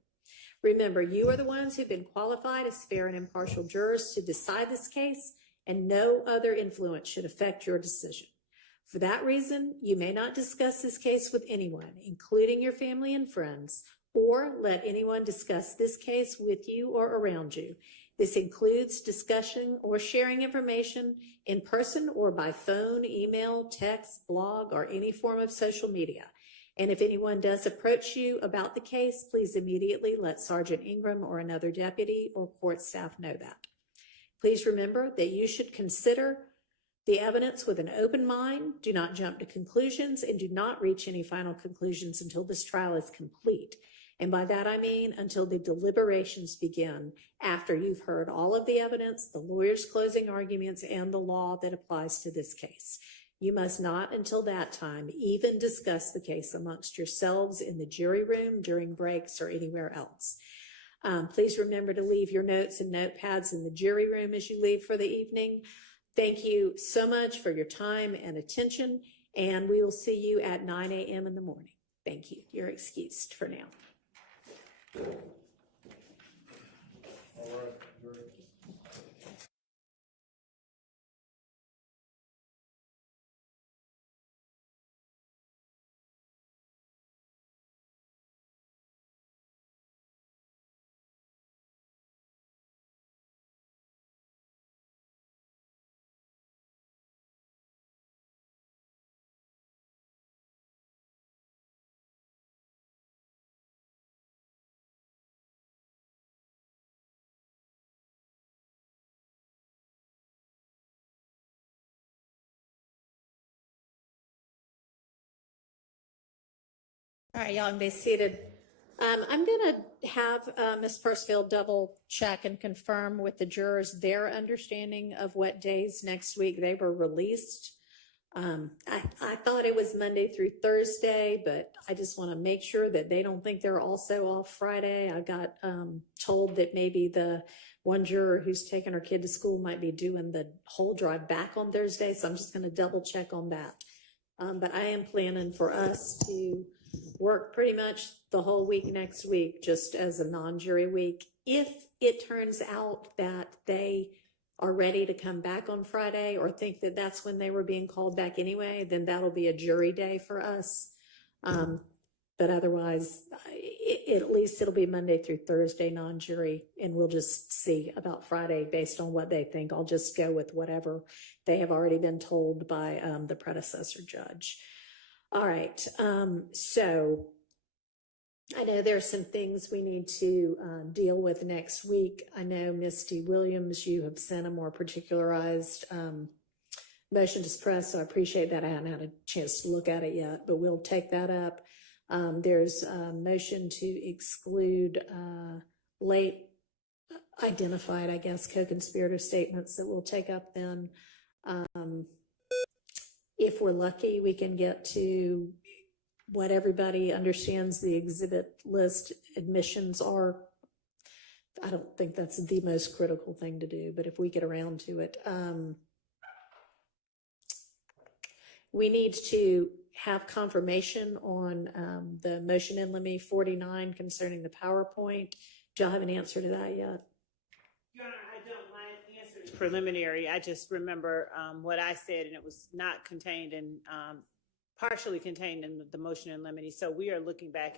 Remember, you are the ones who've been qualified as fair and impartial jurors to decide this case, and no other influence should affect your decision. For that reason, you may not discuss this case with anyone, including your family and friends, or let anyone discuss this case with you or around you. This includes discussing or sharing information in person or by phone, email, text, blog, or any form of social media. And if anyone does approach you about the case, please immediately let Sergeant Ingram or another deputy or court staff know that. Please remember that you should consider the evidence with an open mind, do not jump to conclusions, and do not reach any final conclusions until this trial is complete. And by that I mean until the deliberations begin, after you've heard all of the evidence, the lawyer's closing arguments, and the law that applies to this case. You must not, until that time, even discuss the case amongst yourselves in the jury room, during breaks, or anywhere else. Please remember to leave your notes and notepads in the jury room as you leave for the evening. Thank you so much for your time and attention, and we will see you at 9 a.m. in the morning. Thank you. You're excused for now. All right, y'all can be seated. I'm going to have Ms. Pursfield double check and confirm with the jurors their understanding of what days next week they were released. I thought it was Monday through Thursday, but I just want to make sure that they don't think they're also off Friday. I got told that maybe the one juror who's taking her kid to school might be doing the whole drive back on Thursday, so I'm just going to double check on that. But I am planning for us to work pretty much the whole week next week, just as a non-jury week. If it turns out that they are ready to come back on Friday or think that that's when they were being called back anyway, then that'll be a jury day for us. But otherwise, at least it'll be Monday through Thursday non-jury, and we'll just see about Friday based on what they think. I'll just go with whatever they have already been told by the predecessor judge. All right, so I know there's some things we need to deal with next week. I know, Misty Williams, you have sent a more particularized motion to suppress, so I appreciate that. I haven't had a chance to look at it yet, but we'll take that up. There's a motion to exclude late identified, I guess, co-conspirator statements that we'll take up then. If we're lucky, we can get to what everybody understands the exhibit list admissions are. I don't think that's the most critical thing to do, but if we get around to it, we need to have confirmation on the motion in limine 49 concerning the PowerPoint. Do y'all have an answer to that yet? Your Honor, I don't. My answer is preliminary. I just remember what I said, and it was not contained in, partially contained in the motion in limine. So we are looking back